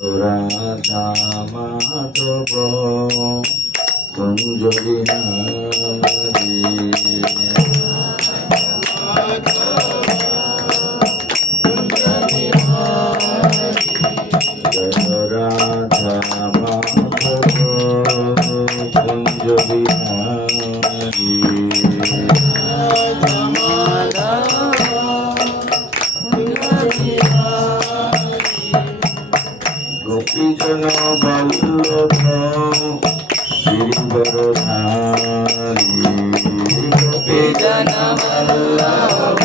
রাধা মাধব কুঞ্জ বিহারী জয় রাধা মাধব কুঞ্জ বিহারী গোপীজন বল্লভ গিরিবরধারী গোপীজন বল্লভ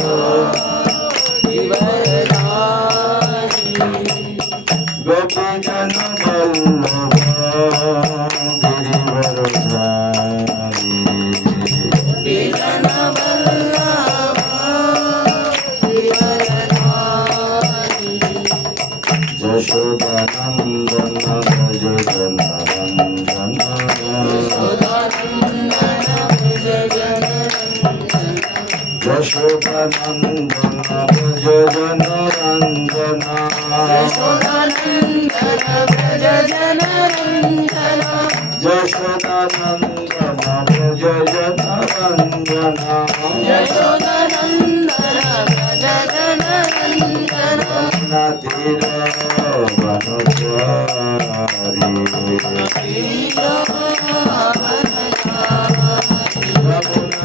গোপীজন বল্লভ গিরিবরধারী যশোদানন্দন ভজ জনরঞ্জন যশোদানন্দন ভজ জনরঞ্জন যশোদানন্দন ভজ জনরঞ্জন নাতির বনচারী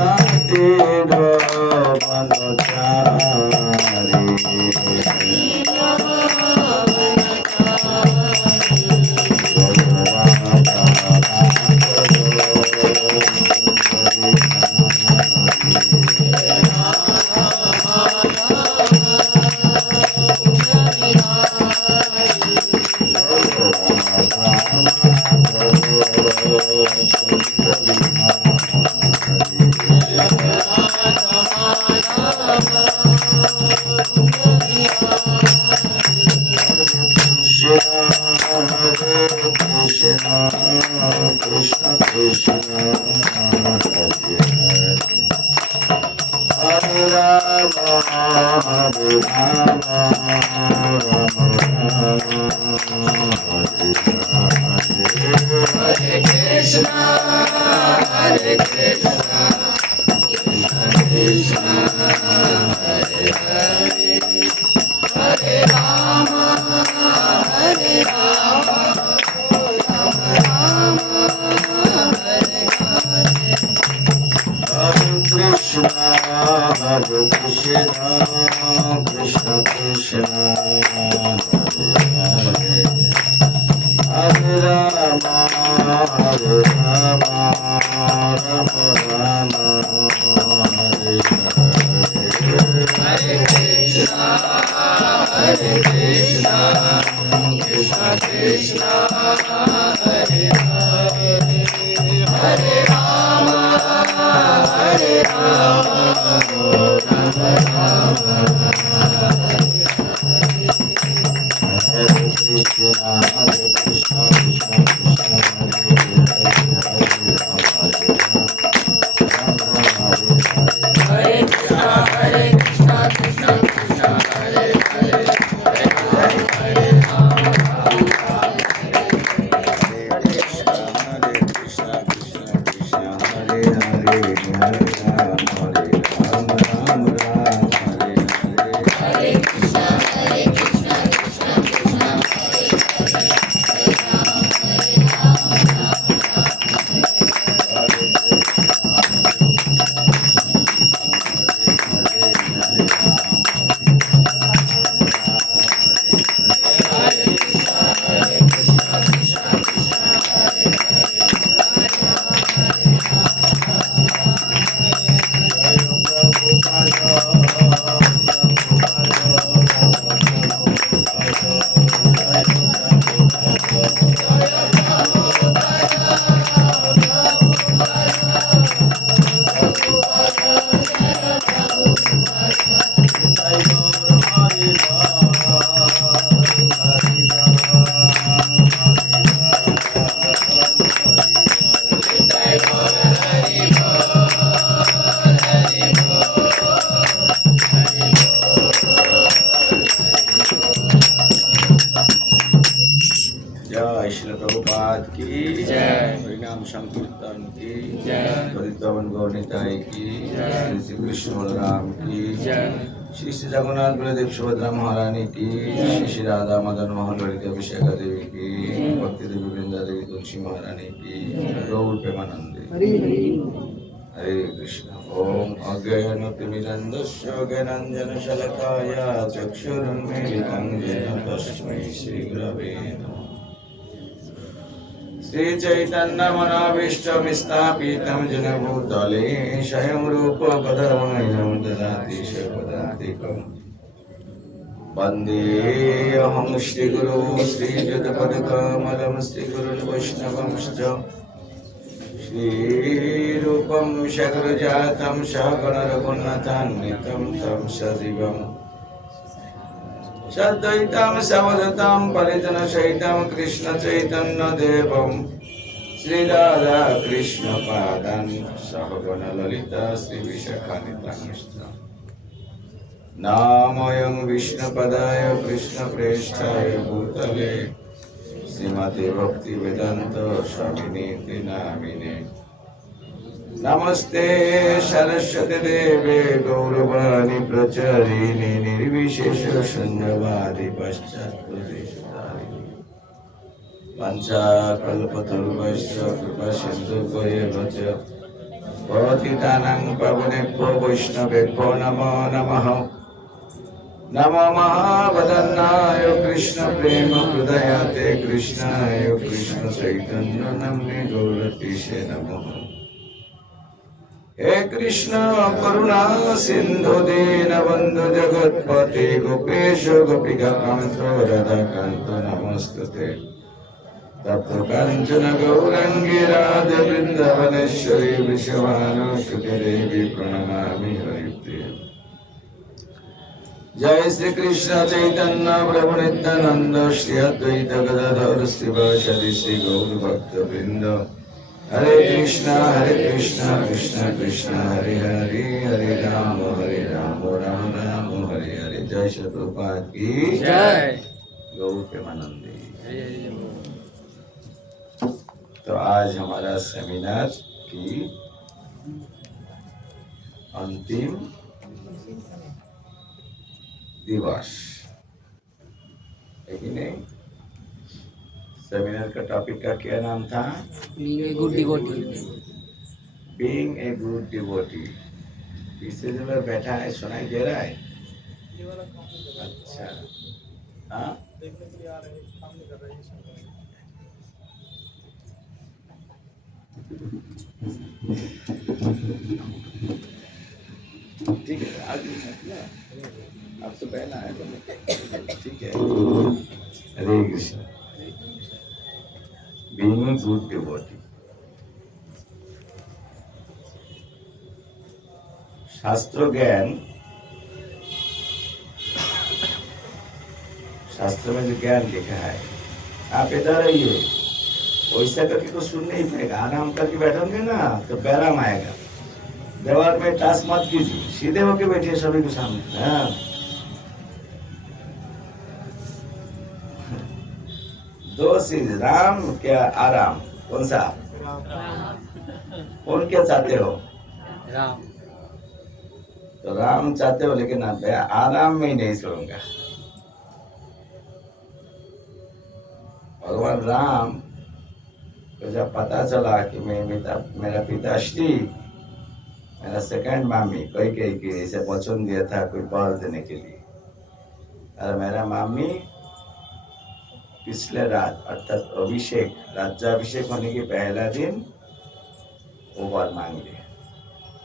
রঘুনাথের বনচারী Krishna Krishna Hare Rama Hare Rama Rama Rama Hare Hare Krishna Hare Krishna Krishna Krishna Hare Hare Hare Rama Hare Rama Hare Krishna, Krishna Krishna, Hare Hare, Hare Rama, Hare Rama, Rama Rama, Hare Hare. Hare Krishna, Hare Krishna, Krishna Krishna, Hare Hare, Hare Rama, Hare Rama. Hare Krishna, Hare Krishna, Krishna Krishna, Hare Hare, Hare Rama, Hare Rama, Hare Krishna, Hare Krishna, Krishna Krishna, Hare Hare, Hare Rama, Hare Krishna, Hare Krishna, Krishna Krishna, Hare Hare, Hare Rama, Hare जय श्री प्रभुपाद की जय। हरिनाम संकीर्तन की जय। पतितपावन गौर निताई की श्री श्री कृष्ण बलराम की जय। श्री श्री जगन्नाथ बलदेव सुभद्रा महारानी की श्री श्री राधा मदन मोहन ललिता अभिषेका देवी की भक्ति देवी वृंदा देवी तुलसी महारानी की गौर प्रेमानंदी हरे कृष्ण। ओम अज्ञानतिमिरन्दस्य ज्ञानाञ्जनशलाकया चक्षुरुन्मीलितं येन तस्मै श्रीगुरवे नमः। श्रीचैतन्यमनोभीष्टं स्थापितं येन भूतले स्वयं रूपं पदमहिमं ददाति स्वपदान्तिकम्। वन्देऽहं श्रीगुरो श्रीयुतपदकमलं श्रीगुरुन् वैष्णवंश्च श्रीरूपं शक्रजातं सहगणरघुनाथान्वितं तं सजीवं सद्वैतं सवदतं परिजनसहितं कृष्णचैतन्यदेवं श्रीराधाकृष्णपादान् सहगणललिता श्रीविशाखान्वितांश्च नामयं विष्णुपदाय कृष्णप्रेष्ठाय भूतले श्रीमते भक्तिवेदांत स्वामिने नामिने नमस्ते सरस्वती देवे गौरवाणी प्रचारिणे निर्विशेष शून्यवादी पश्चात्प्रदेशधारिणे वंशाकल्पतरुभ्यश्च कृपासिन्धुभ्येव च पतितानां पावनेभ्यो वैष्णवेभ्यो नमो नमः। नमो महावदन्नाय कृष्ण प्रेम हृदयते कृष्णाय कृष्ण चैतन्य नमने गौरतीशे नमः। हे कृष्ण करुणा सिंधु दीनबन्धु जगत्पते गोपेश गोपिकान्त राधाकान्त नमोस्तुते। तप्त काञ्चन गौराङ्गी राधे वृन्दावनेश्वरी वृषभानुसुते देवी प्रणमामि हरिप्रिये। जय श्री कृष्ण चैतन्य प्रभु नित्यानंद श्री अद्वैत गदाधर श्रीवासदि श्री गौर भक्त वृंद। हरे कृष्ण कृष्ण कृष्ण हरे हरे हरे राम राम राम हरे हरे। जय श्री प्रभुपाद की जय। गौर प्रेमानंदी। तो आज हमारा सेमिनार की अंतिम दिवस है कि नहीं। सेमिनार का टॉपिक का क्या नाम था? Being a good devotee. Being a good devotee. पीछे जो लोग बैठा है सुनाई दे रहा है? अच्छा हाँ ठीक है आगे अब तो पहला है ठीक है। Hare Krishna. Being a good devotee. शास्त्र ज्ञान, शास्त्र में जो ज्ञान लिखा है आप इधर रहिए, वैसा करके तो सुन नहीं पाएगा। आराम करके बैठोगे ना तो बैराम आएगा। दीवार में टास मत कीजिए, सीधे होके बैठिए सभी के सामने। हाँ दो चीज, राम क्या आराम, कौन सा? कौन क्या चाहते हो? राम। तो राम चाहते हो, लेकिन आप आराम में ही नहीं छोड़ूंगा। भगवान राम को जब पता चला कि मेरा पिताश्री, मेरा सेकंड मामी कई के इसे वचन दिया था कोई वर देने के लिए, और मेरा मामी पिछले रात अर्थात अभिषेक, राज्याभिषेक होने के पहला दिन वो वर मांग लिया।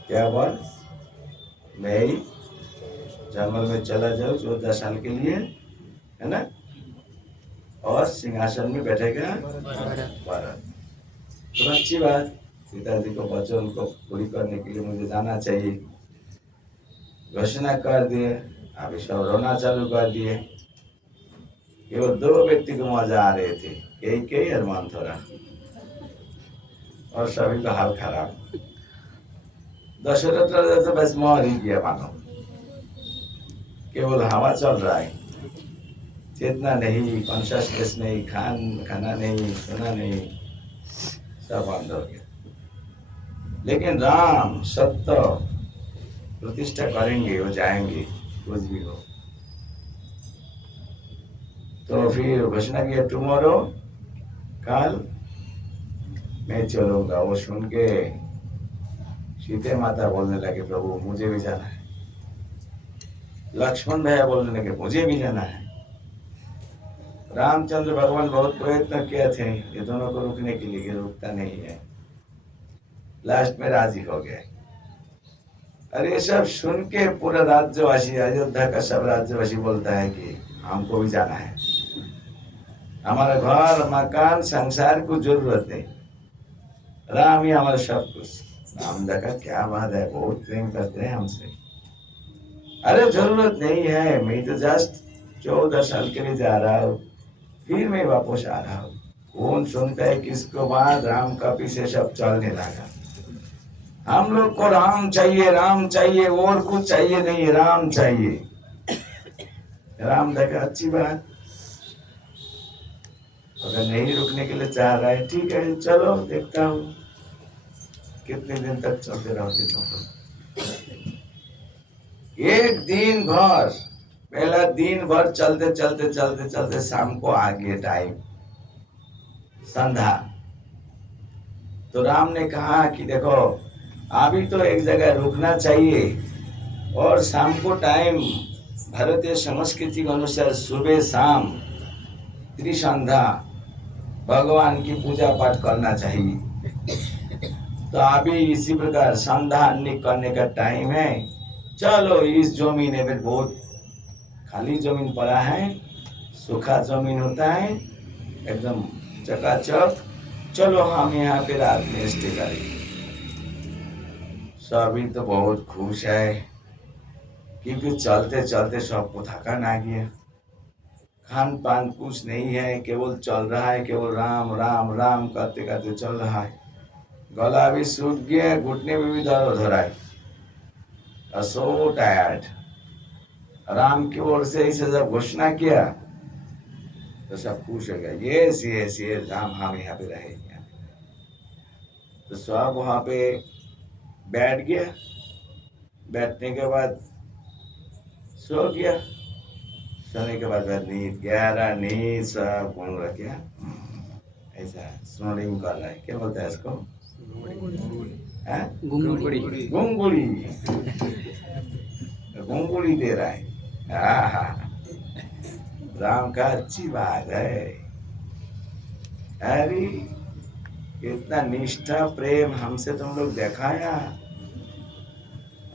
क्या वर? मैं ही जंगल में चला जाऊं 14 साल के लिए, है ना, और सिंहासन में बैठेगा भरत। तो अच्छी बात, पिताजी को वचन को पूरी करने के लिए मुझे जाना चाहिए। घोषणा कर दिए, अभी सब रोना चालू कर दिए। केवल दो व्यक्ति को मजा आ रहे थे, कई और मंथरा, और सभी का हाल खराब। दशरथ राजा तो बस मर ही गया मानो, केवल हवा चल रहा है। चेतना नहीं, कॉन्शसनेस नहीं, खाना नहीं, सुना नहीं, सब बंद हो गया। लेकिन राम सत्य प्रतिष्ठा करेंगे, वो जाएंगे कुछ भी हो। तो फिर घोषणा किया टुमारो, कल मैं चलूंगा। वो सुन के सीते माता बोलने लगे प्रभु मुझे भी जाना है। लक्ष्मण भैया बोलने लगे मुझे भी जाना है। रामचंद्र भगवान बहुत प्रयत्न किए थे ये दोनों को रोकने के लिए, रुकता नहीं है। लास्ट में राजी हो गए। अरे ये सब सुन के पूरा राज्यवासी, अयोध्या का सब राज्यवासी बोलता है कि हमको भी जाना है, हमारा घर मकान संसार को जरूरत नहीं, राम ही हमारा सब कुछ। राम देखा क्या बात है, बहुत प्रेम करते हैं हमसे। अरे जरूरत नहीं है, मैं तो जस्ट 14 साल के लिए जा रहा हूँ, फिर मैं वापस आ रहा हूँ। कौन सुनता है किसको बाद राम का पीछे सब चलने लगा। हम लोग को राम चाहिए, और कुछ चाहिए नहीं, राम चाहिए। राम देखा अच्छी बात, अगर नहीं रुकने के लिए चाह रहा है ठीक है, चलो देखता हूँ कितने दिन तक चलते रहोगे तुम। एक दिन भर, पहला दिन भर चलते चलते चलते चलते शाम को आ गया टाइम संध्या। तो राम ने कहा कि देखो अभी तो एक जगह रुकना चाहिए, और शाम को टाइम भारतीय संस्कृति के अनुसार सुबह शाम त्रिसंध्या भगवान की पूजा पाठ करना चाहिए। तो अभी इसी प्रकार संध्या करने का टाइम है। चलो इस जमीन में बहुत खाली जमीन पड़ा है, सूखा जमीन होता है एकदम चकाचक, चलो हम यहाँ पे रात में स्टे करेंगे। सभी तो बहुत खुश है क्योंकि चलते चलते सबको थकान आ गया, खान पान कुछ नहीं है, केवल चल रहा है, केवल राम राम राम करते करते चल रहा है। गला भी सूख गया, घुटने में भी दर्द हो रहा है, सो टायर्ड। राम की ओर से इसे जब घोषणा किया तो सब खुश हो गया, यस यस यस राम हम यहाँ पे रहेंगे। तो सब वहाँ पे बैठ गया, बैठने के बाद सो गया, सोने के बाद नींद, गहरा नींद, सब घूम रहा क्या ऐसा स्नोरिंग कर रहा है, क्या बोलता है इसको, घुंगुड़ी। घुंगुड़ी, घुंगुड़ी दे रहा है। राम का अच्छी बात है। अरे कितना निष्ठा प्रेम हमसे तुम लोग दिखाया।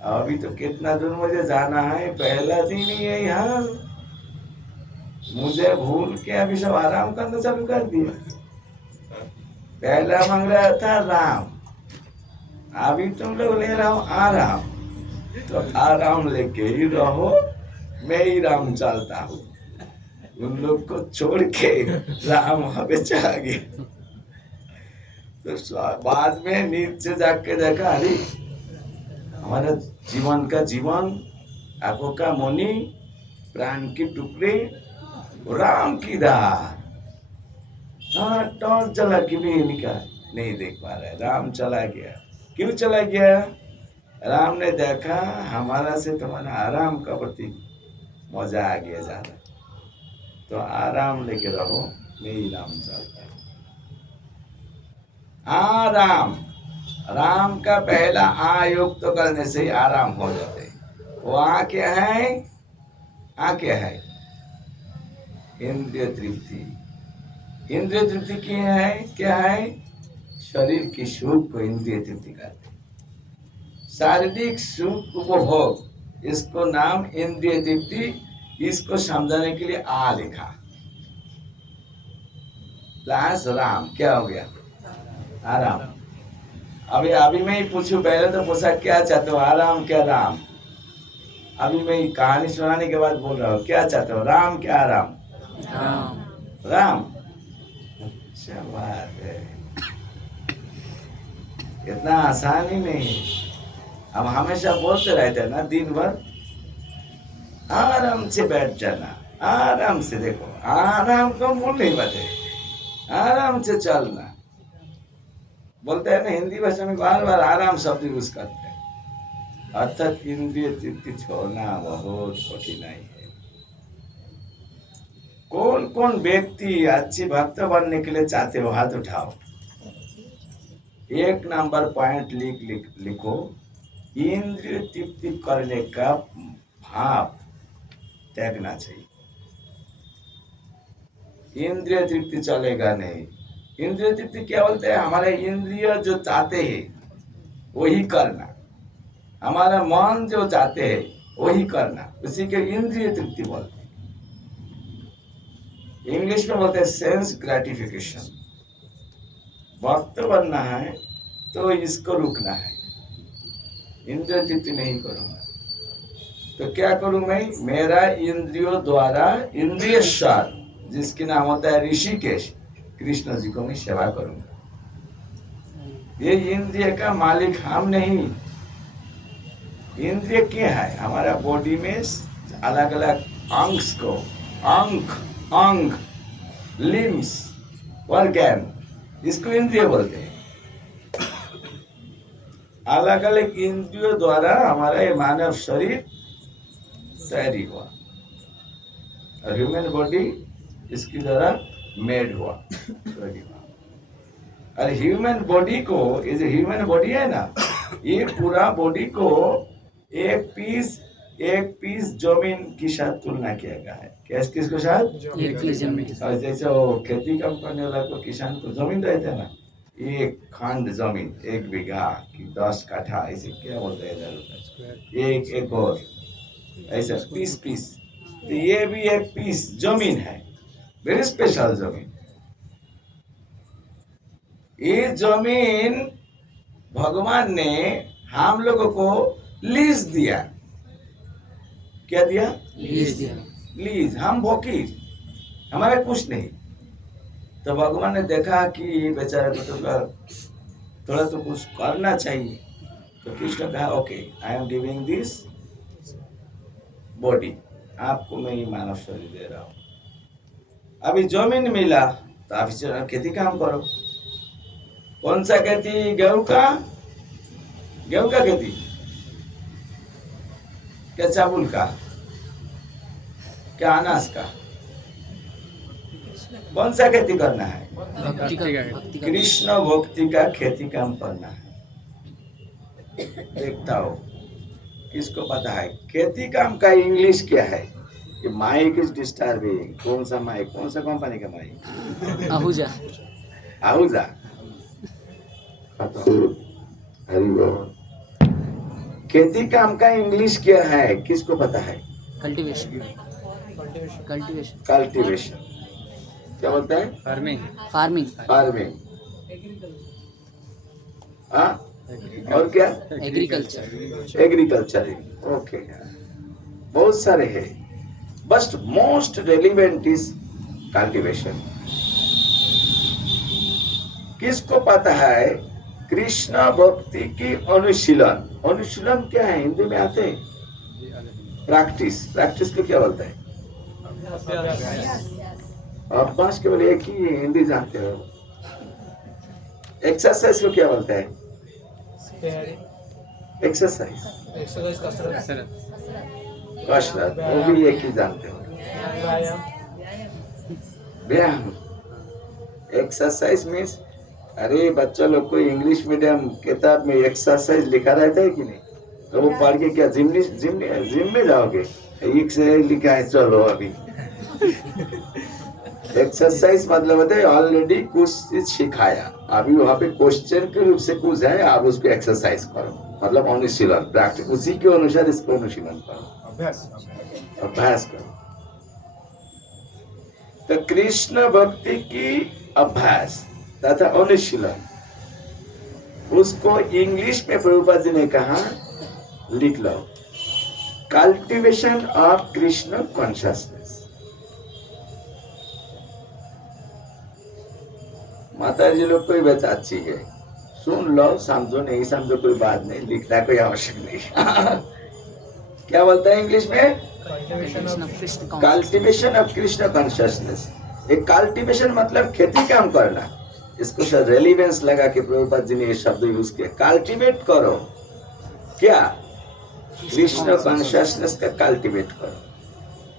अभी तो कितना दूर मुझे जाना है, पहला दिन ही है यहाँ, मुझे भूल के अभी सब आराम करना चालू कर दिया। पहला मांग रहा था राम, अभी तुम लोग ले रहा हो आराम, तो आराम लेके ही रहो, मैं ही राम चलता हूँ। उन लोग को छोड़ के राम वहां पे चला गया। तो बाद में नींद से जाग के देखा, अरे हमारा जीवन का जीवन, आंखों का मोनी, प्राण के टुकड़े, राम की धार। हाँ टॉर्च जला के भी निकाल नहीं देख पा रहा है, राम चला गया। क्यों चला गया? राम ने देखा हमारा से तुम्हारा आराम का प्रति मजा आ गया ज्यादा, तो आराम लेके रहो, मैं ही राम चलता है। आराम, राम का पहला आ युक्त तो करने से ही आराम हो जाते। वो आ क्या है? आ क्या है? इंद्रिय तृप्ति। इंद्रिय तृप्ति क्या है? शरीर की सुख को इंद्रिय तृप्ति कहते हैं। शारीरिक सुख उपभोग, इसको नाम इंद्रिय तृप्ति। इसको समझाने के लिए आ लिखा, प्लस राम, क्या हो गया? आराम। अभी मैं ही पूछूं, पहले तो पूछा क्या चाहते हो, आराम क्या राम? अभी मैं कहानी सुनाने के बाद बोल रहा हूँ, क्या चाहते हो, राम क्या आराम? राम। अच्छा बात है, इतना आसान ही नहीं। हम हमेशा बोलते रहते हैं ना दिन भर, आराम से बैठ जाना, आराम से देखो, आराम का मूल नहीं बात आराम से चलना। बोलते हैं ना हिंदी भाषा में बार बार आराम शब्द यूज करते हैं, अर्थात इंद्रिय तृप्ति छोड़ना बहुत कठिनाई है। कौन कौन व्यक्ति अच्छी भक्त बनने के लिए चाहते हो, हाथ उठाओ। 1 नंबर पॉइंट लिखो, इंद्रिय तृप्ति करने का भाव त्यागना चाहिए। इंद्रिय तृप्ति चलेगा नहीं। इंद्रिय तृप्ति क्या बोलते हैं, हमारे इंद्रिय जो चाहते हैं वही करना, हमारा मन जो चाहते हैं वही करना, उसी के इंद्रिय तृप्ति बोलते हैं। इंग्लिश में बोलते हैं सेंस ग्रेटिफिकेशन। भक्त बनना है तो इसको रुकना है, इंद्रिय तृप्ति नहीं करूंगा तो क्या करूं मैं, मेरा इंद्रियों द्वारा इंद्रिय सार जिसके नाम होता है ऋषिकेश, कृष्ण जी को मैं सेवा करूंगा। ये इंद्रिय का मालिक हम नहीं। इंद्रिय क्या है, हमारा बॉडी में अलग अलग अंग्स को, अंग, लिम्स, ऑर्गन, इसको इंद्रिय बोलते हैं। अलग अलग इंद्रियों द्वारा हमारा ये मानव शरीर तैयारी हुआ और ह्यूमन बॉडी इसकी द्वारा मेड हुआ। और ह्यूमन बॉडी को, ये जो ह्यूमन बॉडी है ना, ये पूरा बॉडी को एक पीस जमीन के साथ तुलना किया गया है। किसके साथ, एक पीस जमीन। और जैसे वो खेती काम करने वाला को, किसान को जमीन रहता है ना, एक खंड जमीन, 1 बीघा की 10 काठा, ऐसे क्या बोलते हैं इधर, एक और ऐसा पीस। तो ये भी एक पीस जमीन है, वेरी स्पेशल जमीन। ये जमीन भगवान ने हम लोगों को लीज दिया। क्या दिया, लीज। हम फकीर, हमारा कुछ नहीं। तो भगवान ने देखा कि बेचारे को तो थोड़ा तो कुछ करना चाहिए, तो कृष्ण कहा okay, I am giving this body, आपको मैं ये मानव शरीर दे रहा हूँ। अभी जमीन मिला तो आप इस खेती काम करो। कौन सा खेती, गेहूं का खेती, क्या चावल का, क्या अनाज का, कौन सा खेती करना है, कृष्ण भक्ति का खेती काम करना है। देखता हो किसको पता है खेती काम का इंग्लिश क्या है। कि माइक इज डिस्टर्बिंग, कौन सा माइक, कौन सा कंपनी का माइक, आहूजा। खेती काम का इंग्लिश क्या है, किसको पता है, कल्टीवेशन। क्या बोलता है, फार्मिंग। हाँ, और क्या, एग्रीकल्चर। ओके, बहुत सारे हैं, but most relevant is cultivation. किसको पता है, कृष्ण भक्ति की अनुशीलन क्या है, हिंदी में आते हैं प्रैक्टिस को क्या बोलता है, अभ्यास। केवल एक ही हिंदी जानते हो। एक्सरसाइज को क्या बोलता है, एक्सरसाइज, कसरत, वो भी एक ही जानते हो। व्यायाम, एक्सरसाइज मीन्स, अरे बच्चा लोग को इंग्लिश मीडियम किताब में एक्सरसाइज लिखा रहता है कि नहीं, तो वो पढ़ के क्या जिम में जाओगे, एक से लिखा है चलो अभी। एक्सरसाइज मतलब होता है ऑलरेडी कुछ चीज सिखाया, अभी वहाँ पे क्वेश्चन के रूप से कुछ है, आप उसको एक्सरसाइज करो, मतलब अनुशीलन, प्रैक्टिस, उसी के अनुसार इसको अनुशीलन करो, अभ्यास करो। तो कृष्ण भक्ति की अभ्यास तथा अनुशीलन, उसको इंग्लिश में प्रभुपाद जी ने कहा, लिख लो, कल्टीवेशन ऑफ कृष्ण कॉन्शियसनेस। माता जी लोग कोई बात अच्छी है, सुन लो, समझो नहीं समझो कोई बात नहीं, लिखना कोई आवश्यक नहीं। क्या बोलता है इंग्लिश में, Cultivation of Krishna consciousness. Cultivation of Krishna consciousness. एक कल्टीवेशन मतलब खेती काम करना। इसको शायद रेलिवेंस लगा के प्रभुपाद जी ने ये शब्द यूज किया, कल्टीवेट करो। क्या? कृष्ण कॉन्शियसनेस का कल्टीवेट करो।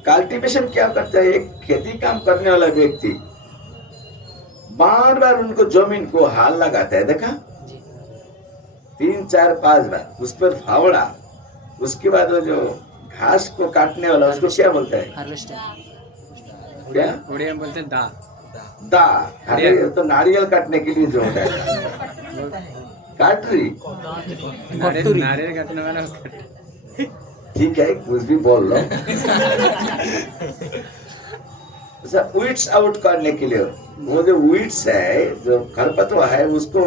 कल्टीवेशन क्या करता है? एक खेती काम करने वाला व्यक्ति बार बार उनको जमीन को हाल लगाता है, देखा? 3 4 5 बार उस पर फावड़ा, उसके बाद वो जो घास को काटने वाला उसको क्या बोलता है? Harvester. क्या? उड़िया में बोलते हैं दा। दा। अरे ये तो नारियल काटने के लिए जो होता है, काटरी। कटोरी. नारियल काटने वाला ठीक है, कुछ भी बोल लो। वीड्स आउट करने के लिए वो जो वीड्स है, जो खरपतवार है, उसको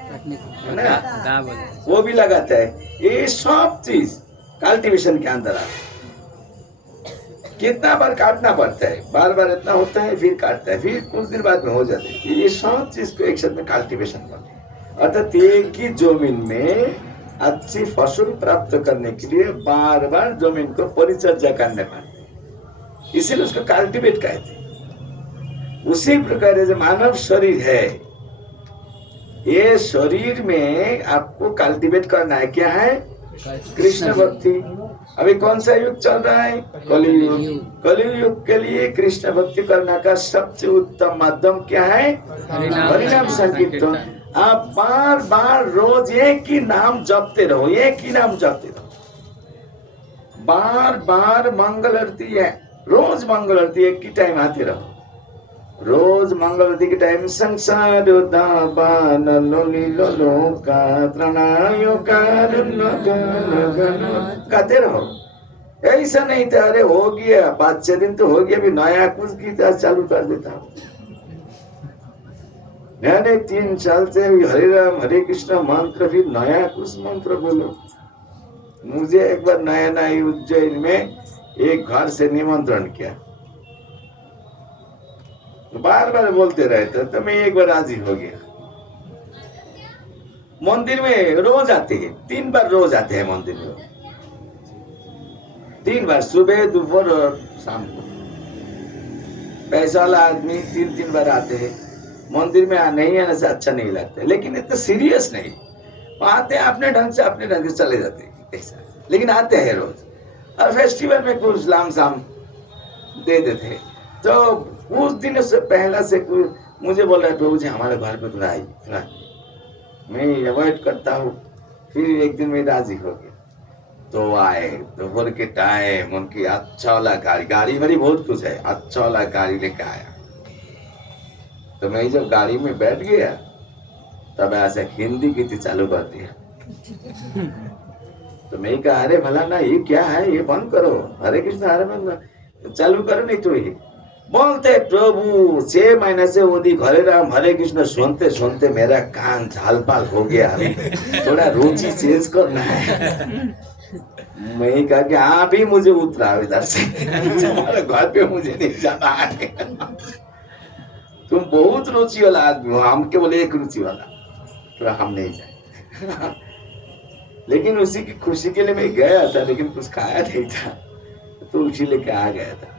काटने को. है ना, दा बोलते हैं। वो भी लगाता है। ये सब चीज कल्टीवेशन के अंदर आता है। कितना बार काटना पड़ता है, बार बार इतना होता है, फिर काटता है, फिर कुछ दिन बाद में हो जाता है। ये सब चीज को एक साथ में कल्टीवेशन करते हैं। अर्थात एक ही जमीन में अच्छी फसल प्राप्त करने के लिए बार बार जमीन को परिचर्या करने पड़ते हैं, इसीलिए उसको कल्टीवेट कहते हैं। उसी प्रकार जो मानव शरीर है, ये शरीर में आपको कल्टीवेट करना है। क्या है? कृष्ण भक्ति। अभी कौन सा युग चल रहा है? कलियुग। कलियुग के लिए कृष्ण भक्ति करने का सबसे उत्तम माध्यम क्या है? हरिनाम संकीर्तन। आप बार बार रोज एक ही नाम जपते रहो, एक ही नाम जपते रहो। बार बार मंगल आरती है, रोज मंगल आरती एक ही टाइम आते रहो। रोज मंगल आरती के टाइम संसार दाबान लोली लोका त्रणायो गाते रहो। ऐसा नहीं था अरे हो गया 5-6 दिन तो हो गया, अभी नया कुछ गीत चालू कर देता हूँ। मैंने 3 साल से हरे राम हरे कृष्ण मंत्र, फिर नया कुछ मंत्र बोलो। मुझे एक बार नया नया उज्जैन में एक घर से निमंत्रण किया, बार बार बोलते रहते, तो मैं एक बार राजी हो गया। मंदिर में रोज आते हैं, 3 बार रोज आते हैं मंदिर में, 3 बार, सुबह दोपहर और शाम को। पैसा वाला आदमी 3-3 बार आते हैं मंदिर में। नहीं आने से अच्छा नहीं लगता, लेकिन इतना सीरियस नहीं, आते हैं अपने ढंग से चले जाते हैं ऐसा, लेकिन आते हैं रोज। और फेस्टिवल में कुछ लाम साम दे देते हैं। तो कुछ दिनों से पहला से मुझे बोल रहा है, प्रभु जी हमारे घर पे थोड़ा आई, थोड़ा मैं अवॉइड करता हूँ। फिर एक दिन मैं राजी हो गया, तो आए दोपहर के टाइम, उनकी अच्छा वाला गाड़ी भरी बहुत कुछ है, अच्छा वाला गाड़ी लेके आया। तो मैं जब गाड़ी में बैठ गया, तब ऐसे हिंदी गीत चालू कर दिया। तो मैं कहा अरे भला ना, ये क्या है, ये बंद करो, हरे कृष्ण हरे कृष्ण चालू करो, नहीं तो ये बोलते प्रभु 6 महीने से ओदी हरे राम हरे कृष्ण सुनते सुनते मेरा कान झालपाल हो गया, अभी थोड़ा रुचि चेंज करना है। मैं कहा कि हाँ भी मुझे उतरा इधर से, तुम्हारे घर पे मुझे नहीं जाना है। तुम बहुत रुचि वाला आदमी हो, हम केवल एक रुचि वाला, तो हम नहीं जाए। लेकिन उसी की खुशी के लिए मैं गया था, लेकिन कुछ खाया नहीं था, तो उसी लेके आ गया था।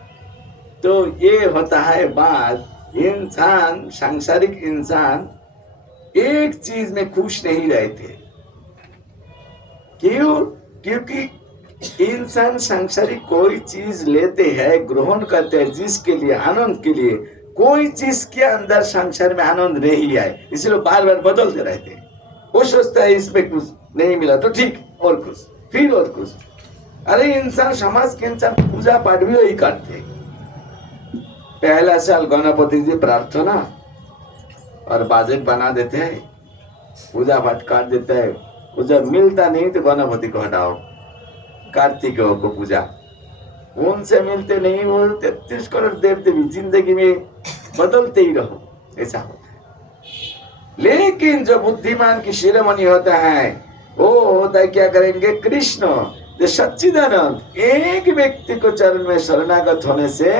तो ये होता है बात, इंसान, सांसारिक इंसान एक चीज में खुश नहीं रहते। क्यों? क्योंकि इंसान सांसारिक कोई चीज लेते हैं, ग्रहण करते हैं, जिसके लिए, आनंद के लिए, कोई चीज के अंदर संसार में आनंद नहीं आए, इसलिए बार बार बदलते रहते हैं। वो सोचता है इसमें कुछ नहीं मिला तो ठीक, और कुछ, फिर और कुछ। अरे इंसान, समाज के इंसान पूजा पाठ भी वही करते हैं। पहला साल गणपति जी प्रार्थना और बजट बना देते हैं, पूजा पाठ कर देते हैं। वो जब मिलता नहीं तो गणपति को हटाओ, कार्तिक को पूजा, उनसे मिलते नहीं, वो 33 करोड़ देवते भी जिंदगी में बदलते ही रहो, ऐसा होता है। लेकिन जो बुद्धिमान की शिरोमणि होता है, वो होता है क्या करेंगे? कृष्ण जो सच्चिदानंद, एक व्यक्ति को चरण में शरणागत होने से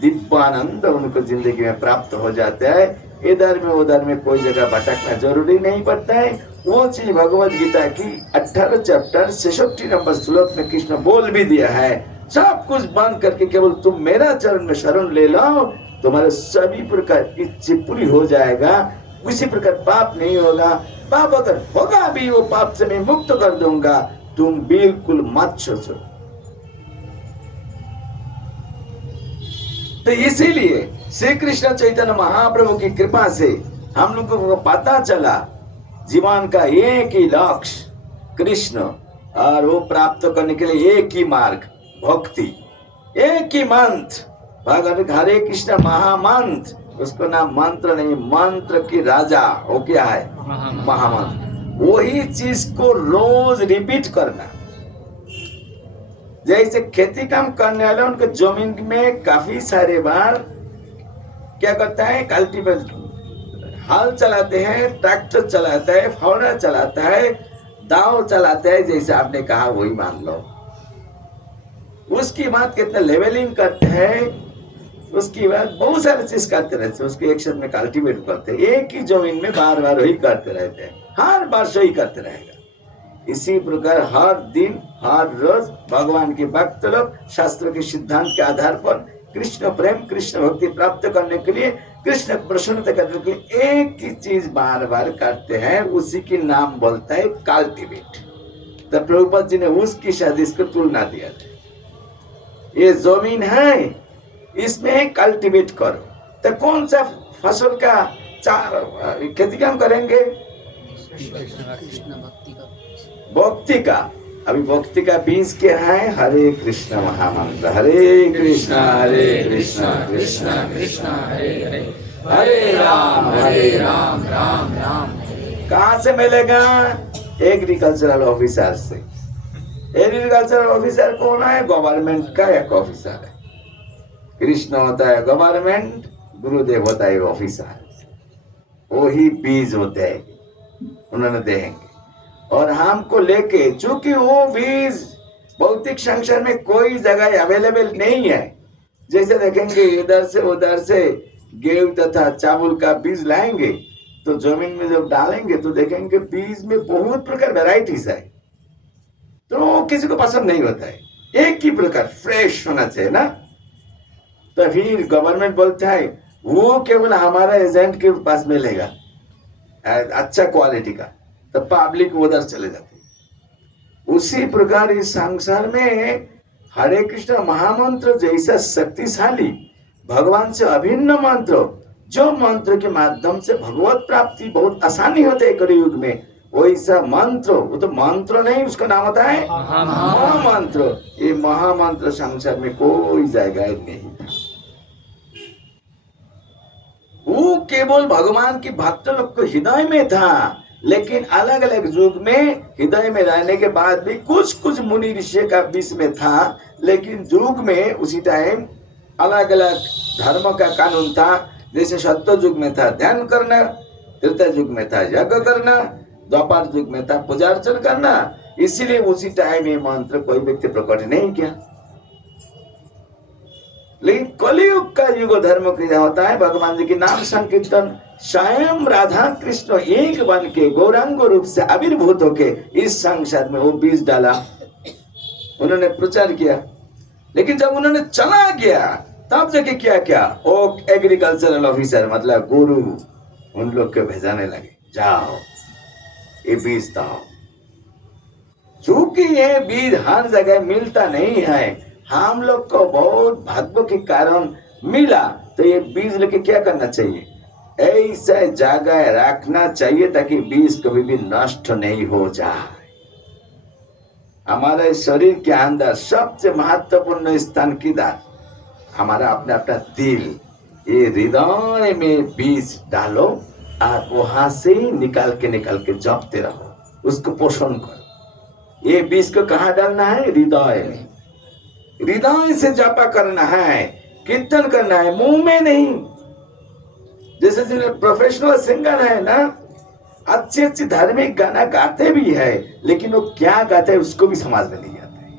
दिव्यानंद उनको जिंदगी में प्राप्त हो जाता है। इधर में उधर में कोई जगह भटकना जरूरी नहीं पड़ता है, वो चीज भगवत गीता की 18 चैप्टर 66 नंबर श्लोक में कृष्ण बोल भी दिया है। सब कुछ बंद करके केवल तुम मेरा चरण में शरण ले लो, तुम्हारे सभी प्रकार इच्छा पूरी हो जाएगा। उसी प्रकार पाप नहीं होगा, पाप अगर होगा भी वो पाप से मैं मुक्त कर दूंगा, तुम बिल्कुल मत सोचो। तो इसीलिए श्री कृष्ण चैतन्य महाप्रभु की कृपा से हम लोगों को पता चला जीवन का एक ही लक्ष्य कृष्ण, और वो प्राप्त करने के लिए एक ही मार्ग भक्ति, एक ही मंत्र भगवान हरे कृष्ण महामंत्र, उसको नाम मंत्र नहीं, मंत्र की राजा वो क्या है महामंत्र। वही चीज को रोज रिपीट करना। जैसे खेती काम करने वाले उनके जमीन में काफी सारे बार क्या करता है, कल्टीवेट हल चलाते हैं, ट्रैक्टर चलाता है, फावड़ा चलाता है, दाव चलाता है, जैसे आपने कहा वही मान लो। उसकी बाद कितना लेवलिंग करते हैं, उसकी बाद बहुत सारे चीज करते रहते हैं, उसके एक्शन में कल्टीवेट करते हैं, एक ही जमीन में बार बार वही करते रहते हैं, हर बार सही करते रहेगा। इसी प्रकार हर दिन हर रोज भगवान के भक्त लोग शास्त्र के सिद्धांत के आधार पर कृष्ण प्रेम कृष्ण भक्ति प्राप्त करने के लिए, कृष्ण प्रसन्नता करने के लिए एक ही चीज बार बार करते हैं, उसी की नाम बोलता है कल्टीवेट। तो प्रभुपाद जी ने उसकी शायद इसको तुलना दिया था, ये जमीन है इसमें कल्टीवेट करो। तो कौन सा फसल का खेती काम करेंगे, कृष्ण भक्ति का भक्ति का। अभी भक्ति का बीज क्या है, हरे कृष्ण महामंत्र, हरे कृष्ण कृष्ण कृष्ण हरे हरे, हरे राम राम राम। कहाँ से मिलेगा, एग्रीकल्चरल ऑफिसर से। एग्रीकल्चरल ऑफिसर कौन है, गवर्नमेंट का एक ऑफिसर है। कृष्ण होता है गवर्नमेंट, गुरुदेव होता है ऑफिसर, वही बीज होते हैं, उन्होंने देंगे। और हमको लेके, चूंकि वो बीज भौतिक संसार में कोई जगह अवेलेबल नहीं है। जैसे देखेंगे इधर से उधर से गेहूं तथा चावल का बीज लाएंगे तो जमीन में जब डालेंगे तो देखेंगे बीज में बहुत प्रकार वेराइटीज है, तो किसी को पसंद नहीं होता है, एक ही प्रकार फ्रेश होना चाहिए ना। तो फिर गवर्नमेंट बोलता है वो केवल हमारा एजेंट के पास मिलेगा अच्छा क्वालिटी का, तो पब्लिक उधर चले जाते हैं। उसी प्रकार इस संसार में हरे कृष्ण महामंत्र जैसा शक्तिशाली भगवान से अभिन्न मंत्र, जो मंत्र के माध्यम से भगवत प्राप्ति बहुत आसानी होते है कलयुग में, वैसा मंत्र, वो तो मंत्र नहीं, उसका नाम होता है महामंत्र। ये महामंत्र संसार में कोई जगह नहीं था। वो केवल भगवान की भक्त लोग को हृदय में था, लेकिन अलग अलग युग में हृदय में रहने के बाद भी कुछ कुछ मुनि ऋषि का बीच में था, लेकिन युग में उसी टाइम अलग अलग धर्म का कानून था। जैसे सत्य युग में था ध्यान करना, त्रेता युग में था यज्ञ करना, द्वापर युग में था पूजा अर्चना करना, इसीलिए उसी टाइम ये मंत्र कोई व्यक्ति प्रकट नहीं किया। लेकिन कलयुग का युग धर्म क्रिया होता है, भगवान जी के नाम संकीर्तन, स्वयं राधा कृष्ण एक बन के गौरांग रूप से आविर्भूत होके इस संसार में वो बीज डाला, उन्होंने प्रचार किया। लेकिन जब उन्होंने चला गया तब जाके क्या क्या, वो एग्रीकल्चरल ऑफिसर मतलब गुरु उन लोग को भेजाने लगे, जाओ ये बीज दाओ। चूंकि ये बीज हर जगह मिलता नहीं है, हम लोग को बहुत भाग्य के कारण मिला, तो ये बीज लेके क्या करना चाहिए, ऐसा जगह रखना चाहिए ताकि बीज कभी भी नष्ट नहीं हो जाए। हमारे शरीर के अंदर सबसे महत्वपूर्ण स्थान किधर, हमारा अपना अपना दिल, ये हृदय में बीज डालो और वहां से निकाल के जपते रहो, उसको पोषण करो। ये बीज को कहाँ डालना है, हृदय में, हृदय से जपा करना है, कीर्तन करना है, मुंह में नहीं। जैसे प्रोफेशनल सिंगर है ना, अच्छे अच्छे धार्मिक गाना गाते भी है, लेकिन वो क्या गाते हैं उसको भी समझ में नहीं आता है।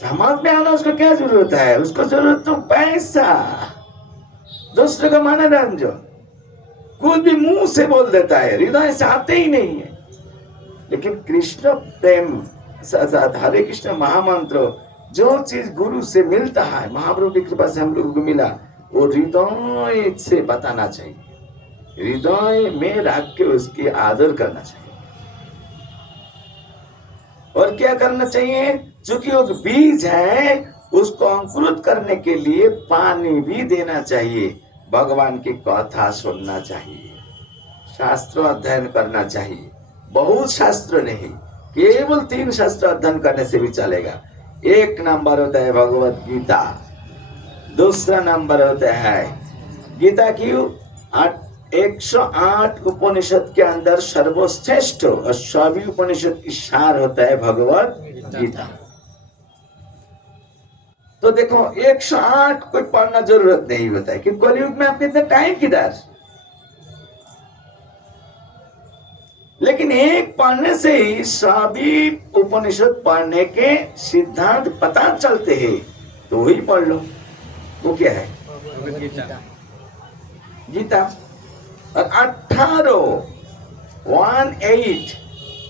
समझ में आना उसको क्या जरूरत है, उसको जरूरत तो पैसा, दूसरे का मनोरंजन, कुछ भी मुंह से बोल देता है, हृदय से आते ही नहीं है। लेकिन कृष्ण प्रेम, हरे कृष्ण महामंत्र, जो चीज गुरु से मिलता है, महाप्रभु की कृपा से हम लोगों को मिला, वो हृदय से बताना चाहिए, हृदय में रख के उसकी आदर करना चाहिए। और क्या करना चाहिए? चूंकि वो बीज है, उसको अंकुरित करने के लिए पानी भी देना चाहिए, भगवान की कथा सुनना चाहिए, शास्त्र अध्ययन करना चाहिए। बहुत शास्त्र नहीं, केवल 3 शास्त्र अध्ययन करने से भी चलेगा। एक नंबर होता है भगवत गीता, दूसरा नंबर होता है गीता की 108 उपनिषद के अंदर सर्वश्रेष्ठ और सभी उपनिषद की सार होता है भगवत गीता। तो देखो 108 कोई पढ़ना जरूरत नहीं होता है, क्योंकि कलयुग में आपके इतना टाइम किधर। लेकिन एक पढ़ने से ही सभी उपनिषद पढ़ने के सिद्धांत पता चलते हैं, तो वही पढ़ लो। वो क्या है? गीता। गीता। और 18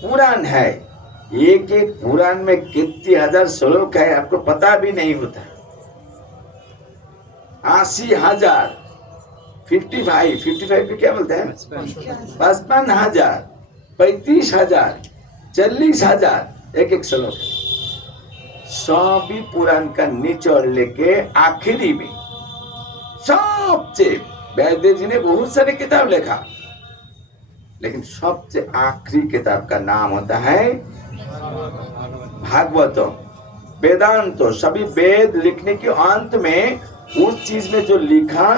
पुराण है, एक एक पुराण में कितनी हजार श्लोक है आपको पता भी नहीं होता। 80,000, 55 क्या बोलते हैं? 55,000, 35,000, 40,000 एक एक श्लोक है। सभी पुराण का निचोड़ लेके आखिरी में सबसे, व्यास जी ने बहुत सारे किताब लिखा, लेकिन सबसे आखिरी किताब का नाम होता है भागवतम, वेदांत। सभी वेद लिखने के अंत में उस चीज में जो लिखा,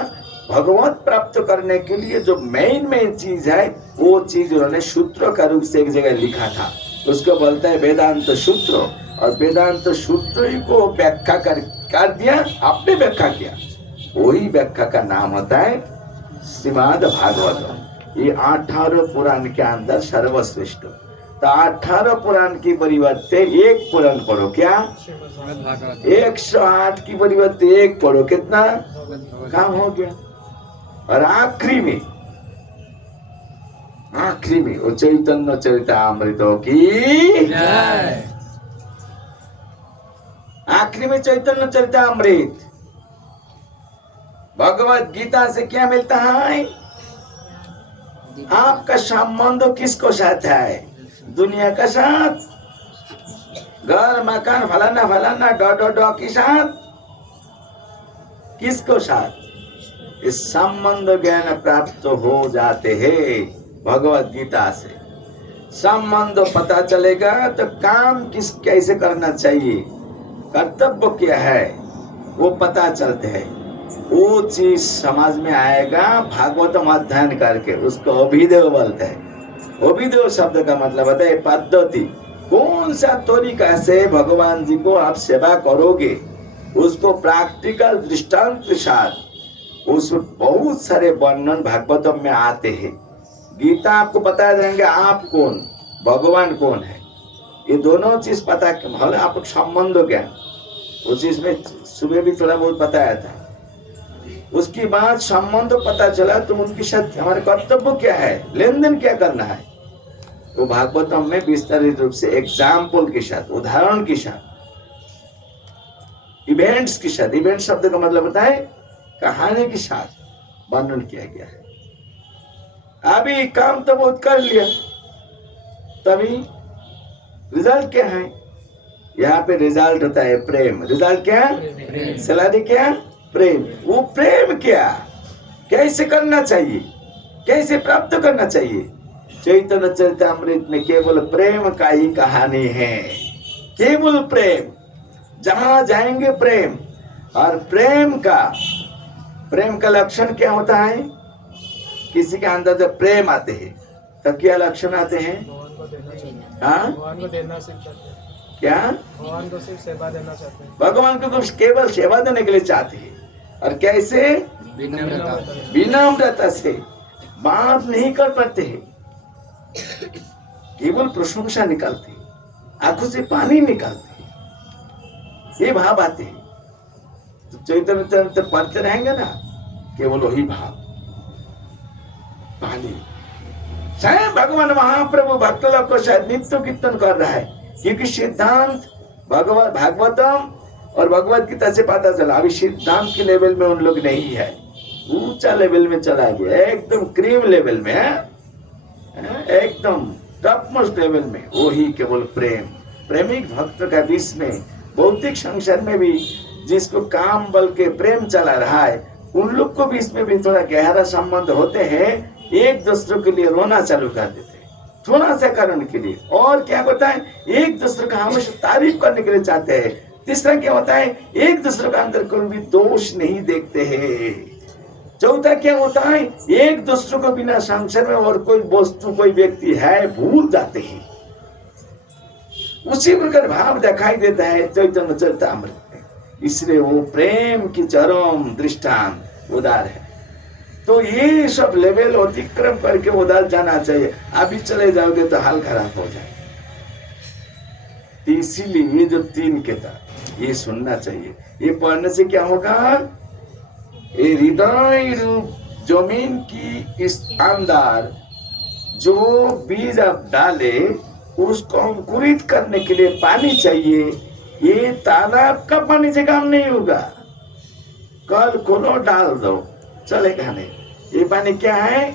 भगवत प्राप्त करने के लिए जो मेन चीज है, वो चीज उन्होंने सूत्र का रूप से एक जगह लिखा था, उसको बोलता है वेदांत सूत्र। और वेदांत सूत्र ही को व्याख्या कर दिया, आपने व्याख्या किया, वही व्याख्या का नाम होता है श्रीमद् भागवतम। ये 18 पुराण के अंदर सर्वश्रेष्ठ। तो 18 पुराण की परिवर्ते एक पुराण पढ़ो, क्या? 108 की परिवर्ते एक पढ़ो, कितना काम हो गया। और आखिरी में वो चैतन्य चरितामृतों की जय। आखिरी में चैतन्य चरितामृत। भगवत गीता से क्या मिलता है? आपका संबंध किसको साथ है? दुनिया का साथ, घर मकान फलाना फलाना डॉ के साथ, किसको साथ? इस संबंध ज्ञान प्राप्त हो जाते हैं भगवत गीता से। संबंध पता चलेगा तो काम कैसे करना चाहिए, कर्तव्य क्या है, वो पता चलते हैं। वो चीज समझ में आएगा भागवतम अध्ययन करके, उसको अभिदेव बोलते हैं। अभिदेव शब्द का मतलब होता है पद्धति, कौन सा तरीका से भगवान जी को आप सेवा करोगे, उसको प्रैक्टिकल दृष्टांत के साथ उसमें बहुत सारे वर्णन भागवतम में आते हैं। गीता आपको बता देंगे आप कौन, भगवान कौन है, ये दोनों चीज पता है। आप संबंध ज्ञान उस चीज में सुबह भी थोड़ा बहुत बताया था। उसके बाद संबंध पता चला तो उनके साथ हमारे कर्तव्य क्या है, लेन देन क्या करना है, वो भागवतम में विस्तारित रूप से एग्जाम्पल के साथ, उदाहरण के साथ, इवेंट्स के साथ, इवेंट शब्द का मतलब होता है कहानी के साथ वर्णन किया गया है। अभी काम तो बहुत कर लिया, तभी रिजल्ट क्या है? यहाँ पे रिजल्ट होता है प्रेम। रिजल्ट क्या? सैलरी क्या? प्रेम। वो प्रेम क्या, कैसे करना चाहिए, कैसे प्राप्त करना चाहिए? चैतन्य चरितामृत में केवल प्रेम का ही कहानी है, केवल प्रेम, जहां जाएंगे प्रेम। और प्रेम का लक्षण क्या होता है? किसी के अंदर जब प्रेम आते हैं तब क्या लक्षण आते हैं? हाँ, भगवान को देना सीखते हैं। क्या? भगवान को सिर्फ सेवा देना चाहते हैं। भगवान को कुछ केवल सेवा देने के लिए चाहते हैं। और कैसे? विनम्रता से, बात नहीं कर पाते हैं, केवल प्रशंसा निकालते हैं, आंखों से पानी निकालते हैं, ये भाव आते हैं। तो चैतन्य चरित्र पढ़ते रहेंगे ना, केवल वही भाव, पानी स्वयं भगवान महाप्रभु भक्त लोग को शायद नित्य कीर्तन कर रहा है, क्योंकि सिद्धांत भागवतम और भगवत गीता से पता चला अभी सिद्धांत के लेवल में उन लोग नहीं है, ऊंचा लेवल में चला गया, एकदम क्रीम लेवल में है, एकदम टॉप मोस्ट लेवल में। वही केवल प्रेम, प्रेमिक भक्त का बीच में भौतिक संसार में भी जिसको काम बल के प्रेम चला रहा है, उन लोग को भी इसमें भी थोड़ा गहरा संबंध होते हैं, एक दूसरे के लिए रोना चालू कर देते हैं थोड़ा सा कारण के लिए। और क्या होता है, एक दूसरे का हमेशा तारीफ करने के लिए चाहते हैं। तीसरा क्या होता है, एक दूसरे का अंदर कोई भी दोष नहीं देखते हैं। चौथा क्या होता है, एक दूसरे को बिना संसार में और कोई वस्तु कोई व्यक्ति है भूल जाते हैं। उसी प्रकार भाव दिखाई देता है चैतन्य चरितामृत में, इसलिए वो प्रेम की चरम दृष्टांत उदार है। तो ये सब लेवल अतिक्रम करके उधर जाना चाहिए, अभी चले जाओगे तो हाल खराब हो जाए। इसीलिए ये जो 3 किताब ये सुनना चाहिए, ये पढ़ने से क्या होगा, ये हृदय रूप जमीन की इस अंदर जो बीज आप डाले उसको अंकुरित करने के लिए पानी चाहिए। ये तालाब का पानी से काम नहीं होगा, कल खोलो डाल दो चलेगा नहीं। ये पानी क्या है,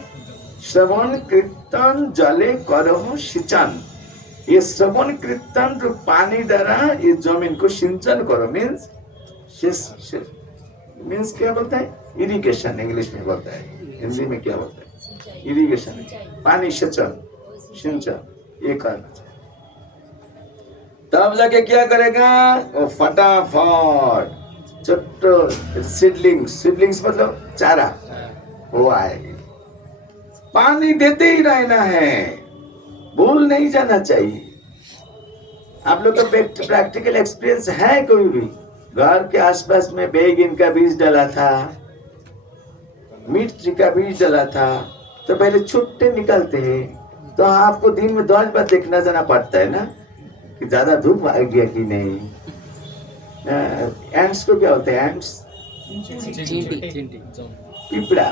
श्रवण कीर्तन जले करो सिंचन। ये श्रवण कीर्तन जो पानी द्वारा ये जमीन को सिंचन करो, मीन्स क्या बोलता है, इरिगेशन इंग्लिश में बोलता है, हिंदी में क्या बोलता है, इरिगेशन, पानी सिंचन ये करना चाहिए। तब जाके क्या करेगा वो फटाफट छोटे सीडलिंग्स मतलब चारा वो आएगी। पानी देते ही रहना है, भूल नहीं जाना चाहिए। आप लोग का प्रैक्टिकल एक्सपीरियंस है, कोई भी घर के आसपास में बैगन का बीज डाला था, मिर्ची का बीज डाला था, तो पहले छुट्टे निकलते हैं, तो आपको दिन में 10 बार देखना जाना पड़ता है ना कि ज्यादा धूप आ गया कि नहीं। एंट्स को क्या होता है, एंट्स पिपड़ा,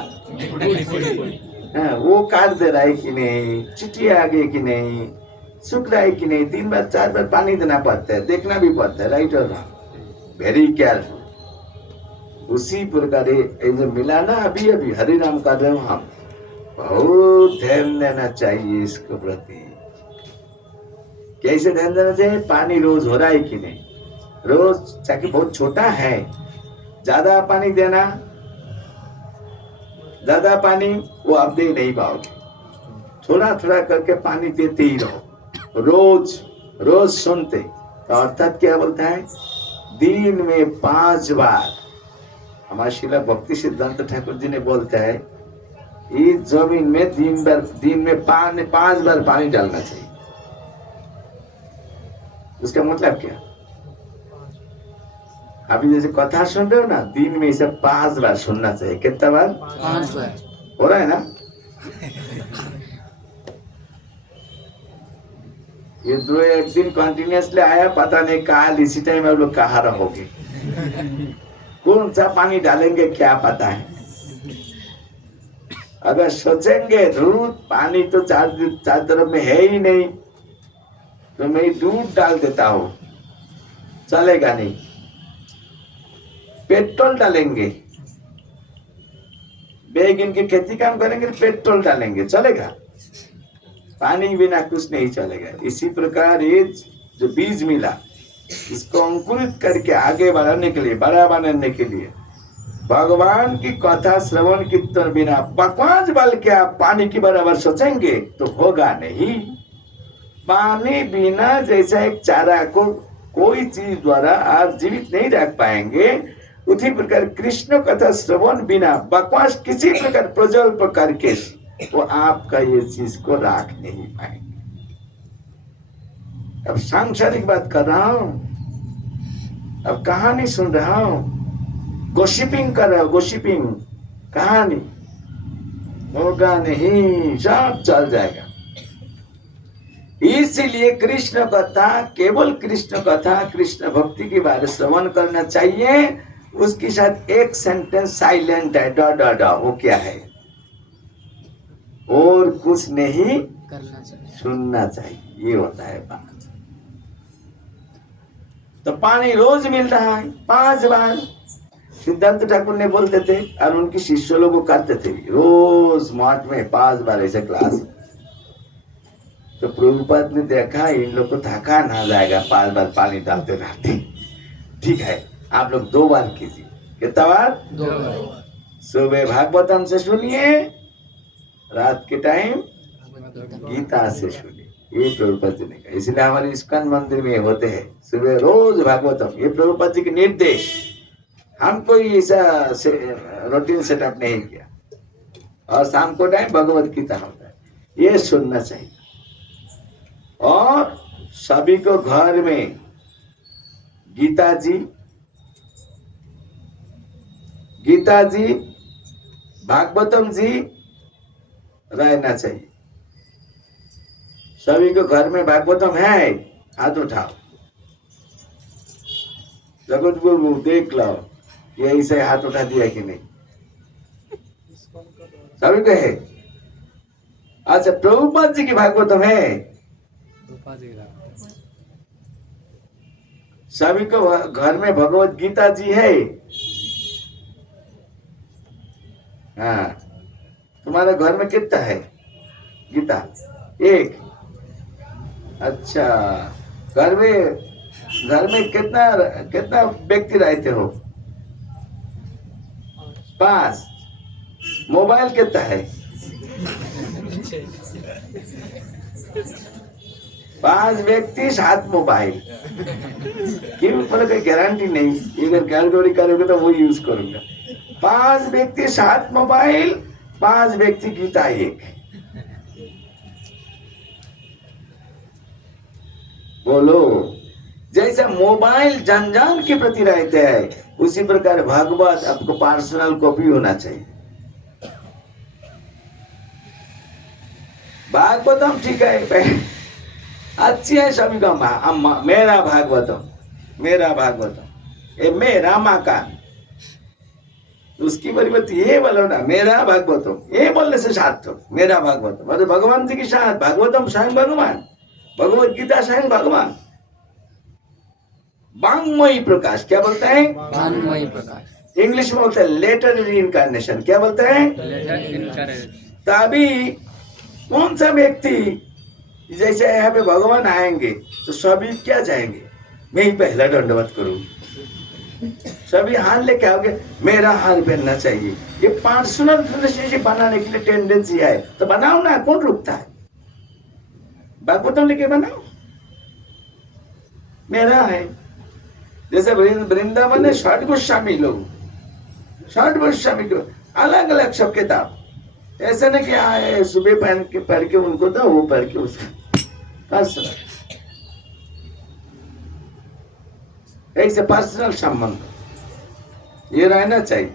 वो काट दे रहा है कि नहीं, चिटिया आ गई कि नहीं, सूख रहा है कि नहीं, 3 बार 4 बार पानी देना पड़ता है, देखना भी पड़ता है, राइट और रॉन्ग, वेरी केयरफुल। उसी प्रकार ये जो मिला ना अभी हरि नाम कर रहे हो हम, बहुत ध्यान देना चाहिए इसके प्रति। कैसे ध्यान देना चाहिए, पानी रोज हो रहा है कि नहीं, रोज चाहे बहुत छोटा है, ज्यादा पानी देना, ज्यादा पानी वो आप दे नहीं पाओगे, थोड़ा थोड़ा करके पानी देते ही रहो, रोज सुनते। तो अर्थात क्या बोलता है, दिन में 5 बार, हमारे शिला भक्ति सिद्धांत ठाकुर जी ने बोलता है इस जमीन में दिन में 5 बार पानी डालना चाहिए। उसका मतलब क्या, अभी जैसे कथा सुन रहे हो ना, दिन में इसे 5 बार सुनना चाहिए। कितना बार, 5 बार हो रहा है ना। ये 2-1 दिन कंटिन्यूअसली आया, पता नहीं काल इसी टाइम आप लोग कहाँ रहोगे, कौन सा पानी डालेंगे क्या पता है। अगर सोचेंगे दूध पानी तो चार तरफ में है ही नहीं, तो मैं दूध डाल देता हूँ, चलेगा नहीं। पेट्रोल डालेंगे, बैगन की खेती काम करेंगे, पेट्रोल डालेंगे, चलेगा, पानी बिना कुछ नहीं चलेगा। इसी प्रकार ये जो बीज मिला इसको अंकुरित करके आगे बढ़ाने के लिए, बड़ा बनाने के लिए भगवान की कथा श्रवण कीर्तन बिना 5 बार के आप पानी की बराबर सोचेंगे तो होगा नहीं। पानी बिना जैसा एक चारा को कोई चीज द्वारा आप जीवित नहीं रख पाएंगे, उसी प्रकार कृष्ण कथा श्रवण बिना बकवास किसी प्रकार प्रज्वल्प करके वो आपका ये चीज को रख नहीं पाएंगे। अब सांसारिक बात कर रहा हूं, अब कहानी सुन रहा हूं, गोसिपिंग कर रहा हूं, गोसिपिंग कहानी होगा नहीं, सब चल जाएगा। इसीलिए कृष्ण कथा, केवल कृष्ण कथा, कृष्ण भक्ति के बारे श्रवण करना चाहिए। उसके साथ एक सेंटेंस साइलेंट है, डा डा डा, वो क्या है, और कुछ नहीं करना चाहिए। सुनना चाहिए, ये होता है बात। तो पानी रोज मिल रहा है 5 बार। सिद्धांत ठाकुर ने बोलते थे और उनके शिष्य लोग करते थे रोज मठ में 5 बार ऐसे क्लास। तो प्रभुपाद ने देखा इन लोग को थका ना जाएगा 5 बार पानी डालते रहते, ठीक है आप लोग 2 बार कीजिए। कितना बार? 2 बार। सुबह भागवतम से सुनिए, रात के टाइम गीता से सुनिए। ये प्रभुपाद जी ने कहा, इसलिए हमारे इस्कॉन मंदिर में होते हैं सुबह रोज भागवतम। ये प्रभुपाद जी के निर्देश, हम कोई ऐसा रूटीन सेटअप नहीं किया। और शाम को टाइम भगवत गीता होता है, ये सुनना चाहिए। और सभी को घर में गीता जी भागवतम जी रहना चाहिए। सभी को घर में भागवतम है, हाथ उठाओ। जगत गुरु देख लो ये ऐसे हाथ उठा दिया कि नहीं? सभी को है। अच्छा प्रभुपाद जी की भागवतम है, सभी को घर में भगवत गीता जी है। हाँ, तुम्हारे घर में कितना है गीता? 1। अच्छा, घर में कितना व्यक्ति रहते हो? 5। मोबाइल कितना है? 5 व्यक्ति 7 मोबाइल। क्यों? पर कोई गारंटी नहीं, अगर कैलकुलेट करोगे तो वो यूज करूंगा। 5 व्यक्ति 7 मोबाइल, 5 व्यक्ति गीता 1। बोलो, जैसे मोबाइल जन के प्रति रहते हैं उसी प्रकार भागवत आपको पर्सनल कॉपी होना चाहिए। भागवतम ठीक है, अच्छी है सभी का। मेरा भागवतम ये मेरा मकान, उसकी परिवर्तन ये बोलो ना, मेरा भागवतम। ये बोलने से सार्थक मेरा भागवतम, मतलब भगवान जी के साथ भागवतम स्वयं भगवान, भगवत गीता स्वयं भगवान। वांग्मयी प्रकाश, क्या बोलते हैं? वांग्मयी प्रकाश। इंग्लिश में बोलते हैं लेटररी इनकारनेशन, क्या बोलते हैं? तभी कौन सा व्यक्ति जैसे यहाँ पे भगवान आएंगे तो सभी क्या चाहेंगे? मैं ही पहला दंडवत करूं। सभी हाथ लेके आओगे, मेरा हाथ पहनना चाहिए। ये पर्सनल रिलेशनशिप बनाने के लिए टेंडेंसी है, तो बनाओ ना, कौन रुकता है? भागवतम लेके बनाओ, मेरा है। जैसे वृंदावन में 60 गोस्वामी लोग, 60 गोस्वामी को अलग अलग सब किताब। ऐसा नहीं कि आए सुबह पढ़ के उनको दो, वो पढ़ के उसको पर्सनल, ऐसे पर्सनल संबंध ये रहना चाहिए।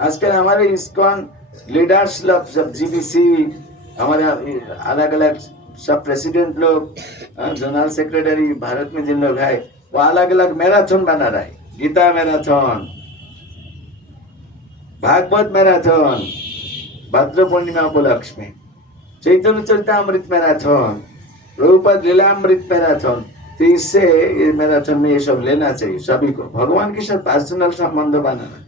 आजकल हमारे इस्कॉन लीडर्स लोग सब, जीबीसी, हमारे अलग अलग सब प्रेसिडेंट लोग, जनरल सेक्रेटरी भारत में जिन लोग है, वो अलग अलग मैराथन बना रहा है। गीता मैराथन, भागवत मैराथन, भद्र पूर्णिमा उपलक्ष्य में चैतन्य चरितामृत मैराथन, प्रभुपाद लीलामृत मैराथन। तो इससे ये मैराथन में ये सब लेना चाहिए सभी को, भगवान के साथ पर्सनल संबंध बनाना।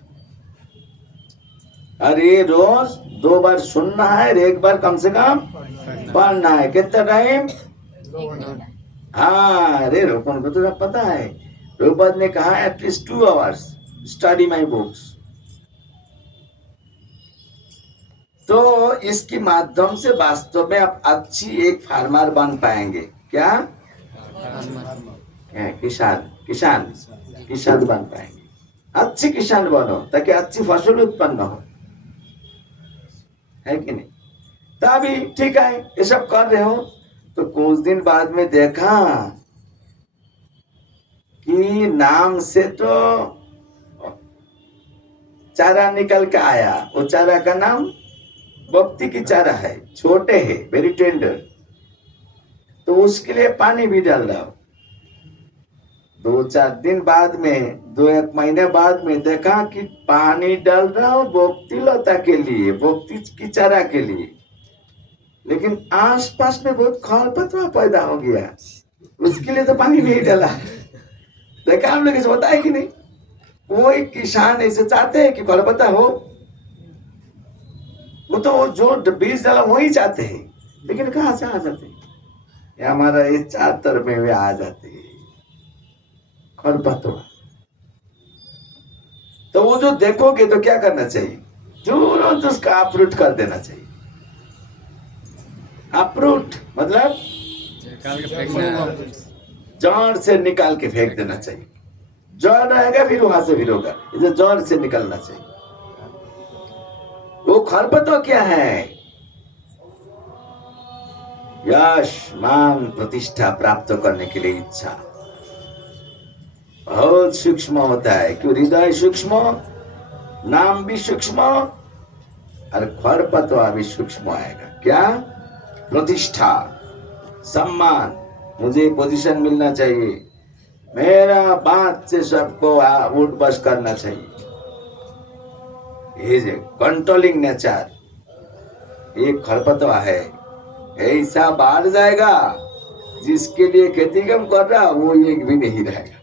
और ये रोज 2 बार सुनना है और 1 बार कम से कम पढ़ना है। कितना टाइम? हाँ, अरे रोपन को तो पता है, प्रभुपाद ने कहा at least 2 hours study my books. तो इसके माध्यम से वास्तव में आप अच्छी एक फार्मर बन पाएंगे। क्या? किसान बन पाएंगे। अच्छे किसान बनो ताकि अच्छी फसल उत्पन्न हो, है कि नहीं? तभी ठीक है, ये सब कर रहे हो। तो कुछ दिन बाद में देखा कि नाम से तो चारा निकल के आया। वो चारा का नाम भक्ति की चारा है, छोटे है, वेरी टेंडर। तो उसके लिए पानी भी डाल रहा हो। 2-4 दिन बाद में, 2-1 महीने बाद में देखा कि पानी डाल रहा हूं बोक्ति लता के लिए, बोक्ति की चारा के लिए, लेकिन आसपास में बहुत खरपतवार पैदा हो गया, उसके लिए तो पानी नहीं डाला। देखा हम लोग, होता है कि नहीं? कोई किसान ऐसे चाहते हैं कि खरपतवार हो, वो तो जो बीज डाला वही चाहते हैं, लेकिन कहां से आ जाते हैं? ये हमारा ये चार तरफ में वे आ जाते हैं खरपतवार। तो वो जो देखोगे तो क्या करना चाहिए? तुरंत उसका अपरूट कर देना चाहिए। अपरूट मतलब निकाल के फेंकना। जड़ से निकाल के फेंक देना चाहिए। जड़ रहेगा फिर वहां से फिर होगा, इसे जड़ से निकालना चाहिए। वो खरपतवार क्या है? यश, मान, प्रतिष्ठा प्राप्त करने के लिए इच्छा बहुत सूक्ष्म होता है। क्यों? हृदय सूक्ष्म, नाम भी सूक्ष्म और खरपतवार भी सूक्ष्म आएगा। क्या? प्रतिष्ठा, सम्मान, मुझे पोजीशन मिलना चाहिए, मेरा बात से सबको उठ बस करना चाहिए, ये कंट्रोलिंग नेचर, ये खरपतवार है। ऐसा बाढ़ जाएगा जिसके लिए खेती कम कर रहा वो एक भी नहीं रहेगा।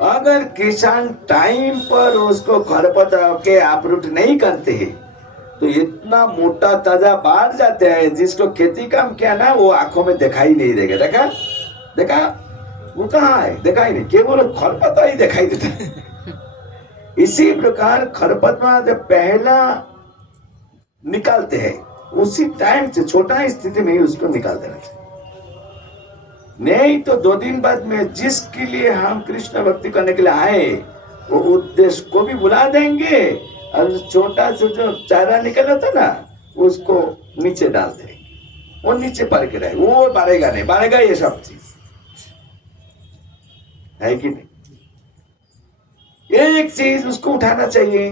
अगर किसान टाइम पर उसको खरपतवार के अपरूट नहीं करते हैं तो इतना मोटा ताजा बाढ़ जाते हैं, जिसको खेती कम किया ना वो आंखों में दिखाई नहीं देगा। देखा देखा वो कहाँ है? दिखाई नहीं, केवल खरपतवार ही दिखाई देता है। इसी प्रकार खरपतवार जब पहला निकालते हैं उसी टाइम से, छोटा स्थिति में ही उसको निकाल देना चाहिए। नहीं तो 2 दिन बाद में जिसके लिए हम कृष्ण भक्ति करने के लिए आए वो उद्देश्य को भी भुला देंगे, और छोटा से जो चारा निकला था ना उसको नीचे डाल देंगे, वो नीचे पड़ के रहे, वो बढ़ेगा नहीं, बढ़ेगा ये सब चीज है कि नहीं? एक चीज उसको उठाना चाहिए।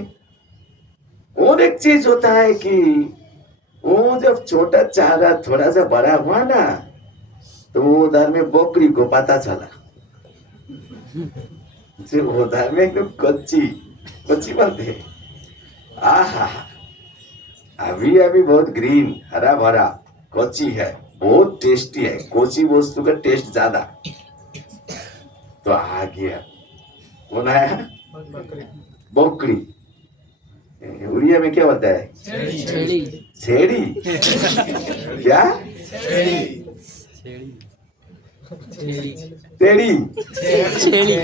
और एक चीज होता है कि वो जब छोटा चारा थोड़ा सा बड़ा हुआ ना तो वो उधर में बकरी को पता चला, उधर में एकदम कच्ची कच्ची बनते है। आहा, अभी अभी बहुत ग्रीन, हरा भरा कच्ची है, बहुत टेस्टी है। कच्ची वस्तु का टेस्ट ज्यादा। तो आ गया, कौन आया? बकरी। उड़िया में क्या होता है? छेड़ी। छेड़ी। क्या? तेड़ी। छेड़ी।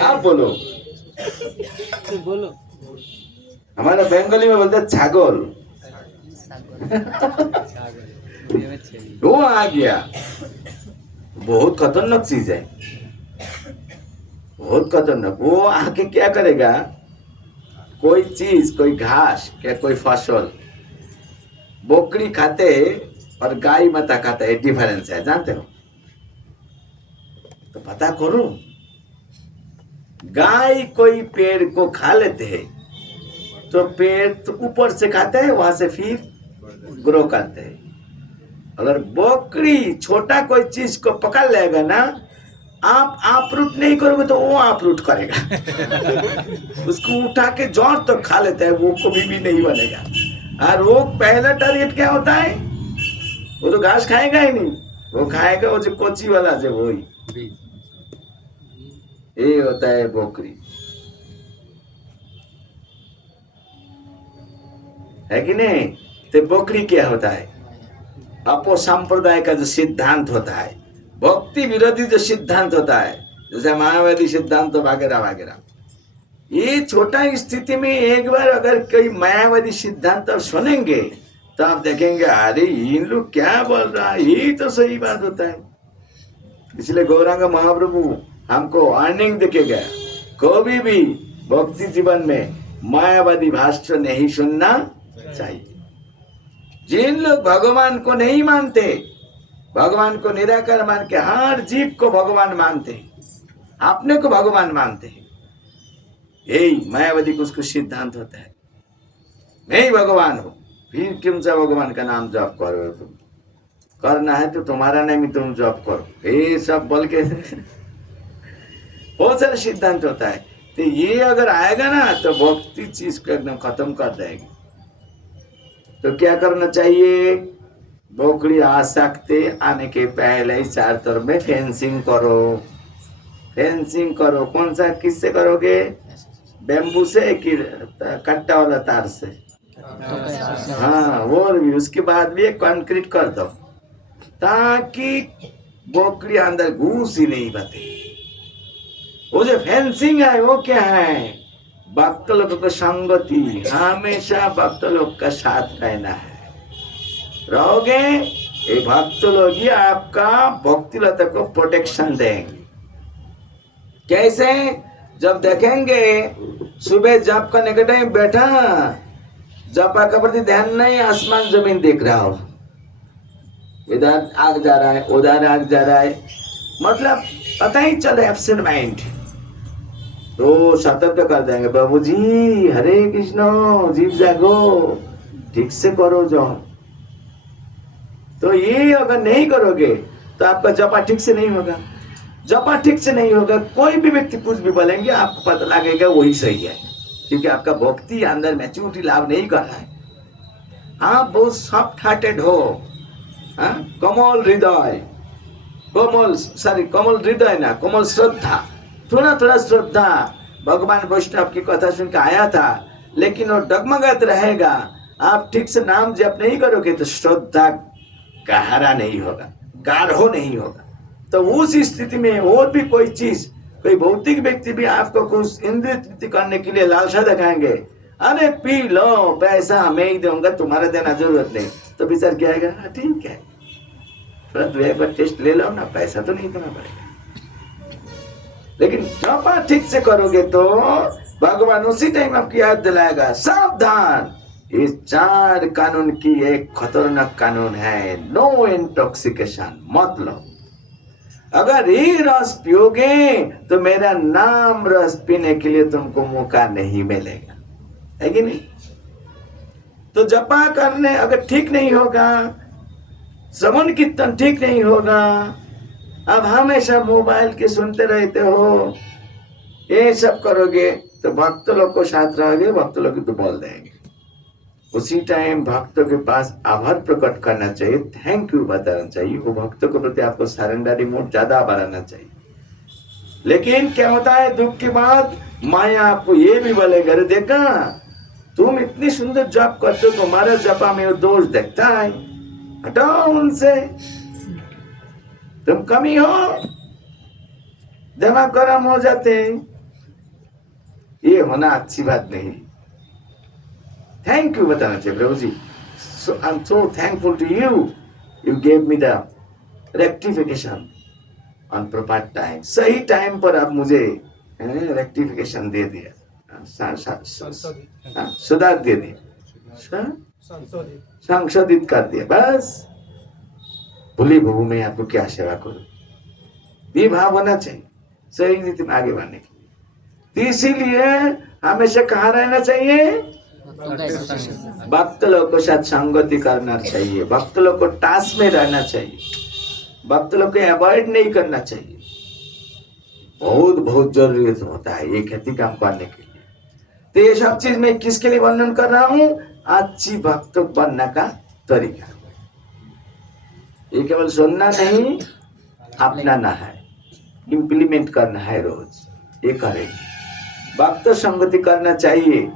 आप बोलो। बोलो। हमारा बंगाली में बोलते हैं छागल। वो आ गया, बहुत खतरनाक चीज है, बहुत खतरनाक। वो आके क्या करेगा? कोई चीज, कोई घास क्या कोई फसल बकरी खाते और गाय माता खाता है, डिफरेंस है, जानते हो? तो पता करो। गाय कोई पेड़ को खा लेते हैं तो पेड़ तो ऊपर से खाते हैं, वहां से फिर ग्रो करते हैं। अगर बकरी छोटा कोई चीज को पकड़ लेगा ना, आप रूट नहीं करोगे तो वो आप रूट करेगा। उसको उठा के जड़ तो खा लेता है, वो कभी भी नहीं बनेगा। और वो पहला टारगेट क्या होता है? वो तो घास खाएगा ही नहीं, वो खाएगा वो जो कोची वाला जो वही, ये होता है बकरी, है कि नहीं? तो बकरी क्या होता है? अपो संप्रदाय का जो सिद्धांत होता है, भक्ति विरोधी जो सिद्धांत होता है, जैसे मायावादी सिद्धांत वगैरह वगैरह, ये छोटा स्थिति में एक बार अगर कोई मायावादी सिद्धांत सुनेंगे तो आप देखेंगे अरे इन लोग क्या बोल रहा है, ये तो सही बात होता है। इसलिए गौरांग महाप्रभु हमको अर्निंग देके गया, कभी भी भक्ति जीवन में मायावादी भाष्य नहीं सुनना चाहिए। जिन लोग भगवान को नहीं मानते, भगवान को निराकार मान के हर जीव को भगवान मानते, अपने को भगवान मानते हैं, यही मायावादी को उसको सिद्धांत होता है। मैं ही भगवान हूं, फिर क्यों सा भगवान का नाम जप करो? तुम करना है तो तुम्हारा नाम ही तुम जप करो, ये सब बोल के बहुत सारे सिद्धांत होता है। तो ये अगर आएगा ना तो भक्ति चीज को एकदम खत्म कर देगी। तो क्या करना चाहिए? बोकड़ी आ सकते आने के पहले ही चार तरफ में फेंसिंग करो। फेंसिंग करो, कौन सा किससे करोगे? बेम्बू से कि कट्टा वाला तार से? हाँ, वो भी उसके बाद भी एक कंक्रीट कर दो ताकि बोकड़ी अंदर घुस ही नहीं पाती। वो जो फेंसिंग है वो क्या है? भक्त लोग को संगति, हमेशा भक्त लोग का साथ रहना है। रहोगे, ये भक्त लोग ही आपका भक्ति लता को प्रोटेक्शन देंगे। कैसे? जब देखेंगे सुबह जप करने के टाइम बैठा, जपा का प्रति ध्यान नहीं, आसमान जमीन देख रहा हो, इधर आग जा रहा है, उधर आग जा रहा है, मतलब पता ही चले एब्सेंट माइंड, तो सतर्क कर देंगे, बाबू जी हरे कृष्ण, जीव जागो, ठीक से करो जो। तो ये अगर नहीं करोगे तो आपका जपा ठीक से नहीं होगा। जपा ठीक से नहीं होगा, कोई भी व्यक्ति कुछ भी बोलेंगे आपको पता लगेगा वही सही है, क्योंकि आपका भक्ति अंदर मैच्योरिटी लाभ नहीं कर रहा है। आप बहुत सॉफ्ट हार्टेड हो, कोमल हृदय, कोमल हृदय ना, कोमल श्रद्धा, थोड़ा श्रद्धा। भगवान वैष्णव की कथा सुन के आया था, लेकिन वो डगमगात रहेगा। आप ठीक से नाम जप नहीं करोगे तो श्रद्धा गहरा नहीं होगा, गाढ़ो नहीं होगा। तो उस स्थिति में और भी कोई चीज, कोई भौतिक व्यक्ति भी आपको कुछ इंद्रिय तृप्ति करने के लिए लालसा दिखाएंगे, अरे पी लो, पैसा मैं ही दूंगा, तुम्हारा देना जरूरत नहीं, तो विचार किया जाएगा, हाँ ठीक है, थोड़ा दो एक बार टेस्ट ले लो ना, पैसा तो नहीं देना पड़ेगा। लेकिन जपा ठीक से करोगे तो भगवान उसी टाइम आपकी याद दिलाएगा, सावधान, इस 4 कानून की एक खतरनाक कानून है, नो इंटॉक्सिकेशन, मत लो। अगर ये रस पियोगे तो मेरा नाम रस पीने के लिए तुमको मौका नहीं मिलेगा, है कि नहीं? तो जपा करने अगर ठीक नहीं होगा, श्रवण कीर्तन ठीक नहीं होगा, अब हमेशा मोबाइल के सुनते रहते हो, ये सब करोगे तो भक्त लोग को साथ रहोगे, भक्त लोग तो बोल देंगे। उसी टाइम भक्तों के पास आभार प्रकट करना चाहिए, थैंक यू बताना चाहिए, वो भक्तों के प्रति आपको सरेंडर मोड ज्यादा बढ़ाना चाहिए। लेकिन क्या होता है, दुख के बाद माया आपको ये भी बोलेगा, अरे देखा तुम इतनी सुंदर जप करते हो, तुम्हारा जपा में वो दोष देखता है, हटाओ उनसे, तुम कमी हो, दिमाग गर्म हो जाते हैं, ये होना अच्छी बात नहीं। थैंक यू बताना चाहिए, प्रभु जी I am so thankful to you, you gave me the rectification on proper time, सही टाइम पर आप मुझे रेक्टिफिकेशन दे दिया, सुधार दे दिया, संशोधित कर दिया, बस भूली भू में आपको क्या सेवा करूं, ये भाव होना चाहिए सही रीति में आगे बढ़ने के लिए। तो इसीलिए हमेशा कहाँ रहना चाहिए? भक्त लोग को साथ संगति करना चाहिए, भक्त लोग को टास में रहना चाहिए, भक्त लोग को अवॉइड नहीं करना चाहिए। बहुत जरूरी होता है ये खेती काम करने के लिए। तो ये सब चीज मैं किसके लिए वर्णन कर रहा हूँ? अच्छी भक्त बनने का तरीका। ये केवल सुनना नहीं, अपनाना है, इम्प्लीमेंट करना है रोज, ये करेंगे। भक्त संगति करना चाहिए,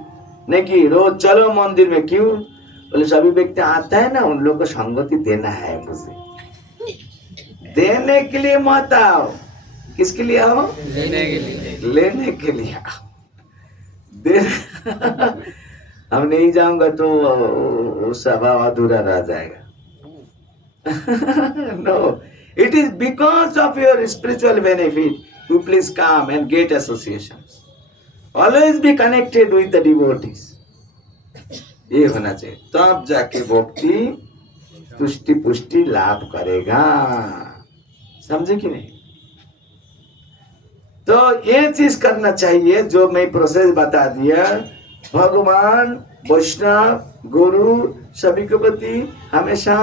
नहीं कि रोज चलो मंदिर में, क्यों बोले सभी व्यक्ति आता है ना, उन लोगों को संगति देना है मुझे, देने के लिए मत आओ, किसके लिए आओ? लेने के लिए आओ। हम नहीं जाऊंगा तो सभा अधूरा रह जाएगा। No, it is because of your spiritual benefit you please come and get associations. Always be connected with the devotees. ये होना चाहिए, तब जाके भक्ति तुष्टि पुष्टि लाभ करेगा, समझे कि नहीं? तो ये चीज करना चाहिए जो मैं प्रोसेस बता दिया। भगवान, वैष्णव, गुरु सभी के प्रति हमेशा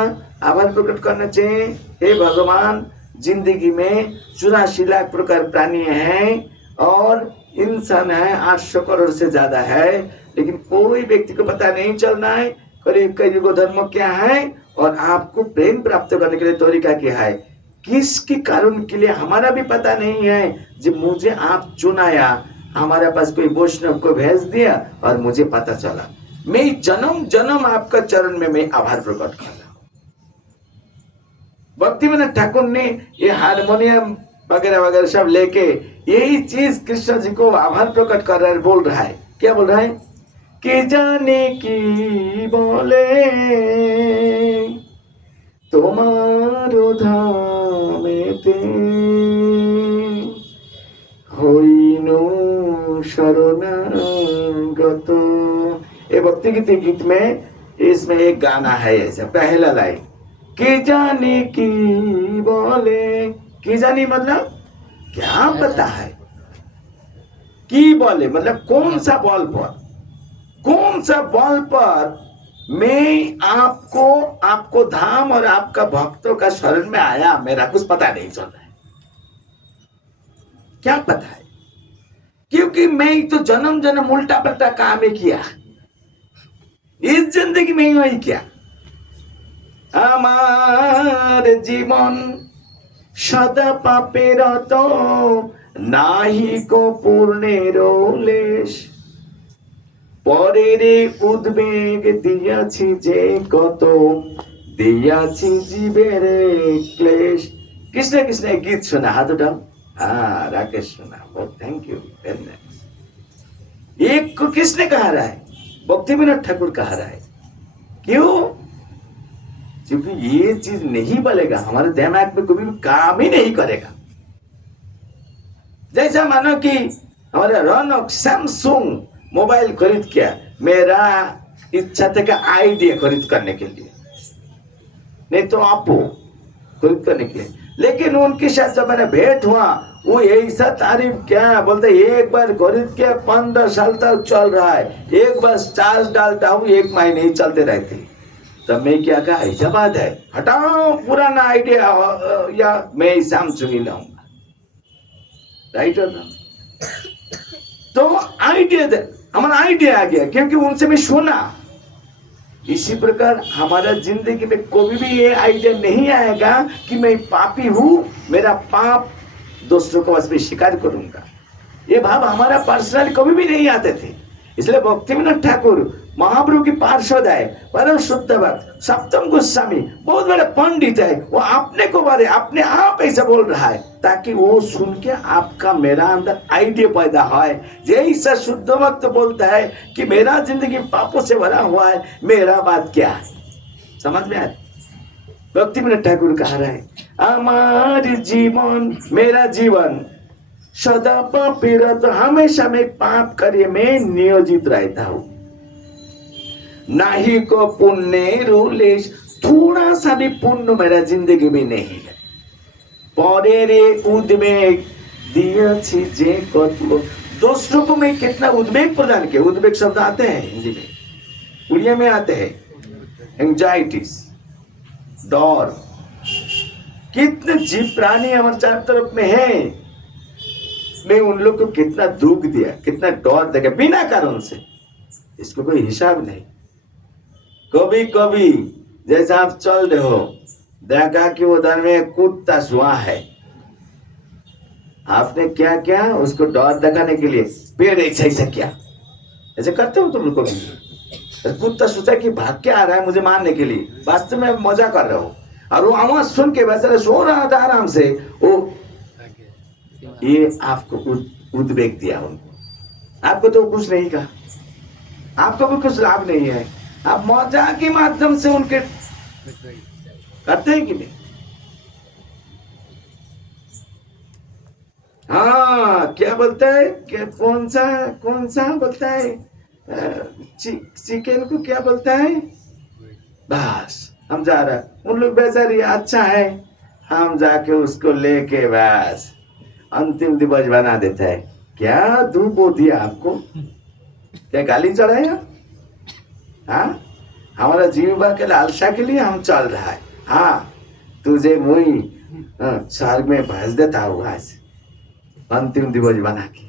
आभार प्रकट करना चाहिए। हे भगवान, जिंदगी में 84 लाख प्रकार प्राणी हैं, और इंसान है 800 करोड़ से ज्यादा है, लेकिन कोई व्यक्ति को पता नहीं चलना है करीब कलयुग धर्म क्या है और आपको प्रेम प्राप्त करने के लिए तरीका क्या है, किसके कारण के लिए हमारा भी पता नहीं है। जब मुझे आप चुनाया, हमारे पास कोई वैष्णव को भेज दिया और मुझे पता चला, मैं जन्म जन्म आपका चरण में मैं आभार प्रकट कर रहा हूँ। भक्तिविनोद ठाकुर ने ये हारमोनियम वगैरह वगैरह सब लेके यही चीज कृष्ण जी को आभार प्रकट कर रहा है, बोल रहा है। क्या बोल रहा है? कि जाने की बोले तुम्हारो धामेते होइनो शरणागत। ये भक्ति गीत में इसमें एक गाना है ऐसा, पहला लाइन कि जाने की बोले, की जानी मतलब क्या पता है, की बोले मतलब कौन सा बॉल पर, कौन सा बॉल पर मैं आपको धाम और आपका भक्तों का शरण में आया, मेरा कुछ पता नहीं चल रहा है। क्या पता है? क्योंकि मैं तो जन्म जन्म उल्टा पलटा काम ही किया, इस जिंदगी में ही वही किया। আমার জীবন সদা পাপের তো নাহিকো পূর্ণের লেশ, পরের উদ্বেগ দিয়াছি যে কত, দিয়াছি জীবের ক্লেশ। किसने किसने गीत सुना? हाथ उठाओ। हाँ, राकेश सुना, बहुत थैंक यू, वेरी नाइस। एक को किसने कहा रहा है? भक्तिविनोद ठाकुर कहा रहा है। क्यों? क्योंकि ये चीज नहीं बोलेगा, हमारे दिमाग में कभी भी काम ही नहीं करेगा। जैसा मानो कि हमारे रौनक सैमसंग मोबाइल खरीद किया, मेरा इच्छा था कि आइडिया खरीद करने के लिए, नहीं तो आपो खरीद करने के लिए, लेकिन उनके साथ जब मैंने भेंट हुआ, वो ऐसा तारीफ क्या बोलते, एक बार खरीद के 15 साल तक चल रहा है, एक बार चार्ज डालता हूँ 1 महीने ही चलते रहते। तब मैं क्या कहा, ऐसा बात है, हटाओ पुराना आइडिया या मैं सैमसंग ही लाऊंगा, राइट और ना? तो आइडिया हमारा आइडिया आ गया, क्योंकि उनसे मैं सुना। इसी प्रकार हमारा जिंदगी में कभी भी ये आइडिया नहीं आएगा कि मैं पापी हूं, मेरा पाप दूसरों को बस में स्वीकार करूंगा। ये भाव हमारा पर्सनली कभी भी नहीं आते थे। इसलिए भक्तिविनोद ठाकुर महाप्रभु की पार्षद है, परम शुद्ध भक्त सप्तम गोस्वामी, बहुत बड़ा पंडित है, वो अपने को बारे अपने आप ऐसा बोल रहा है ताकि वो सुन के आपका मेरा अंदर आइडिया पैदा हो। जैसा शुद्ध भक्त बोलता है कि मेरा जिंदगी पापों से भरा हुआ है, मेरा बात क्या है, समझ में आया? भक्तिविनोद ठाकुर कह रहा है, हमारी जीवन मेरा जीवन सदा पापीरा, तो हमेशा मैं पाप कार्य में नियोजित रहता हूँ। नाही को पुण्य रूलेश, थोड़ा सा भी पुण्य मेरा जिंदगी में नहीं है। पौरे उद्वेग दिया जे कतो, दूसरों को मैं कितना उद्वेग प्रदान किया। उद्वेग शब्द आते हैं हिंदी में, उड़िया में आते हैं एंजाइटीज, डर। कितने जीव प्राणी हमारे चारों तरफ में है, मैं उन लोग को कितना दुख दिया, कितना डर देगा बिना कारण से, इसको कोई हिसाब नहीं। कभी कभी जैसा आप चल रहे हो, देखा कि उधर में कुत्ता सुआ है, आपने क्या किया, उसको डर दिखाने के लिए पेड़ ऐसा किया। ऐसे करते हो तुम लोग भी? कुत्ता सोचा कि भाग के आ रहा है मुझे मारने के लिए, वास्तव में मजा कर रहे हो, और वो आवाज सुन के वैसे सो रहा था आराम से, वो ये आपको उद्वेग दिया उनको। आपको तो कुछ नहीं कहा, आपको भी कुछ लाभ नहीं है, आप मजाक के माध्यम से उनके करते हैं कि नहीं? हाँ, क्या बोलता है, क्या कौन सा बोलता है, चिकन को क्या बोलता है? बस हम जा रहे, उन लोग बेचारी अच्छा है, हम जाके उसको लेके बस अंतिम दिवस बना देता है। क्या धूप होती है आपको, क्या गाली चढ़ाया? हाँ, हमारा जीविका के लालसा के लिए हम चल रहा है। हाँ, तुझे मुई स्वर्ग में भेज देता हूँ आज। अंतिम दिवस बना के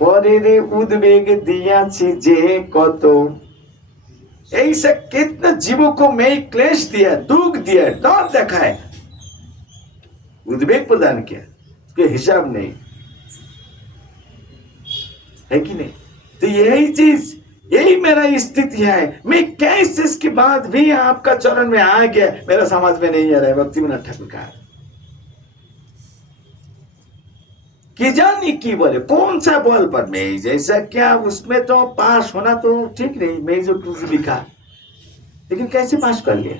পরেরে उद्वेग दियाছি যে কত ऐसा कितना जीवों को मैं क्लेश दिया, दुख दिया, डर दिखाया, उद्वेग प्रदान किया, उसके हिसाब नहीं है कि नहीं। तो यही चीज, यही मेरा स्थिति है। मैं कैसे इसके बाद भी आपका चरण में आ गया, मेरा समझ में नहीं आ रहा है। भक्तिविनोद ठाकुर का कि जानी की बोले कौन सा बल पर मैं जैसा क्या, उसमें तो पास होना तो ठीक नहीं, मैं जो कुछ लिखा, लेकिन कैसे पास कर लिया।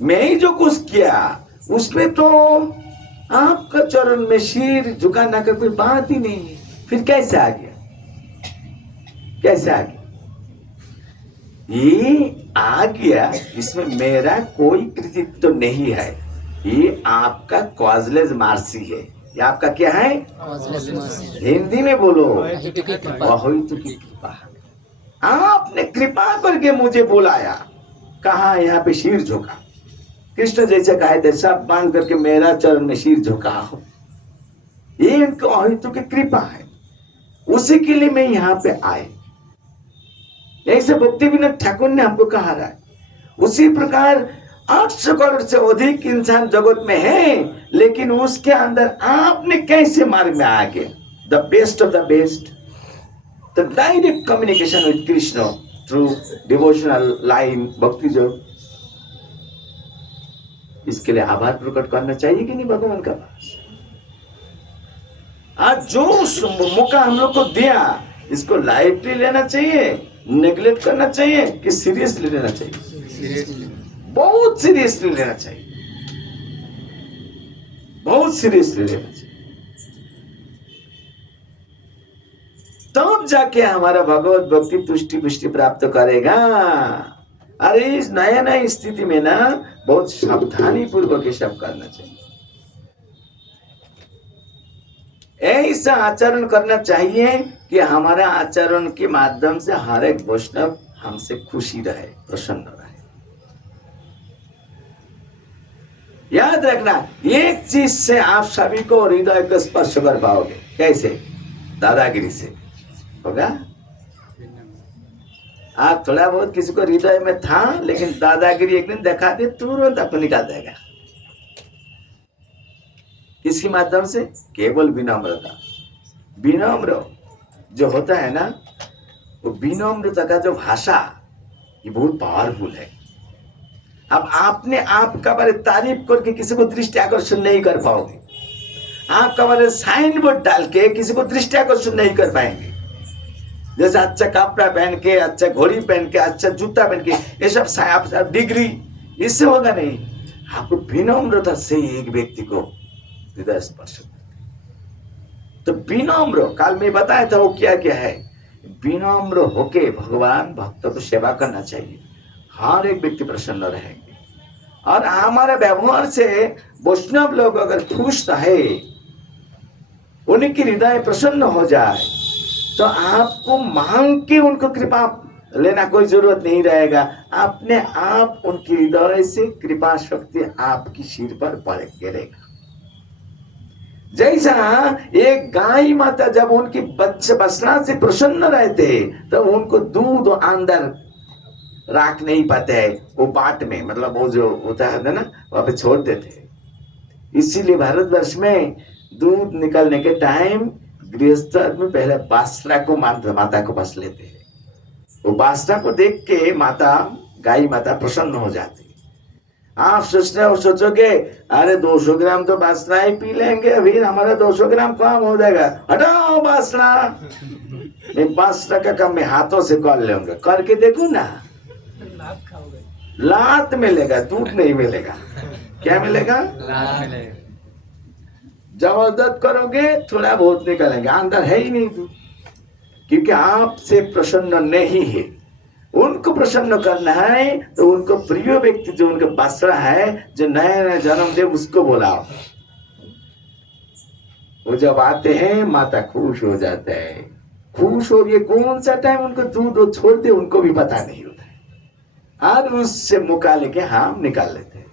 मैं जो कुछ किया उसमें तो आपका चरण में सिर झुकाना का कोई बात ही नहीं है, फिर कैसे आ गया, कैसे आ गया। ये आ गया, इसमें मेरा कोई कृतित्व तो नहीं है, ये आपका कॉजलेस मार्सी है। ये आपका क्या है, हिंदी में बोलो, बहुत की कृपा। आपने कृपा करके मुझे बुलाया, कहा यहाँ पे सिर झुका, कृष्ण जैसे कहा थे, सब बांध करके मेरा चरण में सिर झुका हो, ये इनको अहितु की कृपा है, उसी के लिए मैं यहाँ पे आए। ऐसे भक्तिविनोद ठाकुर ने हमको कहा रहा है। उसी प्रकार 800 करोड़ से अधिक इंसान जगत में है, लेकिन उसके अंदर आपने कैसे मार्ग में आ गए, the best of the best, the direct communication with Krishna through devotional line भक्ति योग, इसके लिए आभार प्रकट करना चाहिए कि नहीं भगवान का पास। आज जो मौका हम लोग को दिया, इसको लाइटली लेना चाहिए, नेग्लेक्ट करना चाहिए कि सीरियसली लेना चाहिए, बहुत सीरियसली लेना चाहिए, बहुत सीरियसली लेना चाहिए। तब जाके हमारा भगवत भक्ति तुष्टि पुष्टि प्राप्त करेगा। अरे इस नया नई स्थिति में ना बहुत सावधानी पूर्वक ये सब करना चाहिए। ऐसा आचरण करना चाहिए कि हमारा आचरण के माध्यम से हर एक वैष्णव हमसे खुशी रहे, प्रसन्न रहे। याद रखना, एक चीज से आप सभी को हृदय को स्पर्श कर पाओगे, कैसे, दादागिरी से होगा। आप थोड़ा बहुत किसी को हृदय में था, लेकिन दादागिरी एक दिन दिखा दे, तुरंत आपको निकाल देगा। किसके माध्यम से, केवल विनम्रता। विनम्र जो होता है ना, वो विनम्रता का जो भाषा, ये बहुत पावरफुल है। अब आपने आपका बारे तारीफ करके किसी को दृष्टि आकर्षण नहीं कर पाओगे, आपका बारे साइन बोर्ड डाल के किसी को दृष्टि आकर्षण नहीं कर पाएंगे। जैसे अच्छा कपड़ा पहन के, अच्छा घड़ी पहन के, अच्छा जूता पहन के, ये सब डिग्री, इससे होगा नहीं। आपको विनम्रता से एक व्यक्ति को हृदय स्पर्श। तो विनम्र, काल में बताया था वो क्या क्या है। विनम्र होके भगवान भक्तों को सेवा करना चाहिए, हर एक व्यक्ति प्रसन्न रहेंगे। और हमारे व्यवहार से वैष्णव लोग अगर खुश रहे, उनकी हृदय प्रसन्न हो जाए, तो आपको मांग के उनको कृपा लेना कोई जरूरत नहीं रहेगा। अपने आप उनकी हृदय से कृपा शक्ति आपकी सिर पर पड़ गिरेगा। जैसा एक गाय माता जब उनकी बच्चे बसना से प्रसन्न रहते, तो उनको दूध अंदर राख नहीं पाते है, वो बाट में, मतलब वो जो होता है ना, वहां पे छोड़ देते। इसीलिए भारतवर्ष में दूध निकलने के टाइम गृहस्थ आदमी पहले बासरा को माता को बस लेते हैं। वो बासरा को देख के माता, गाय माता प्रसन्न हो जाती। आप सोचोगे अरे 200 ग्राम तो बासरा ही पी लेंगे, फिर हमारा 200 ग्राम कम हो जाएगा, हटाओ बासरा। नहीं, बासरा का काम मैं हाथों से कर लूंगा, करके देखू ना, लात मिलेगा, दूध नहीं मिलेगा। क्या मिलेगा? जबरदस्त करोगे थोड़ा बहुत निकलेंगे, अंदर है ही नहीं दूध, क्योंकि आपसे प्रसन्न नहीं है। उनको प्रसन्न करना है तो उनको प्रिय व्यक्ति जो उनका बासरा है, जो नया नया जन्म दे, उसको बुलाओ। वो जब आते हैं माता खुश हो जाता है, खुश हो गए। कौन सा टाइम उनको दूध छोड़ दे उनको भी पता नहीं होता है, और उससे मुका लेके हम निकाल लेते हैं।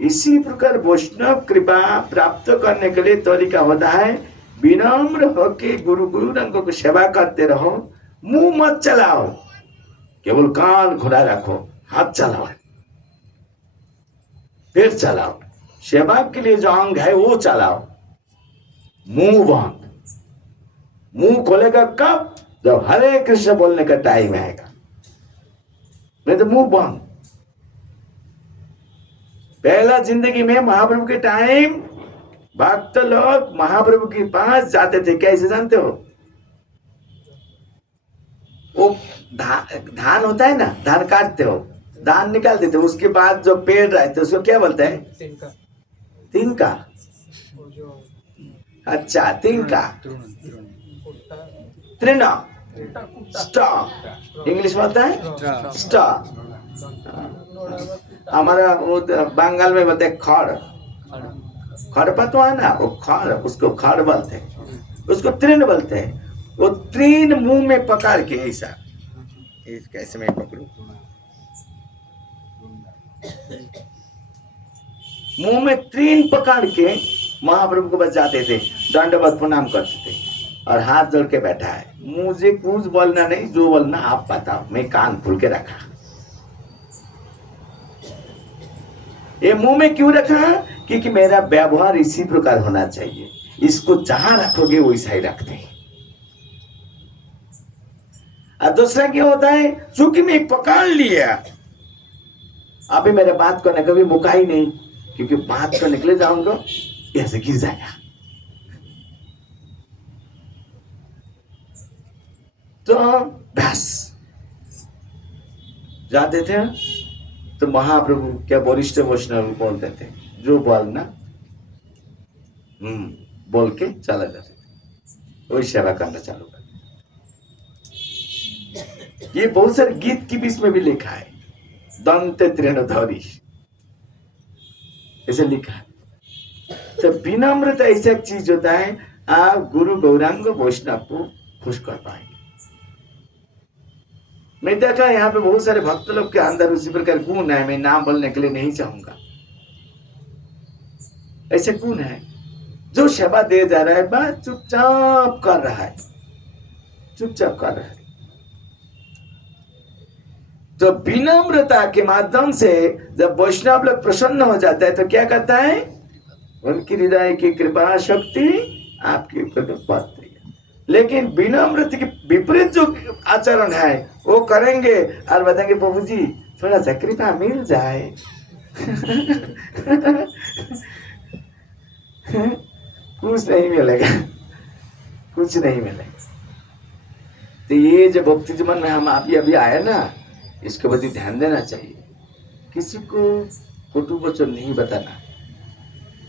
इसी प्रकार वैष्णव कृपा प्राप्त करने के लिए तरीका होता है विनम्र होके गुरु गुरुरंग को सेवा करते रहो, मुंह मत चलाओ, केवल कान खुला रखो, हाथ चलाओ, फिर चलाओ, सेवा के लिए जो अंग है वो चलाओ, मुंह बंद। मुंह खोलेगा कब? जब हरे कृष्ण बोलने का टाइम आएगा, नहीं तो मुंह बंद। पहला जिंदगी में महाप्रभु के टाइम भक्त लोग महाप्रभु के पास जाते थे, कैसे जानते हो? वो धान होता है ना, धान काटते हो, धान निकालते थे, उसके बाद जो पेड़ रहते उसको क्या बोलते हैं? तिनका। तिनका। वो जो अच्छा, तिनका। कुट्टा, तृण, कुट्टा, स्टॉक, इंग्लिश बोलता है स्टॉक। स्टॉक। हमारा वो बंगाल में बोलते हैं खड़, खड़पत्ता है ना, वो खड़, उसको खड़ बोलते हैं, उसको तृण बोलते हैं। वो तृण मुंह में पकड़ के ऐसा, कैसे मैं पकड़ू, मुंह में तृण पकड़ के महाप्रभु को बचाते थे, दंडवत प्रणाम करते थे और हाथ जोड़ के बैठा है, मुझे कुछ बोलना नहीं, जो बोलना आप बताओ, मैं कान खोल के रखा। ये मुंह में क्यों रखा? क्योंकि मेरा व्यवहार इसी प्रकार होना चाहिए, इसको जहां रखोगे वैसा ही रखते हैं। और दूसरा क्या होता है, चूंकि मैं पकड़ लिया, अभी मेरे बात करने का भी मौका ही नहीं, क्योंकि बात करने के लिए जाऊंगा ऐसे गिर जाएगा। तो बस जाते थे तो महाप्रभु क्या वरिष्ठ वैष्णव बोलते थे, जो बोलना बोल के चला जाते थे, वही सेवा करना चालू कर। ये बहुत सारे गीत की बीच में भी लिखा है, दंत तृणधरी ऐसे लिखा है। तो विनम्रता ऐसा चीज होता है, आप गुरु गौरांग वैष्णव को खुश कर पाएंगे। मैं देखा यहाँ पे बहुत सारे भक्त लोग के अंदर उसी प्रकार गुण है, मैं नाम बोलने के लिए नहीं चाहूंगा, ऐसे गुण है, जो सेवा दे जा रहा है बस चुपचाप कर रहा है, चुपचाप कर रहा है। तो विनम्रता के माध्यम से जब वैष्णव लोग प्रसन्न हो जाता है तो क्या करता है, उनकी हृदय की कृपा शक्ति आपके ऊपर बढ़ती है। लेकिन विनम्रता के विपरीत जो आचरण है वो करेंगे और बताएंगे प्रभु जी थोड़ा सा कृपा मिल जाए कुछ नहीं मिलेगा, कुछ नहीं मिलेगा। तो ये जो भक्ति जीवन में हम अभी आए ना, इसके प्रति ध्यान देना चाहिए। किसी को कटु वचन नहीं बताना,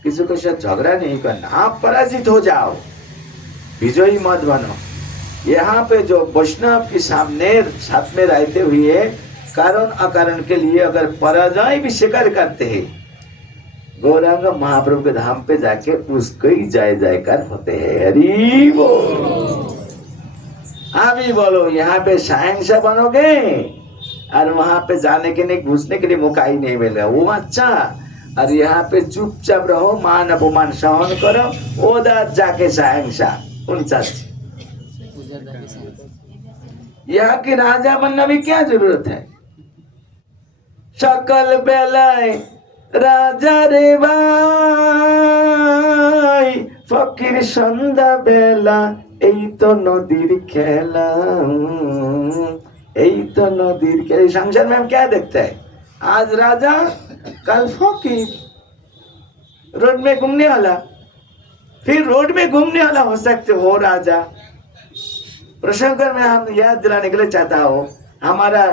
किसी को साथ झगड़ा नहीं करना, आप पराजित हो जाओ, विजयी मत बनो। यहाँ पे जो वैष्णव के सामने साथ में रहते हुए कारण अकारण के लिए अगर पराजय भी स्वीकार करते हैं, गौरांग महाप्रभु के धाम पे जाके उसको ही जय जयकार होते हैं। हरि बोल। अभी बोलो यहाँ पे शहंशाह बनोगे और वहां पे जाने के लिए घुसने के लिए मौका ही नहीं मिल रहा, वो अच्छा। और यहाँ पे चुपचाप रहो, मान अपमान सहन करो, उधर जाके शहंशाह 49। यहाँ के राजा बनना भी क्या जरूरत है, सकल बेलाय राजा रे भाई, फकीर सन्ध्या बेला এই তো নদীর খেলা, এই তো नदीर के संसार में हम क्या देखते हैं, आज राजा कल फकीर, रोड में घूमने वाला, फिर रोड में घूमने वाला हो सकते हो राजा। प्रशंकर में हम याद दिलाने के लिए चाहता हूँ, हमारा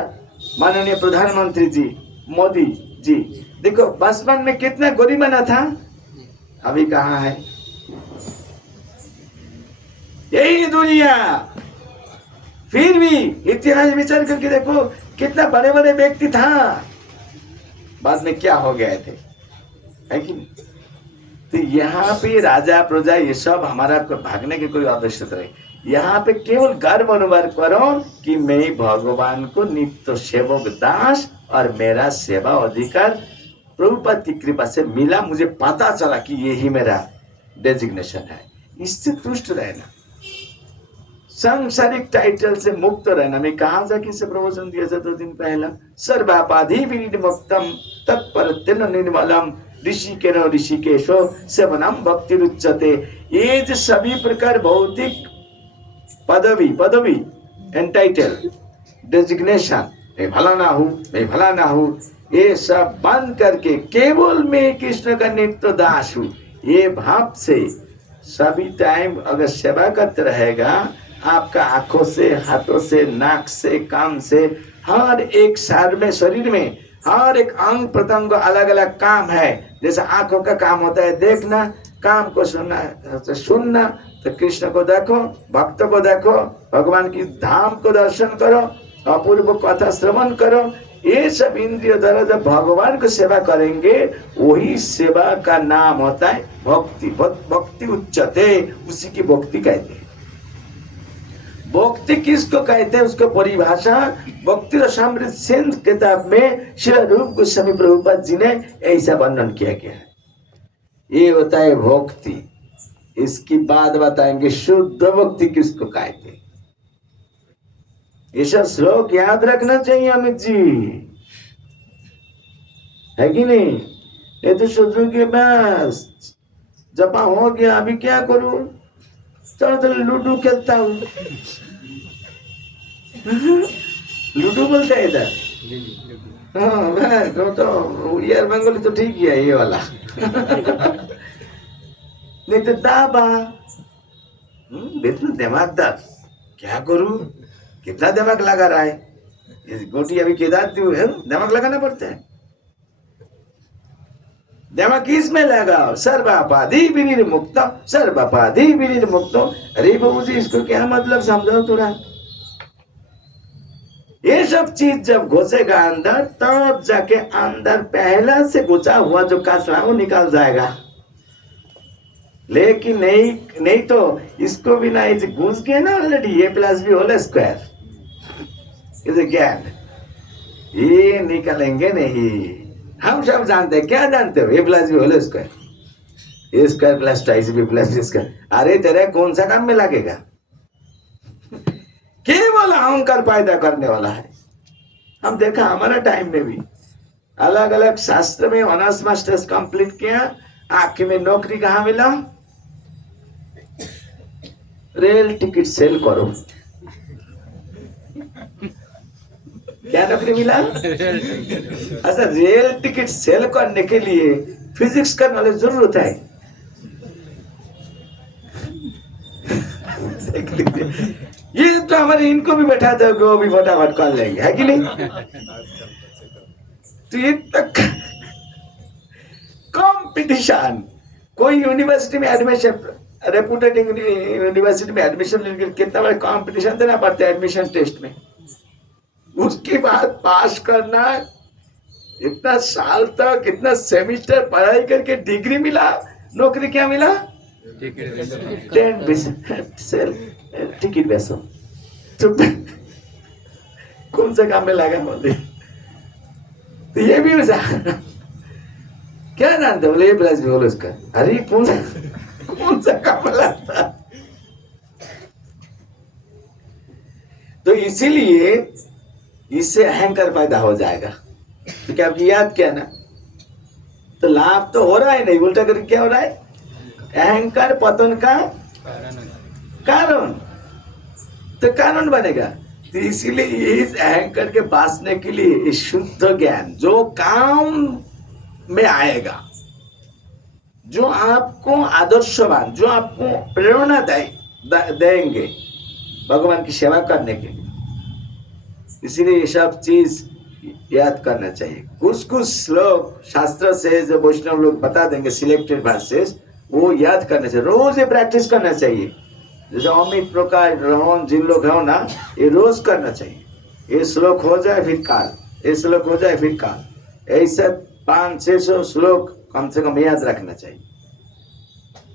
माननीय प्रधानमंत्री जी मोदी जी, देखो बचपन में कितना गरीबना था, अभी कहाँ है। यही दुनिया, फिर भी इतिहास विचार करके देखो कितना बड़े बड़े व्यक्ति था, बाद में क्या हो गए थे, है कि नहीं। तो यहाँ पे राजा प्रजा ये सब हमारा भागने की कोई आवश्यकता नहीं। यहाँ पे केवल गर्व अनुभव करो कि मैं भगवान को नित्य सेवक दास और मेरा सेवा अधिकार प्रभुपाद की कृपा से मिला, मुझे पता चला कि यही मेरा डेजिग्नेशन है। इससे तुष्ट रहना, सांसारिक टाइटल से मुक्त रहना। मैं कहा जाके इसे प्रवचन दिया था 2 दिन पहला। सर्वापाधि विनिर्मुक्तम तत्पर तेन निर्मलम ऋषिकेनो ऋषिकेशो सेवनम भक्ति रुच्यते। ये जो सभी प्रकार भौतिक पदवी एंटाइटल डेजिग्नेशन, मैं भला ना हूं, मैं भला ना हूं, ये सब बंद करके केवल मैं कृष्ण का नित्य दास हूं, ये भाव से सभी टाइम अगर सेवा करते रहेगा, आपका आंखों से, हाथों से, नाक से, कान से, हर एक शरीर में हर एक अंग प्रत्यंग अलग अलग काम है। जैसे आंखों का काम होता है देखना, काम को सुनना, तो कृष्ण को देखो, भक्त को देखो, भगवान की धाम को दर्शन करो, अपूर्व कथा श्रवण करो। ये सब इंद्रिय द्वारा जब भगवान को सेवा करेंगे, वही सेवा का नाम होता है भक्ति। भक्ति उच्चते, उसी की भक्ति कहते हैं। भक्ति किसको कहते हैं, उसको परिभाषा भक्ति रसामृत सिंध किताब में श्री रूप गोस्वामी प्रभुपाद जी ने ऐसा वर्णन किया गया है। ये होता है भक्ति। इसकी बात बताएंगे शुद्ध भक्ति किसको कहते हैं। ये सब श्लोक याद रखना चाहिए अमित जी, है कि नहीं? ये तो सोचो कि बस जपा हो गया, अभी क्या करूं, चलो लूडो खेलता हूं। लूडो बोलते हैं इधर। हाँ तो उड़िया बंगाली तो ठीक ही है ये वाला। नहीं तो दाबा, बिल्कुल दिमागदार, क्या करूं, कितना दिमाग लगा रहा है। इस गोटी अभी केदार दिमाग लगाना पड़ता है। दिमाग किसमें लगाओ, सर्वापाधि विनिर्मुक्त, सर्वापाधि विनिर्मुक्त। अरे बाबू जी इसको क्या मतलब समझाओ थोड़ा। ये सब चीज जब घुसेगा अंदर, तब जाके अंदर पहला से घुसा हुआ जो कचरा वो निकल जाएगा। लेकिन नहीं तो इसको भी ना, इसे घुस गया ना ऑलरेडी, ए प्लस बी होल स्क्वायर, इसे ज्ञान, ये निकलेंगे नहीं। हम सब जानते हैं, क्या जानते हो, ए प्लस बी होल स्क्वायर, ए स्क्वायर प्लस टाइस बी प्लस बी स्क्वायर। अरे तेरे कौन सा काम में लगेगा, केवल अहंकार पैदा करने वाला है। हम देखा हमारा टाइम में भी अलग अलग शास्त्र में ऑनर्स मास्टर्स कंप्लीट किया, आखिर में नौकरी कहाँ मिला, रेल टिकट सेल करो। क्या नौकरी मिला? अच्छा, रेल टिकट सेल करने के लिए फिजिक्स का नॉलेज जरूरत है। ये तो हमारे इनको भी बैठा था, वो भी फटाफट कर लेंगे, है कि नहीं? तो ये तक कंपटीशन, कोई यूनिवर्सिटी में एडमिशन, रेपुटेड यूनिवर्सिटी में एडमिशन लेने कितना बड़ा कंपटीशन देना पड़ता है एडमिशन टेस्ट में। उसके बाद पास करना, इतना साल तक इतना सेमेस्टर पढ़ाई करके डिग्री मिला, नौकरी क्या मिला, टिकट बेचो। तो कौन सा काम में लगा बोले, तो ये भी क्या जानते बोले, ये प्लस भी बोलो इसका। अरे कौन सा काम लगता। तो इसीलिए इससे अहंकार पैदा हो जाएगा। तो क्या आपकी याद क्या ना, तो लाभ तो हो रहा है नहीं, उल्टा करके क्या हो रहा है, अहंकार पतन का कारण, तो कारण बनेगा। तो इसीलिए इस अहंकार के बांचने के लिए शुद्ध ज्ञान जो काम में आएगा, जो आपको आदर्शवान, जो आपको प्रेरणा देंगे भगवान की सेवा करने के लिए, इसीलिए ये सब चीज याद करना चाहिए। कुछ श्लोक शास्त्र से जो वैष्णव लोग बता देंगे, सिलेक्टेड वर्सेस, वो याद करना चाहिए, रोज ये प्रैक्टिस करना चाहिए। जैसे अमित प्रकाश रोहन जिन लोग हो ना, ये रोज करना चाहिए। ये श्लोक हो जाए फिर काल, ये श्लोक हो जाए फिर काल, ऐसा 500-600 श्लोक कम से कम याद रखना चाहिए।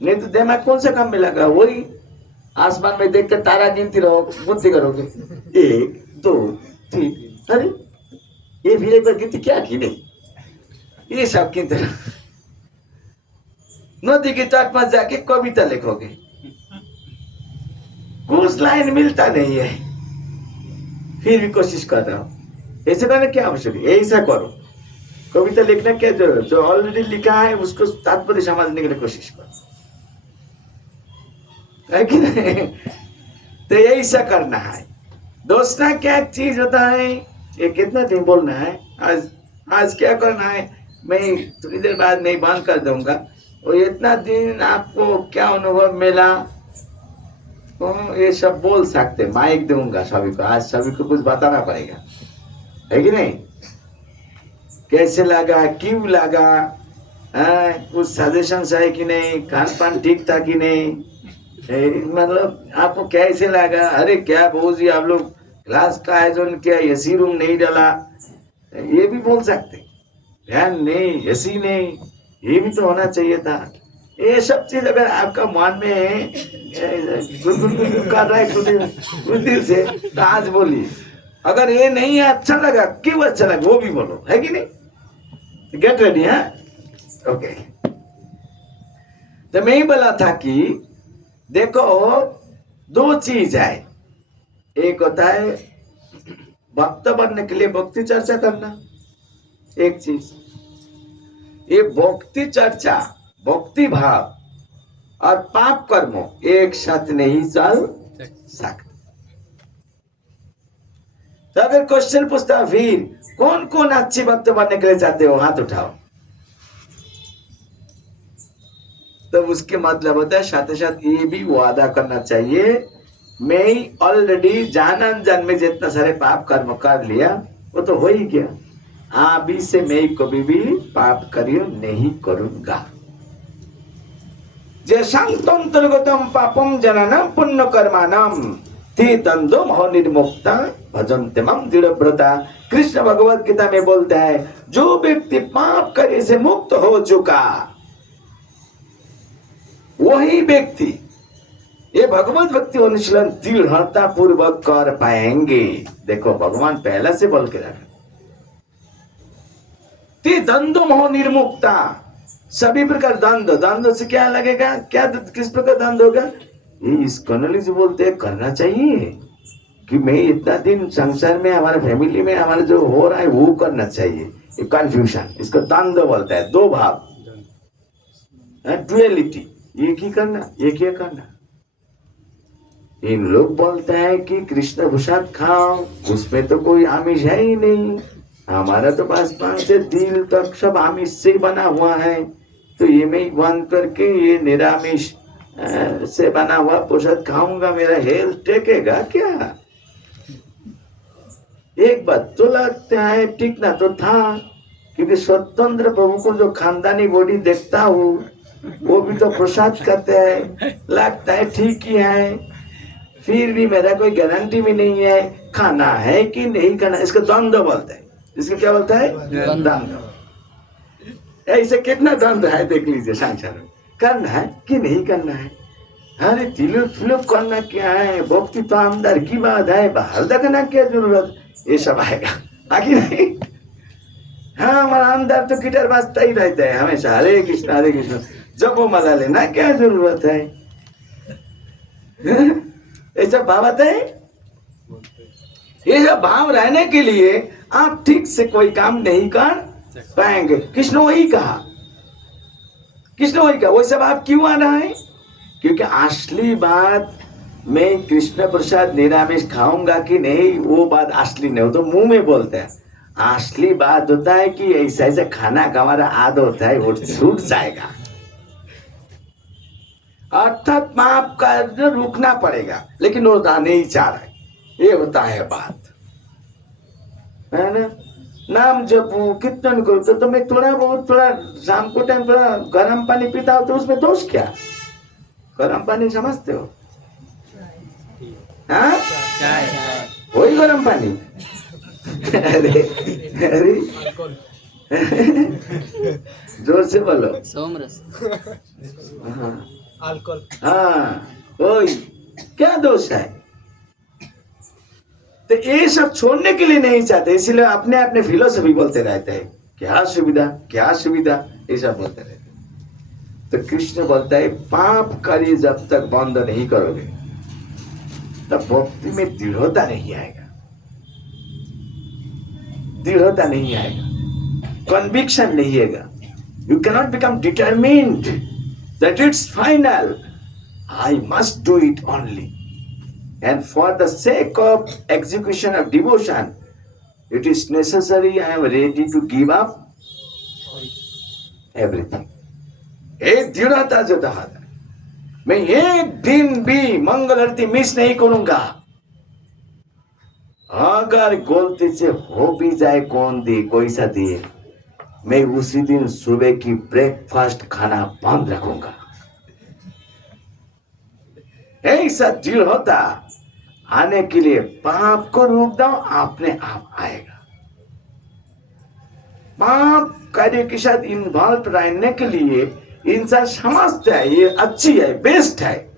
नहीं तो दिमाग कौन सा काम में लगा, वही आसमान में देख कर तारा गिनती रहो, बुद्धि करोगे 1 2 3, अरे ये भी एक बार गिनती क्या की नहीं, ये सब की तरह नदी के तट पर जाके कविता लिखोगे, कुछ लाइन मिलता नहीं है, फिर भी कोशिश कर रहा हूं। ऐसे करने क्या आवश्यक है? ऐसा करो, कविता लिखना क्या जरूरत, जो ऑलरेडी लिखा है उसको तात्पर्य समझने के लिए कोशिश करो, है कि नहीं? तो ऐसा करना है। दूसरा क्या चीज होता है, ये कितना दिन बोलना है, आज क्या करना है, मैं थोड़ी देर बाद मैं बंद कर दूंगा। और इतना दिन आपको क्या अनुभव मिला, तो ये सब बोल सकते, माइक दूंगा सभी को, आज सभी को कुछ बताना पड़ेगा, है कि नहीं? कैसे लगा, क्यों लगा, कुछ सजेशन है कि नहीं, खान पान ठीक था कि नहीं, मतलब आपको कैसे लगा, अरे क्या बहु जी आप लोग क्लास का आयोजन किया, एसी रूम नहीं डाला, ये भी बोल सकते, फैन नहीं, एसी नहीं, ये भी तो होना चाहिए था। ये सब चीज अगर आपका मन में गुनगुन कर रहा है कुछ दिल से, तो आज बोलिए। अगर ये नहीं है, अच्छा लगा, क्यों अच्छा लगा, वो भी बोलो, है कि नहीं? गेट रेडी, है ओके। तो मैं ही बोला था कि देखो, दो चीज है, एक होता है भक्त बनने के लिए भक्ति चर्चा करना, एक चीज, ये भक्ति चर्चा, भक्ति भाव और पाप कर्म एक साथ नहीं चल सकते। तो अगर क्वेश्चन पूछता है, फिर कौन कौन अच्छी भक्त बनने के लिए चाहते हो, हाथ उठाओ। तो उसके मतलब होता है साथ साथ ये भी वादा करना चाहिए, मैं ऑलरेडी जान अनजान में जितना सारे पाप कर्म कर लिया वो तो हो ही गया, अभी से मैं कभी भी पाप कार्य नहीं करूंगा। जे संतंतर्गतम पापम जननम पुण्य कर्मानम ते तंदो मोह निर्मुक्ता भजन्ते मम दृढ़व्रता। कृष्ण भगवत गीता में बोलता है, जो व्यक्ति पाप कार्य से मुक्त हो चुका, वही व्यक्ति ये भगवत भक्ति अनुशीलन दृढ़ता पूर्वक कर पाएंगे। देखो भगवान पहला से बोल के रखा, ते द्वंद्व मोह निर्मुक्ता, सभी प्रकार द्वंद्व, द्वंद्व से क्या लगेगा, क्या किस प्रकार द्वंद्व होगा, ये इसको जो बोलते हैं करना चाहिए कि मैं इतना दिन संसार में हमारे फैमिली में हमारा जो हो रहा है वो करना चाहिए, ये कंफ्यूजन, इसको द्वंद्व बोलता है, दो भाव, डुअलिटी, एक ही करना, एक ही करना। इन लोग बोलते हैं कि कृष्ण प्रसाद खाओ, उसमें तो कोई आमिष है ही नहीं, हमारा तो बस पान से दिल तक सब आमिष से बना हुआ है, तो ये मैं बंद करके ये निरामिष से बना हुआ प्रसाद खाऊंगा, मेरा हेल्थ टेकेगा क्या? एक बात तो लगता है टिकना तो था, क्योंकि स्वतंत्र प्रभु को जो खानदानी बॉडी देखता हूँ वो भी तो प्रसाद करते हैं, लगता है ठीक ही है, फिर भी मेरा कोई गारंटी भी नहीं है खाना है कि नहीं खाना। इसका द्वंद्व बोलता है, इसका क्या बोलता है? द्वंद्व। ऐसे कितना द्वंद्व है देख लीजिए संसार में, करना है कि नहीं करना है, अरे तिलुप फिलुप करना क्या है, भक्ति तो अंदर की बात है, बाहर देखना क्या जरूरत, ये सब आएगा आखिर नहीं। हाँ हमारा अंदर तो गिटार बजता ही रहता है हमेशा, हरे कृष्ण जब वो मजा लेना क्या जरूरत है, ऐसा भाव आता है। ये सब भाव रहने के लिए आप ठीक से कोई काम नहीं कर पाएंगे। कृष्ण वही कहा, वो सब आप क्यों आ रहा है, क्योंकि असली बात मैं कृष्ण प्रसाद निरामिष खाऊंगा कि नहीं वो बात असली नहीं, वो तो मुंह में बोलते हैं। असली बात होता है कि ऐसा ऐसा खाना का हमारा आदत होता है वो छूट जाएगा, अर्थात पाप का रुकना पड़ेगा, लेकिन वो नहीं चाह रहा है, ये होता है बात, है ना। नाम जपू कीर्तन करो तो मैं थोड़ा शाम को टाइम थोड़ा गर्म पानी पीता हूं, तो उसमें दोष क्या? गर्म पानी समझते हो? हाँ वही गर्म पानी। अरे जोर से बोलो। सोमरस। अल्कोहल। हाँ वही, क्या दोष है? तो ये सब छोड़ने के लिए नहीं चाहते, इसीलिए अपने अपने फिलोसफी बोलते रहते हैं क्या सुविधा, क्या सुविधा, ऐसा बोलते रहते। तो कृष्ण बोलता है पाप कार्य जब तक बंद नहीं करोगे तब भक्ति में दृढ़ता नहीं आएगा, दृढ़ता नहीं आएगा, कन्विक्शन नहीं आएगा। You cannot become determined that it's final, I must do it only. And for the sake of execution of devotion, it is necessary I am ready to give up everything. एक दृढ़ता जो था, मैं एक दिन भी मंगल आरती मिस नहीं करूंगा। अगर गलती से हो भी जाए कौन दे कोई सा दिए, मैं उसी दिन सुबह की ब्रेकफास्ट खाना बंद रखूंगा। ऐसा दृढ़ता आने के लिए पाप को रोक दो, अपने आप आएगा। पाप कार्य के साथ इन्वॉल्व रहने के लिए इंसान समझता है ये अच्छी है, बेस्ट है,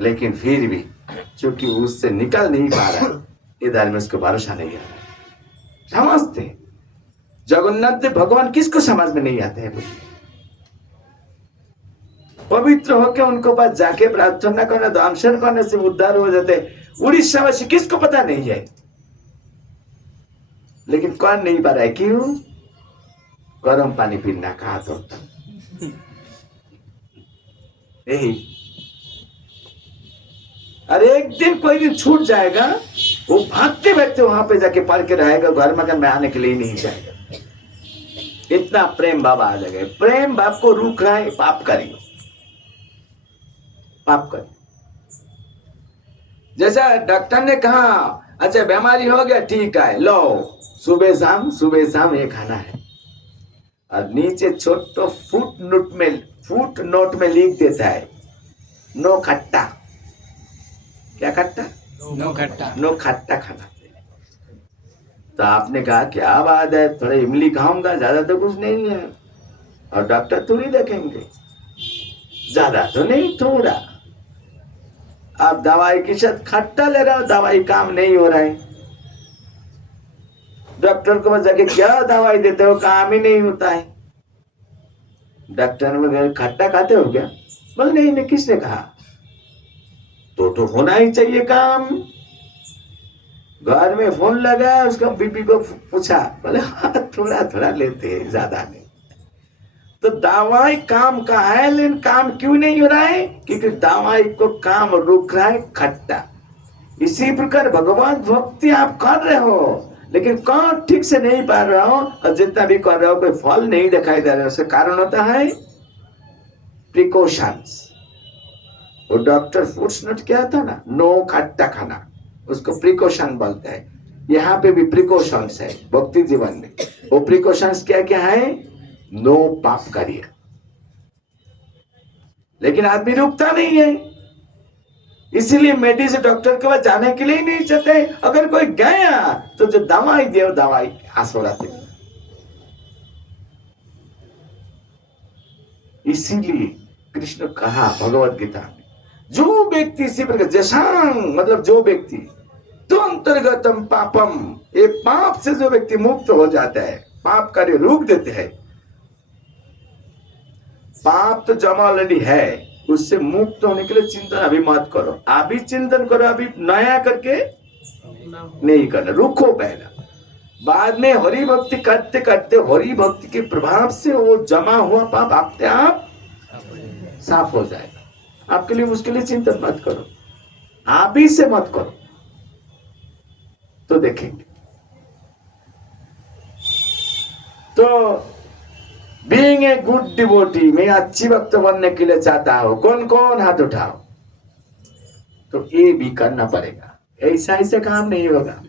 लेकिन फिर भी चूंकि उससे निकल नहीं पा रहा, इधर में उसको भरोसा नहीं आ रहा। समझते हैं जगन्नाथ भगवान किसको समझ में नहीं आते हैं? पवित्र होकर उनको पास जाके प्रार्थना करना, दर्शन करने से उद्धार हो जाते। उड़ीसा वासी किसको पता नहीं है, लेकिन कौन नहीं पा रहा है? क्यों? गर्म पानी पीना कहा तो यही। अरे एक दिन कोई दिन छूट जाएगा, वो भागते भागते वहां पे जाके पढ़ के रहेगा, घर मकान में आने के लिए नहीं जाएगा। इतना प्रेम भाव आ जाएगा। प्रेम भाव को रोक रहा है पाप करियो, पाप कर। जैसा डॉक्टर ने कहा अच्छा बीमारी हो गया, ठीक है, लो सुबह शाम ये खाना है, और नीचे छोटो फुट नोट में लिख देता है नो खट्टा। क्या खट्टा? नो खट्टा खाना। तो आपने कहा क्या बात है, थोड़ा इमली खाऊंगा, ज्यादा तो कुछ नहीं है, और डॉक्टर थोड़ी देखेंगे, ज्यादा तो नहीं, थोड़ा। आप दवाई के साथ खट्टा ले रहे हो, दवाई काम नहीं हो रहा है। डॉक्टर को जाके क्या दवाई देते हो, काम ही नहीं होता है। डॉक्टर में खट्टा खाते हो क्या? बोल नहीं, किसने कहा? तो होना ही चाहिए काम। घर में फोन लगा, उसका बीबी को पूछा, बोले हाँ थोड़ा थोड़ा लेते हैं, ज्यादा नहीं। तो दवाई काम का है, लेकिन काम क्यों नहीं हो रहा है? क्योंकि दवाई को काम रोक रहा है खट्टा। इसी प्रकार भगवान भक्ति आप कर रहे हो, लेकिन कौन ठीक से नहीं पा रहा हो, और जितना भी कर रहे हो कोई फल नहीं दिखाई दे रहा है। उसका कारण होता है प्रिकॉशंस। वो डॉक्टर फूड्स नोट क्या था ना, नो खट्टा खाना, उसको प्रिकॉशन बोलते हैं। यहाँ पे भी प्रिकॉशंस है भक्ति जीवन में। वो प्रिकॉशंस क्या क्या है? नो पाप करिए। लेकिन आदमी रुकता नहीं है, इसीलिए मेडिसिन डॉक्टर के पास जाने के लिए नहीं चाहते। अगर कोई गया तो जो दवाई दे वो दवाई आसोराते। इसीलिए कृष्ण कहा भगवत गीता में, जो व्यक्ति इसी प्रकार जशांग मतलब जो व्यक्ति तो अंतर्गतम पापम, ये पाप से जो व्यक्ति मुक्त हो जाता है, पाप कार्य रोक देते हैं। पाप तो जमा ऑलरेडी है, उससे मुक्त होने के लिए चिंतन अभी मत करो। अभी चिंतन करो, अभी नया करके नहीं करना, रुको पहला। बाद में हरि भक्ति करते करते हरि भक्ति के प्रभाव से वो जमा हुआ पाप अपने आप साफ हो जाएगा। आपके लिए उसके लिए चिंतन मत करो, अभी से मत करो, तो देखेंगे। तो बीइंग ए गुड डिवोटी, मैं अच्छी भक्त बनने के लिए चाहता हूं, कौन कौन हाथ उठाओ। तो ये भी करना पड़ेगा, ऐसा काम नहीं होगा।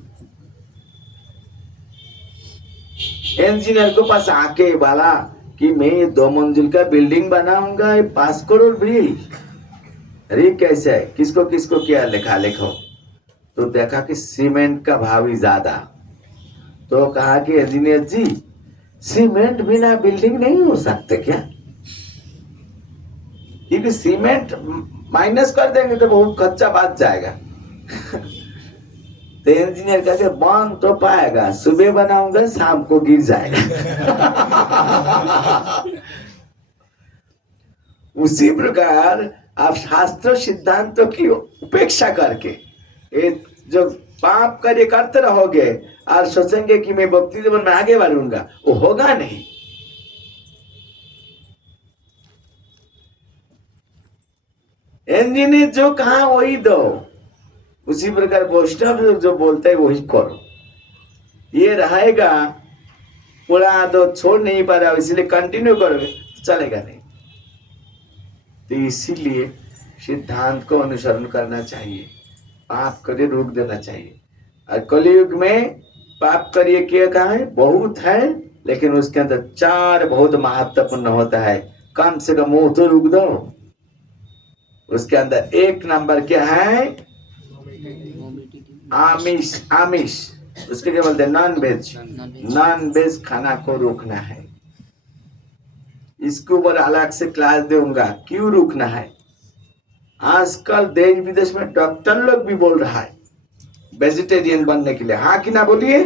इंजीनियर को पास आके वाला कि मैं 2 मंजिल का बिल्डिंग बनाऊंगा, 5 करोड़ बिल। अरे कैसे है, किसको किसको क्या लिखो। तो देखा कि सीमेंट का भाव ही ज्यादा। तो कहा कि इंजीनियर जी सीमेंट बिना बिल्डिंग नहीं हो सकते क्या? क्योंकि सीमेंट माइनस कर देंगे तो बहुत कच्चा बात जाएगा। तो इंजीनियर कहते बन तो पाएगा, सुबह बनाऊंगा शाम को गिर जाएगा। उसी प्रकार आप शास्त्र सिद्धांतों की उपेक्षा करके ये जो पाप कार्य करते रहोगे और सोचेंगे कि मैं भक्ति जीवन में आगे बढ़ूंगा, वो होगा नहीं। इंजीनियर जो कहा वही दो, उसी प्रकार वैष्णव जो बोलते है वही करो। ये रहेगा पूरा तो छोड़ नहीं पा रहा, इसलिए कंटिन्यू करोगे तो चलेगा नहीं। तो इसीलिए सिद्धांत को अनुसरण करना चाहिए, पाप करे रोक देना चाहिए। और कलयुग में पाप करिए क्या कहा है, बहुत है, लेकिन उसके अंदर 4 बहुत महत्वपूर्ण होता है। कम से कम मुंह तो रोक दो। उसके अंदर 1 नंबर क्या है, आमिष। आमिष उसके क्या बोलते हैं, नॉन वेज। नॉन वेज खाना को रोकना है। इसके ऊपर अलग से क्लास दूंगा, क्यों रोकना है। आजकल देश विदेश में डॉक्टर लोग भी बोल रहा है वेजिटेरियन बनने के लिए। हाँ कि ना बोलिए,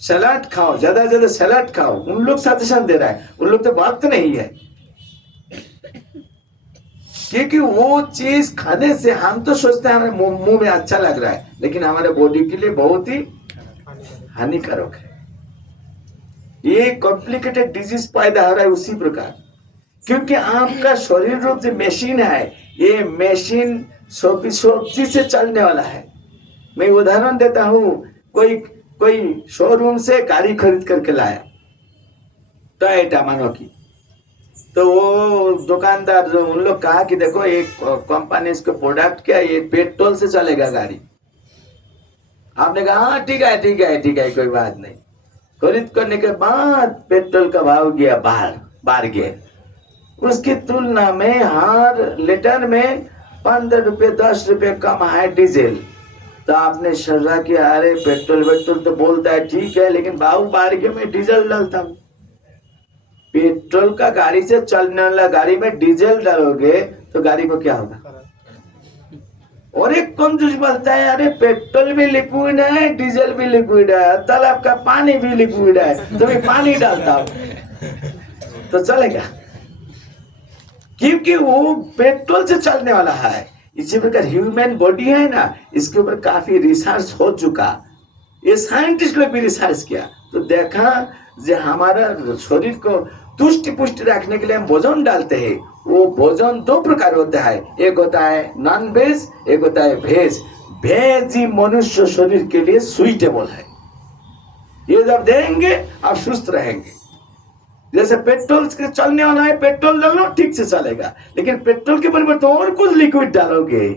सलाद खाओ, ज्यादा से ज्यादा सलाद खाओ। उन लोग सजेशन दे रहा है, उन लोग तो भक्त नहीं है, क्योंकि वो चीज खाने से हम तो सोचते हैं हमारे मुंह में अच्छा लग रहा है, लेकिन हमारे बॉडी के लिए बहुत ही हानिकारक है। ये कॉम्प्लिकेटेड डिजीज पैदा हो रहा है उसी प्रकार, क्योंकि आपका शरीर रूप से मशीन है। ये मशीन सोची से चलने वाला है। मैं उदाहरण देता हूँ, कोई शोरूम से गाड़ी खरीद करके लाया टोयोटा मानो की, तो वो दुकानदार जो उन लोग कहा कि देखो एक कंपनी इसको प्रोडक्ट क्या, ये पेट्रोल से चलेगा गाड़ी। आपने कहा हाँ ठीक है ठीक है ठीक है, कोई बात नहीं। खरीद करने के बाद पेट्रोल का भाव गया बाहर गया। उसकी तुलना में हर लीटर में 15 रुपये 10 रुपये कम है डीजल। तो आपने सोचा कि अरे पेट्रोल तो बोलता है ठीक है, लेकिन भाव बढ़ गया, मैं डीजल डालता हूँ। पेट्रोल का गाड़ी से चलने वाला गाड़ी में डीजल डालोगे तो गाड़ी को क्या होगा। और एक कंजूस बोलता है अरे पेट्रोल भी लिक्विड है, डीजल भी लिक्विड है, तालाब का पानी भी लिक्विड है, तो मैं पानी डालता हूँ तो चलेगा, क्योंकि वो पेट्रोल से चलने वाला है। इसी प्रकार ह्यूमन बॉडी है ना, इसके ऊपर काफी रिसर्च हो चुका। ये साइंटिस्ट लोग भी रिसर्च किया तो देखा जो हमारा शरीर को तुष्टि पुष्टि रखने के लिए हम भोजन डालते हैं, वो भोजन 2 प्रकार होता है। एक होता है नॉन वेज, एक होता है वेज। वेज ही मनुष्य शरीर के लिए सुइटेबल है। ये जब देंगे आप सुस्त रहेंगे। जैसे पेट्रोल से चलने वाला है, पेट्रोल डालो ठीक से चलेगा, लेकिन पेट्रोल के परिवर्तन और कुछ लिक्विड डालोगे।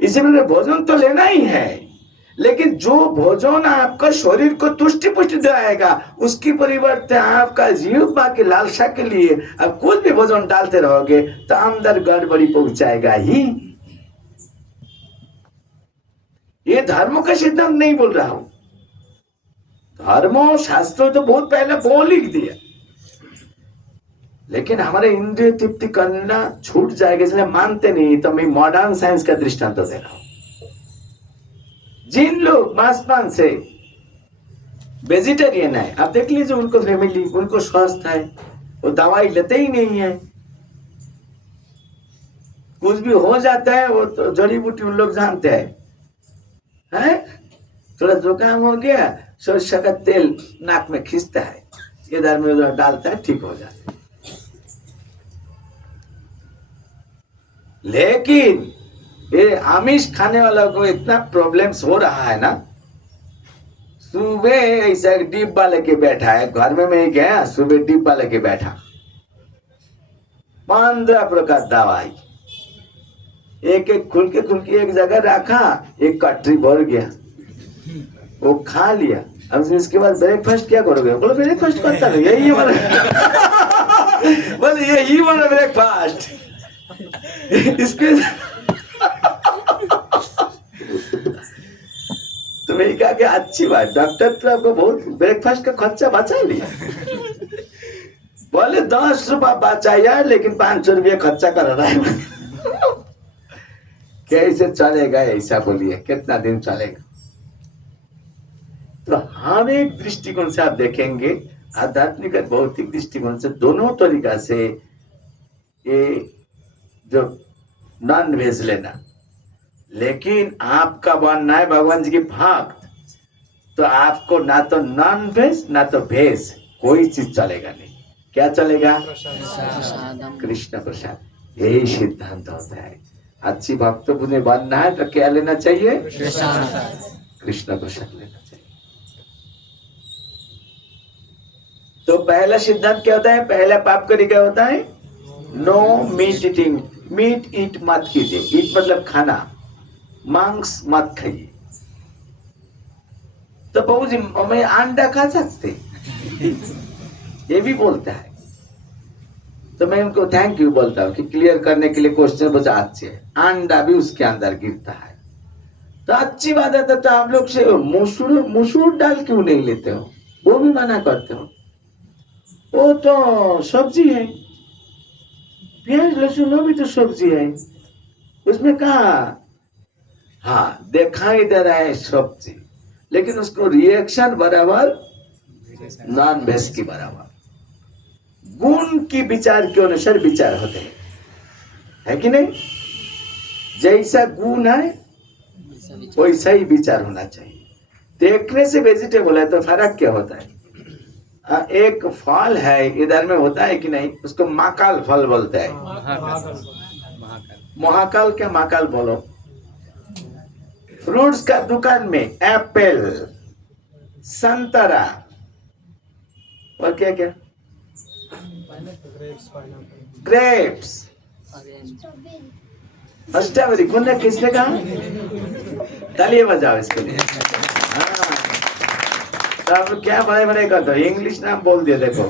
इसी में भोजन तो लेना ही है, लेकिन जो भोजन आपका शरीर को तुष्टि पुष्टि दिलाएगा, उसकी परिवर्ते आपका जीव की लालसा के लिए आप कुछ भी भोजन डालते रहोगे तो अंदर गड़बड़ी पहुंचाएगा ही। ये धर्म का सिद्धांत नहीं बोल रहा हूं, धर्म शास्त्र तो बहुत पहले बोल ही दिया, लेकिन हमारे इंद्रिय तृप्ति करना छूट जाएगा, इसलिए मानते नहीं। तो मैं मॉडर्न साइंस का दृष्टांत दे रहा हूं। जिन लोग मांसपान से वेजिटेरियन है, आप देख लीजिए उनको फैमिली, उनको स्वस्थ है, वो दवाई लेते ही नहीं है। कुछ भी हो जाता है वो तो जड़ी बूटी उन लोग जानते हैं। थोड़ा जुकाम हो गया, सरसों का तेल नाक में खींचता है, इधर में उधर डालता है, ठीक हो जाता है। लेकिन ये आमिष खाने वालों को इतना प्रॉब्लम्स हो रहा है ना। सुबह ऐसा डिब्बा लेके बैठा है, घर में मैं गया, सुबह डिब्बा लेके बैठा, 15 प्रकार दवाई, एक एक खुल के एक जगह रखा, एक कटरी भर गया, वो खा लिया। अब इसके बाद ब्रेकफास्ट क्या करोगे? बोलो ब्रेकफास्ट करता नहीं, यही बोले यही वाला ब्रेकफास्ट। इसके तो मैं कहा कि अच्छी बात, डॉक्टर तो आपको बहुत ब्रेकफास्ट का खर्चा बचा लिया। बोले 10 रुपया बचा यार, लेकिन 500 रुपया खर्चा कर रहा है। कैसे चलेगा ऐसा बोलिए, कितना दिन चलेगा? तो हर एक दृष्टिकोण से आप देखेंगे, आध्यात्मिक और भौतिक दृष्टिकोण से दोनों तरीका से ये जो नॉन वेज लेना, लेकिन आपका बनना है भगवान जी की भक्त, तो आपको ना तो नॉन वेज ना तो वेज कोई चीज चलेगा नहीं। क्या चलेगा? प्रसादम कृष्ण प्रसाद, यही सिद्धांत होता है। अच्छी भक्त मुझे बनना है तो क्या लेना चाहिए? प्रसाद कृष्ण प्रसाद लेना चाहिए। तो पहला सिद्धांत क्या होता है? पहला पाप करी क्या होता है? नो मीट ईटिंग, मीट ईट मत कीजिए। ईट मतलब खाना, मांस मत खाइए। तो बहू जी मैं अंडा खा सकते, ये भी बोलता है। तो मैं उनको थैंक यू बोलता हूँ कि क्लियर करने के लिए क्वेश्चन बचा अच्छे है। अंडा भी उसके अंदर गिरता है, तो अच्छी बात है। तो आप लोग से मसूर दाल क्यों नहीं लेते हो? वो भी मना करते हो। वो तो सब्जी है, प्याज लहसुन वो भी तो सब्जी है, उसमें कहा हाँ दिखाई दे रहा है सब्जी, लेकिन उसको रिएक्शन बराबर नॉन वेज की बराबर। गुण की विचार के अनुसार विचार होते हैं, है कि नहीं? जैसा गुण है वैसा ही विचार होना चाहिए। देखने से वेजिटेबल है तो फर्क क्या होता है? एक फल है इधर में होता है कि नहीं, उसको महाकाल फल बोलते हैं। महाकाल क्या महाकाल बोलो? फ्रूट्स का दुकान में एप्पल, संतरा और क्या क्या, ग्रेप्स, स्ट्रॉबेरी, कौन किसने कहा? तालियां बजाओ इसके लिए। हाँ, तब क्या बड़े बड़े का तो इंग्लिश नाम बोल दिया। देखो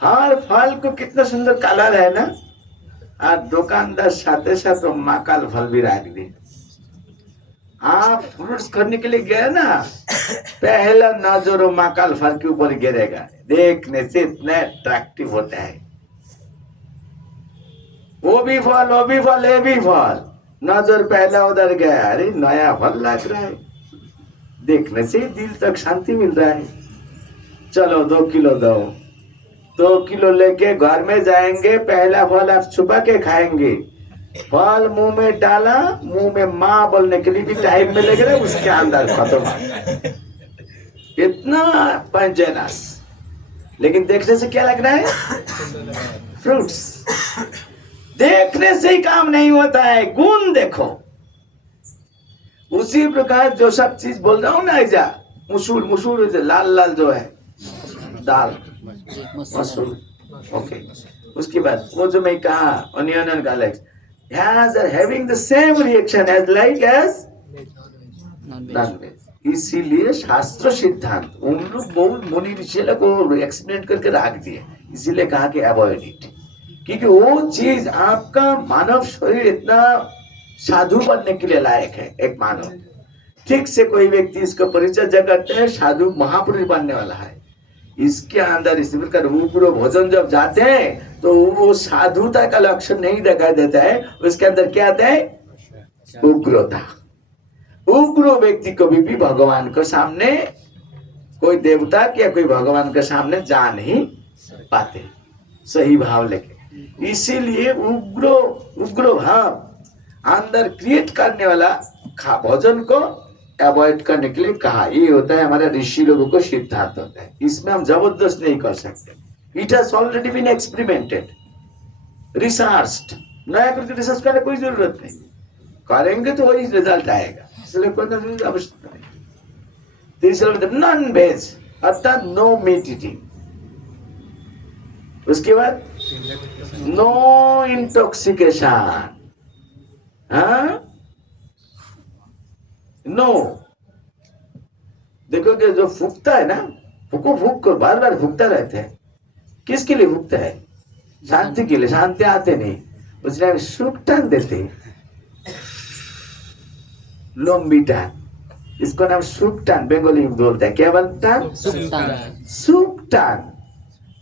हर फल को कितना सुंदर कलर है ना, और दुकानदार साथे साथ तो महाकाल फल भी रख दी। आप फ्रूट्स खरीदने के लिए गए ना, पहला नजर महाकाल फल के ऊपर गिरेगा, देखने से इतना अट्रैक्टिव होता है। वो भी फल, वो भी फल, ये भी फल, नजर पहला उधर गया, अरे नया फल लग रहा है, देखने से दिल तक शांति मिल रहा है। चलो 2 किलो दो, 2 किलो लेके घर में जाएंगे, पहला फल आप छुपा के खाएंगे। फल मुंह में डाला, मुंह में माँ बोलने के लिए भी टाइम मिलेगा ना, उसके अंदर खत्म। इतना पंचेनस, लेकिन देखने से क्या लग रहा है? फ्रूट्स। देखने से ही काम नहीं होता है, गुण देखो। उसी प्रकार जो सब चीज बोल रहा हूँ ना, ऐसा मसूर, मसूर लाल लाल जो है दाल, मसूर, ओके। उसके बाद वो जो मैं कहा onion and garlic has are having the same reaction as like as non-veg। इसीलिए शास्त्र सिद्धांत उन लोग बहुत मुनि ऋषि को एक्सप्लेन करके रख दिए, इसीलिए कहा कि अवॉइड इट। क्योंकि वो चीज आपका मानव शरीर इतना साधु बनने के लिए लायक है। एक मानव ठीक से कोई व्यक्ति इसका परिचय जगत है, साधु महापुरुष बनने वाला है। इसके अंदर इसी प्रकार उग्र भोजन जब जाते हैं तो वो साधुता का लक्षण नहीं दिखाई देता है, उसके अंदर क्या आता है? उग्रता। उग्र व्यक्ति कभी भी भगवान के सामने, कोई देवता या कोई भगवान के सामने जा नहीं पाते सही भाव लेके। इसीलिए उग्र भाव अंदर क्रिएट करने वाला भोजन को अवॉइड करने के लिए कहा। ये होता है हमारे ऋषि लोगों को सिद्धांत होता है, इसमें हम जबरदस्त नहीं कर सकते। It has already been experimented, researched. नया करके रिसर्च करने कोई जरूरत नहीं, करेंगे तो वही रिजल्ट आएगा, इसलिए कोई आवश्यकता नहीं। तीसरा नॉन वेज अर्थात नो मीट ईटिंग। उसके बाद नो इंटॉक्सिकेशन, हाँ नो। देखो कि जो फूकता है ना, फूको फूक कर बार बार फूकता रहते हैं, किसके लिए फूकता है? शांति के लिए। शांति आते नहीं, उसने सुख टान देते, लंबी टान, इसको नाम सुख टान बंगाली में बोलते हैं। क्या बोलता है? सुख टान।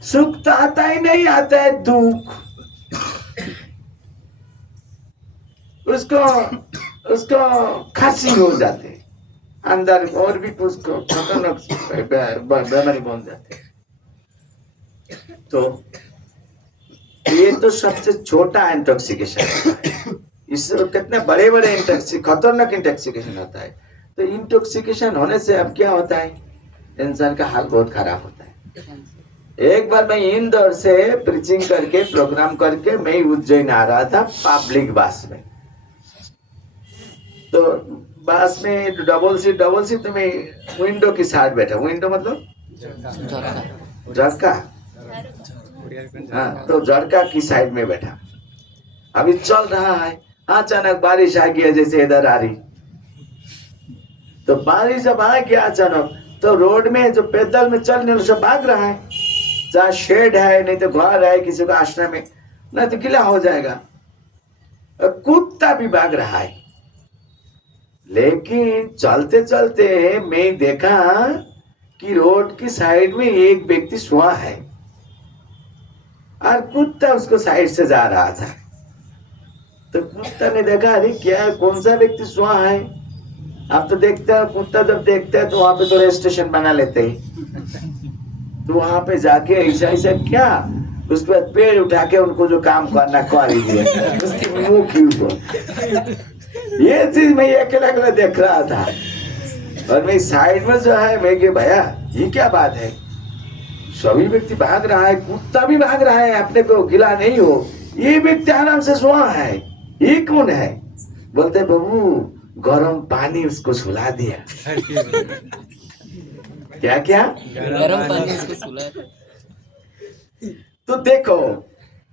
सुख तो आता ही नहीं, आता है दुख। उसको उसको खांसी हो जाते, अंदर और भी कुछ खतरनाक बीमारी बन जाते। तो ये तो सबसे छोटा इंटॉक्सिकेशन है। इससे कितने बड़े बड़े खतरनाक इंटॉक्सिकेशन होता है। तो इंटॉक्सिकेशन होने से अब क्या होता है, इंसान का हाल बहुत खराब होता है। एक बार मैं इंदौर से प्रीचिंग करके प्रोग्राम करके मैं उज्जैन आ रहा था पब्लिक बस में। तो बस में डबल सीट तो मैं विंडो की साइड बैठा। विंडो मतलब झटका, हाँ, तो झटका की साइड में बैठा। अभी चल रहा है, अचानक बारिश आ गया जैसे इधर आ रही। तो बारिश जब आ गया अचानक, तो रोड में जो पैदल में चलने वाले सब भाग रहा है, चाहे शेड है नहीं तो घर है किसी का आश्रम में, नहीं तो गीला हो जाएगा। कुत्ता भी भाग रहा है। लेकिन चलते चलते मैं देखा कि रोड की साइड में एक व्यक्ति सोया है और कुत्ता उसको साइड से जा रहा था। तो कुत्ता ने देखा, अरे क्या कौन सा व्यक्ति सोया है। आप तो देखते हैं कुत्ता जब देखते हैं तो वहां पे तो रजिस्ट्रेशन बना लेते हैं। तो वहां पे जाके ऐसा ऐसा क्या, उसके बाद पेड़ उठा के उनको जो काम करना कर ही दिया। उसकी मुंह क्यों को ये चीज मैं अकेला अकेला देख रहा था। और मैं साइड में जो है मैं कि भैया ये क्या बात है, सभी व्यक्ति भाग रहा है, कुत्ता भी भाग रहा है, अपने को गिला नहीं हो, ये व्यक्ति आराम से सोया है, ये कौन है। बोलते बाबू गरम पानी उसको सुला दिया। क्या क्या गरम पानी उसको सुला। तो देखो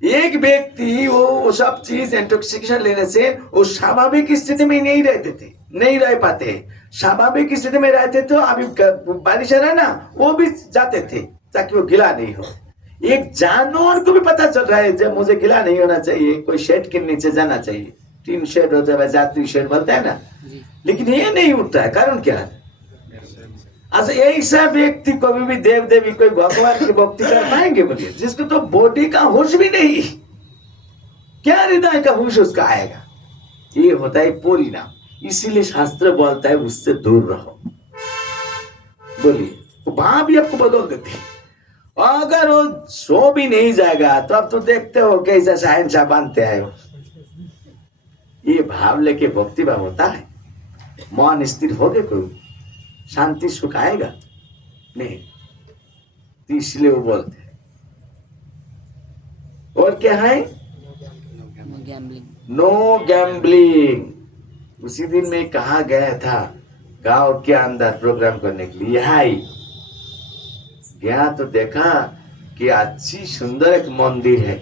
एक व्यक्ति वो सब चीज इंटॉक्सिकेशन लेने से वो स्वाभाविक स्थिति में नहीं रहते थे, नहीं रह पाते। स्वाभाविक स्थिति में रहते तो अभी बारिश है ना, वो भी जाते थे ताकि वो गिला नहीं हो। एक जानवर को भी पता चल रहा है जब मुझे गिला नहीं होना चाहिए, कोई शेड के नीचे जाना चाहिए, टीन शेड होता है, जाती शेड बोलता है ना, लेकिन ये नहीं उठता है। कारण क्या है? अच्छा ऐसा व्यक्ति कभी भी देव देवी कोई भगवान की भक्ति कर पाएंगे बोलिए, जिसको तो बॉडी का होश भी नहीं, क्या हृदय का होश उसका आएगा। ये होता है परिणाम। इसीलिए शास्त्र बोलता है उससे दूर रहो। बोलिए वो वहां भी आपको बदल देते हैं। अगर वो सो भी नहीं जाएगा तो आप तो देखते हो कैसा शहनशाह बनते आए हो। ये भाव लेके भक्ति भाव होता है, मन स्थिर हो गए, कोई शांति सुख आएगा नहीं। तो इसलिए वो बोलते हैं। और क्या है? No gambling. उसी दिन मैं कहा गया था गांव के अंदर प्रोग्राम करने के लिए, यहाँ ही गया तो देखा कि अच्छी सुंदर एक मंदिर है,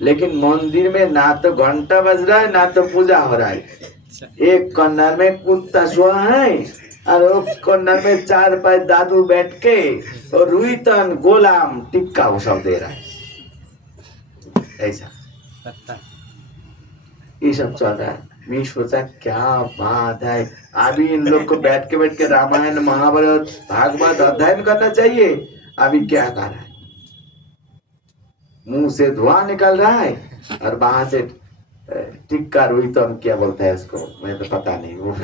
लेकिन मंदिर में ना तो घंटा बज रहा है ना तो पूजा हो रहा है। एक कॉर्नर में कुत्ता सोया है और एक कॉर्नर में 4 दादू बैठ के और रुईतन गोलाम टिक्का वो सब दे रहा है। ऐसा ये सब चल रहा है। मैं सोचा क्या बात है, अभी इन लोग को बैठ के रामायण महाभारत भागवत अध्ययन करना चाहिए। अभी क्या कर रहा है, मुंह से धुआं निकल रहा है और वहां से टिक्का रुई तो हम क्या बोलते हैं उसको, मुझे तो पता नहीं वो।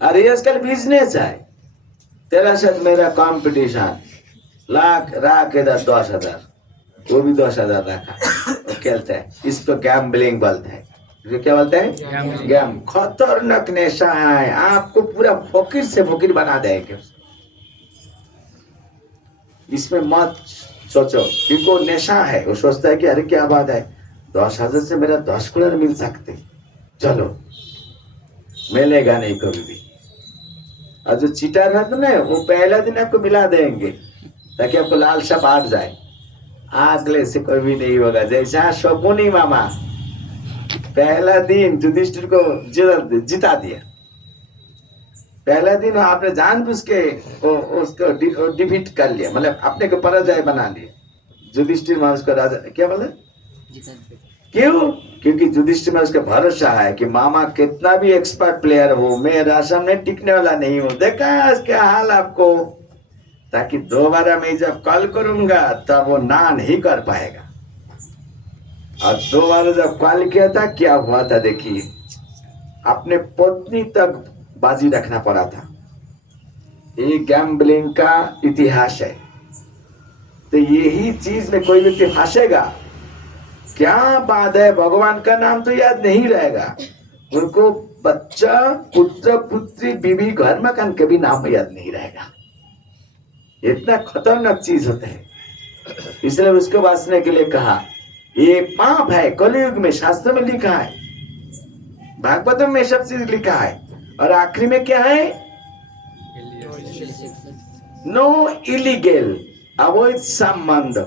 अरे आजकल बिजनेस है, तेरा साथ मेरा कंपटीशन, लाख राख इधर 10,000, वो भी 10,000 रखा, वो खेलते हैं। इसको गैम्बलिंग बोलते हैं। क्या बोलते हैं? गैम। खतरनाक नशा है, आपको पूरा फकीर से फकीर बना देंगे। इसमें मत सोचो, क्योंकि वो नशा है। वो सोचता है कि अरे क्या बात है, 10,000 से मेरा 10 करोड़ मिल सकते, चलो मिलेगा नहीं कभी भी। और जो चीटर है तो ना, वो पहला दिन आपको मिला देंगे ताकि आपको लालसा बांट जाए। अगले से कोई भी नहीं होगा। जैसा शकुनी मामा पहला दिन युधिष्ठिर को जिता दिया, पहला दिन आपने जानबूझ के उसको डिफीट कर लिया, मतलब अपने को पराजय बना लिया। युधिष्ठिर में उसको राजा क्या बोले, क्यों? क्योंकि युधिष्ठिर में उसका भरोसा है कि मामा कितना भी एक्सपर्ट प्लेयर हो, मेरा सामने टिकने वाला नहीं हो। देखा है उसका हाल आपको, ताकि दोबारा मैं जब कॉल करूंगा तब वो ना नहीं कर पाएगा। और 2 बार जब कॉल किया था क्या हुआ था देखिए, अपने पत्नी तक बाजी रखना पड़ा था। ये गैम्बलिंग का इतिहास है। तो यही चीज में कोई व्यक्ति फंसेगा, क्या बात है, भगवान का नाम तो याद नहीं रहेगा उनको, बच्चा पुत्र पुत्री बीवी घर मकान के भी नाम याद नहीं रहेगा। इतना खतरनाक चीज होता है। इसलिए उसको बचने के लिए कहा ये पाप है, कलयुग में शास्त्र में लिखा है, भागवतम में सब चीज लिखा है। और आखिरी में क्या है, नो इलीगल, अवैध संबंध,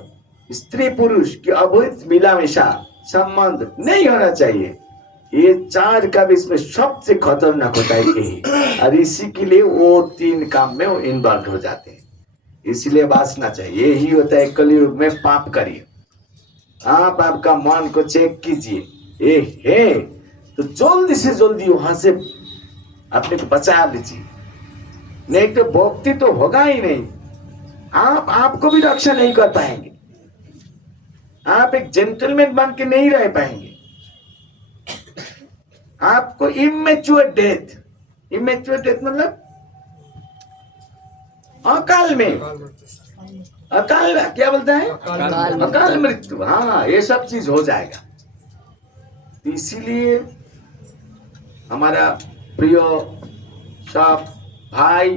स्त्री पुरुष की अवैध मिलामेशा संबंध नहीं होना चाहिए। ये 4 का भी इसमें सबसे खतरनाक होता है यही, और इसी के लिए वो 3 काम में वो इन्वॉल्व हो जाते हैं। इसलिए बचना चाहिए। यही होता है कलयुग में, पाप करिए, आप आपका मन को चेक कीजिए, ये है तो जल्दी से जल्दी वहां से अपने को बचा लीजिए, नहीं तो भक्ति तो होगा ही नहीं। आप आपको भी रक्षा नहीं कर पाएंगे, आप एक जेंटलमैन बन के नहीं रह पाएंगे। आपको इमेच्योर डेथ, इमेच्योर डेथ मतलब अकाल में, अकाल क्या बोलता है, अकाल मृत्यु। हाँ, ये सब चीज हो जाएगा। इसीलिए हमारा प्रिय सब भाई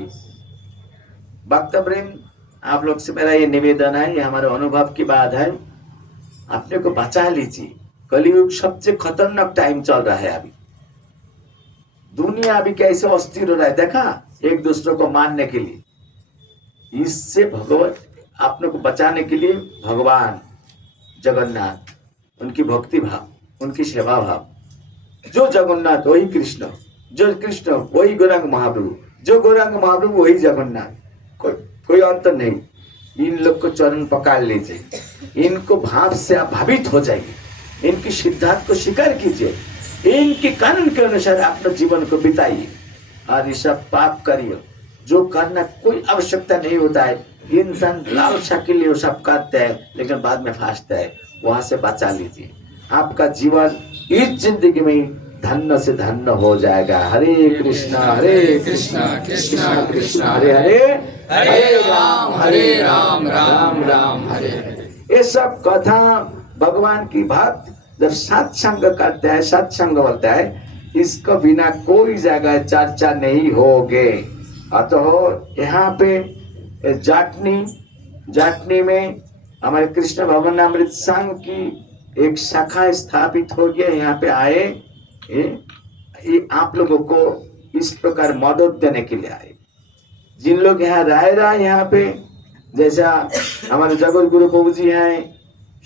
भक्तवृंद, आप लोग से मेरा ये निवेदन है, ये हमारे अनुभव की बात है, अपने को बचा लीजिए। कलयुग सबसे खतरनाक टाइम चल रहा है अभी। दुनिया अभी कैसे अस्थिर हो रहा है देखा, एक दूसरे को मानने के लिए। इससे भगवान अपने को बचाने के लिए भगवान जगन्नाथ, उनकी भक्ति भाव, उनकी सेवा भाव, जो जगन्नाथ वही कृष्ण, जो कृष्ण वही गौरांग महाप्रभु, जो गौरांग महाप्रभु वही जगन्नाथ, कोई अंतर नहीं। इन लोग को चरण पकड़ लीजिए, इनको भाव से आप भावित हो जाइए, इनकी सिद्धांत को स्वीकार कीजिए, इनके कानून के अनुसार अपने जीवन को बिताइए, और ये सब पाप करिए जो करना कोई आवश्यकता नहीं होता है। इंसान लालसा के लिए वो सब करते हैं, लेकिन बाद में फंसता है, वहां से बचा लीजिए। आपका जीवन इस जिंदगी में धन्य से धन्य हो जाएगा। हरे कृष्णा कृष्णा कृष्णा हरे हरे, हरे राम राम राम हरे हरे। ये सब कथा भगवान की बात जब सत्संग करते हैं, सत्संग होता है, इसको बिना कोई जगह चर्चा नहीं होगे। अतः यहाँ पे जाटनी में हमारे कृष्ण भगवान अमृत संघ की एक शाखा स्थापित हो गया। यहाँ पे आए, ये आप लोगों को इस प्रकार मदद देने के लिए आए। जिन लोग यहाँ रह यहाँ पे, जैसा हमारे जगत गुरु प्रभु जी हैं,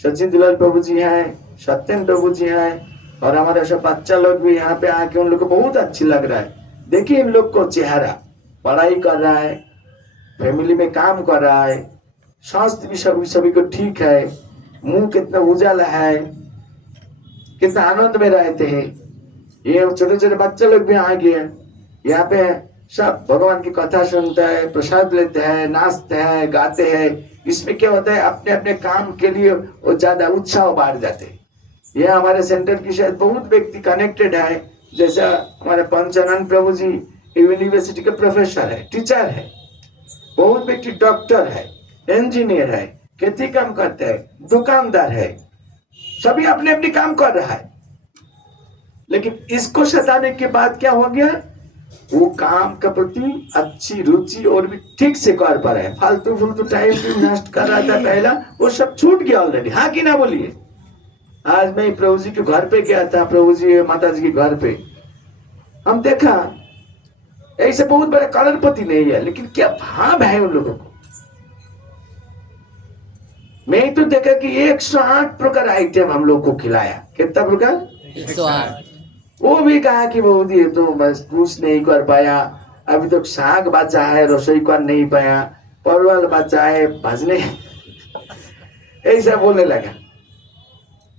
सचिन दुलाल प्रभु जी हैं, सत्यन प्रभु जी हैं, और हमारे सब बच्चा लोग भी यहाँ पे आके उन लोग को बहुत अच्छी लग रहा है। देखिए इन लोग को चेहरा, पढ़ाई कर रहा है, फैमिली में काम कर रहा है, स्वास्थ्य भी सभी को ठीक है, मुंह कितना उजाला है, कितना आनंद में रहते हैं। ये छोटे छोटे बच्चे लोग भी आ गए यहाँ पे, सब भगवान की कथा सुनते हैं, प्रसाद लेते हैं, नाचते हैं, गाते हैं। इसमें क्या होता है, अपने अपने काम के लिए वो ज्यादा उत्साह बढ़ जाते हैं। ये हमारे सेंटर की शायद बहुत व्यक्ति कनेक्टेड है, जैसा हमारे पंचानंद प्रभु जी यूनिवर्सिटी के प्रोफेसर है, टीचर है, बहुत व्यक्ति डॉक्टर है, इंजीनियर है, खेती काम करते हैं, दुकानदार है, सभी अपने अपने काम कर रहा है। लेकिन इसको सताने के बाद क्या हो गया, वो काम के प्रति अच्छी रुचि और भी ठीक से कर पा रहे हैं। फालतू टाइम भी नष्ट कर रहा था पहला, वो सब छूट गया ऑलरेडी। हाँ कि ना बोलिए। आज मैं प्रभु जी के घर पे गया था, प्रभु जी माता जी के घर पे, हम देखा ऐसे बहुत बड़े करोड़पति नहीं है, लेकिन क्या भाव है उन लोगों को। मैं तो देखा कि 108 प्रकार आइटम हम लोग को खिलाया। कितना प्रकार? 108। वो भी कहा कि वो ये तो बस कुछ नहीं कर पाया, अभी तो साग बचा है, रसोई कर नहीं पाया, परवल बचा है, भजने ऐसा बोलने लगा।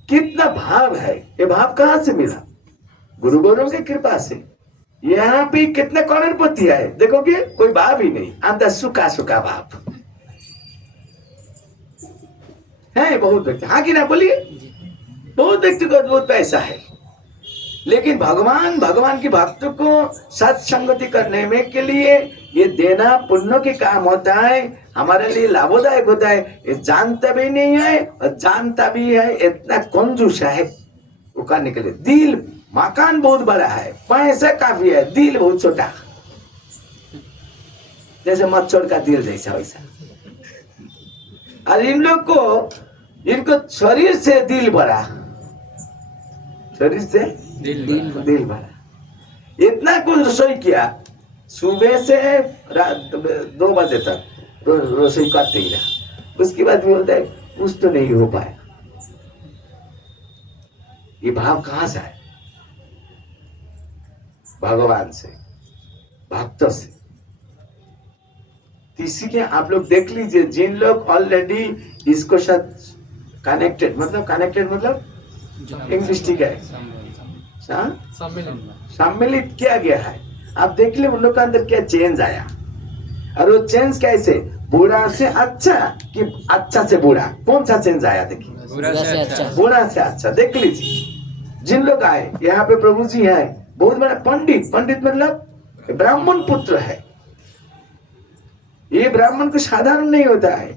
कितना भाव है, ये भाव कहाँ से मिला? गुरु गोरों की कृपा से। यहाँ पे कितने करोड़पति है, देखोगे कोई भाव ही नहीं, अंदर सुखा सुखा भाव है बहुत व्यक्ति। हाँ कि ना बोलिए। बहुत व्यक्ति को अद्भुत पैसा है, लेकिन भगवान की भक्त को सत्संगति करने में के लिए ये देना पुण्य के काम होता है, हमारे लिए लाभदायक होता है। ये जानता भी नहीं है और जानता भी है, इतना कंजूस है वो करने के लिए। दिल, मकान बहुत बड़ा है, पैसा काफी है, दिल बहुत छोटा, जैसे मच्छर का दिल जैसा वैसा। और इन लोग को, इनको शरीर से दिल बड़ा, शरीर से दिल बड़ा। इतना कुछ रसोई किया, सुबह से रात 2 बजे तक रसोई करते ही रहा, उसके बाद भी बोलता है कुछ तो नहीं हो पाया। ये भाव कहां से आए? भगवान से, भक्तों से। इसीलिए आप लोग देख लीजिए, जिन लोग ऑलरेडी इसको साथ कनेक्टेड, मतलब इंग्लिश ठीक है, सम्मिलित किया गया है। आप देख ले उन लोग के अंदर क्या चेंज आया। और वो चेंज कैसे? बुरा से अच्छा कि अच्छा से बुरा, कौन सा चेंज आया? देखिए, बुरा से अच्छा। देख लीजिए, जिन लोग आए यहाँ पे, प्रभु जी है, बहुत बड़ा पंडित मतलब ब्राह्मण पुत्र है। ये ब्राह्मण को साधारण नहीं होता है,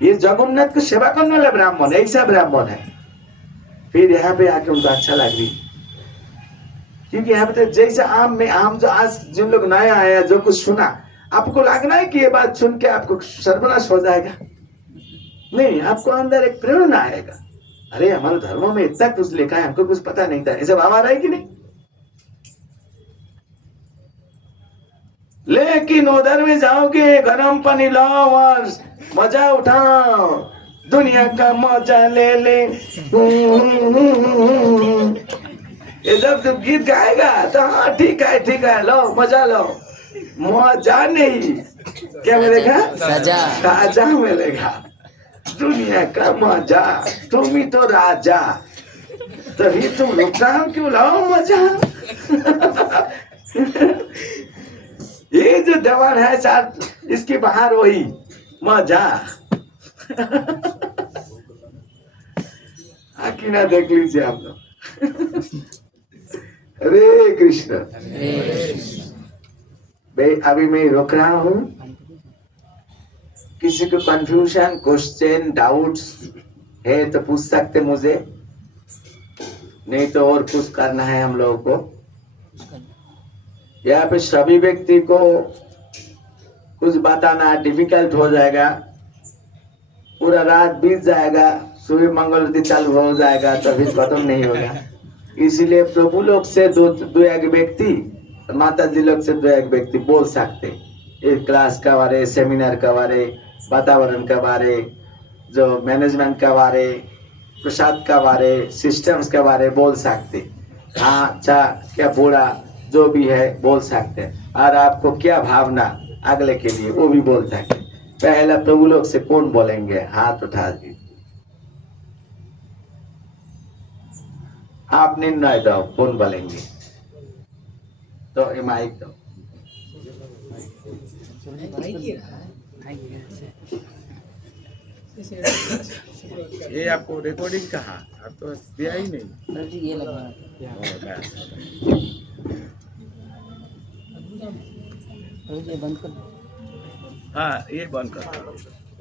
ये जगन्नाथ को सेवा करने वाला ब्राह्मण, ऐसा ब्राह्मण है। फिर यहाँ पे आके उनको अच्छा लग रही, क्योंकि यहाँ पे जैसे आम जो आज जिन लोग नया आया, जो कुछ सुना, आपको लगना है कि ये बात सुन के आपको सर्वनाश हो जाएगा? नहीं, आपको अंदर एक प्रेरणा आएगा, अरे हमारे धर्मों में इतना कुछ लिखा है, हमको कुछ पता नहीं था, ऐसा भाव आ रहा है कि नहीं? लेकिन उधर में जाओगे, गरम पानी लाओ और मजा उठाओ, दुनिया का मजा ले ले। ये जब तुम गीत गाएगा तो हाँ ठीक है, लो मजा लो। मजा नहीं, क्या मिलेगा? साजा मिलेगा, दुनिया का मजा। तुम ही तो राजा, तभी तुम लोग काम क्यों लाओ मजा। ये जो दीवार है साथ, इसके बाहर वही मजा। आकी ना देख लीजिए आप लोग। हरे कृष्ण। अभी मैं रोक रहा हूँ, किसी को कंफ्यूजन, क्वेश्चन, डाउट्स है तो पूछ सकते मुझे, नहीं तो और कुछ करना है हम लोगों को। यहाँ पे सभी व्यक्ति को कुछ बताना डिफिकल्ट हो जाएगा, पूरा रात बीत जाएगा, सूर्य मंगल चालू हो जाएगा, तभी खत्म नहीं होगा। इसलिए प्रभु लोग से दो एक व्यक्ति, माता जी लोग से 2-1 व्यक्ति बोल सकते, एक क्लास का बारे, सेमिनार का बारे, वातावरण का बारे, जो मैनेजमेंट का बारे, प्रसाद का बारे, सिस्टम्स के बारे बोल सकते। हाँ अच्छा क्या बुरा जो भी है बोल सकते हैं, और आपको क्या भावना अगले के लिए वो भी बोल सकते। पहला प्रभु लोग से कौन बोलेंगे? हाथ उठा दीजिए, आप निर्णय दो कौन बोलेंगे। तो ये माइक दो। ये आपको रिकॉर्डिंग कहा, आप तो दिया ही नहीं। जी ये लगा ये बंद कर। हाँ ये बंद कर।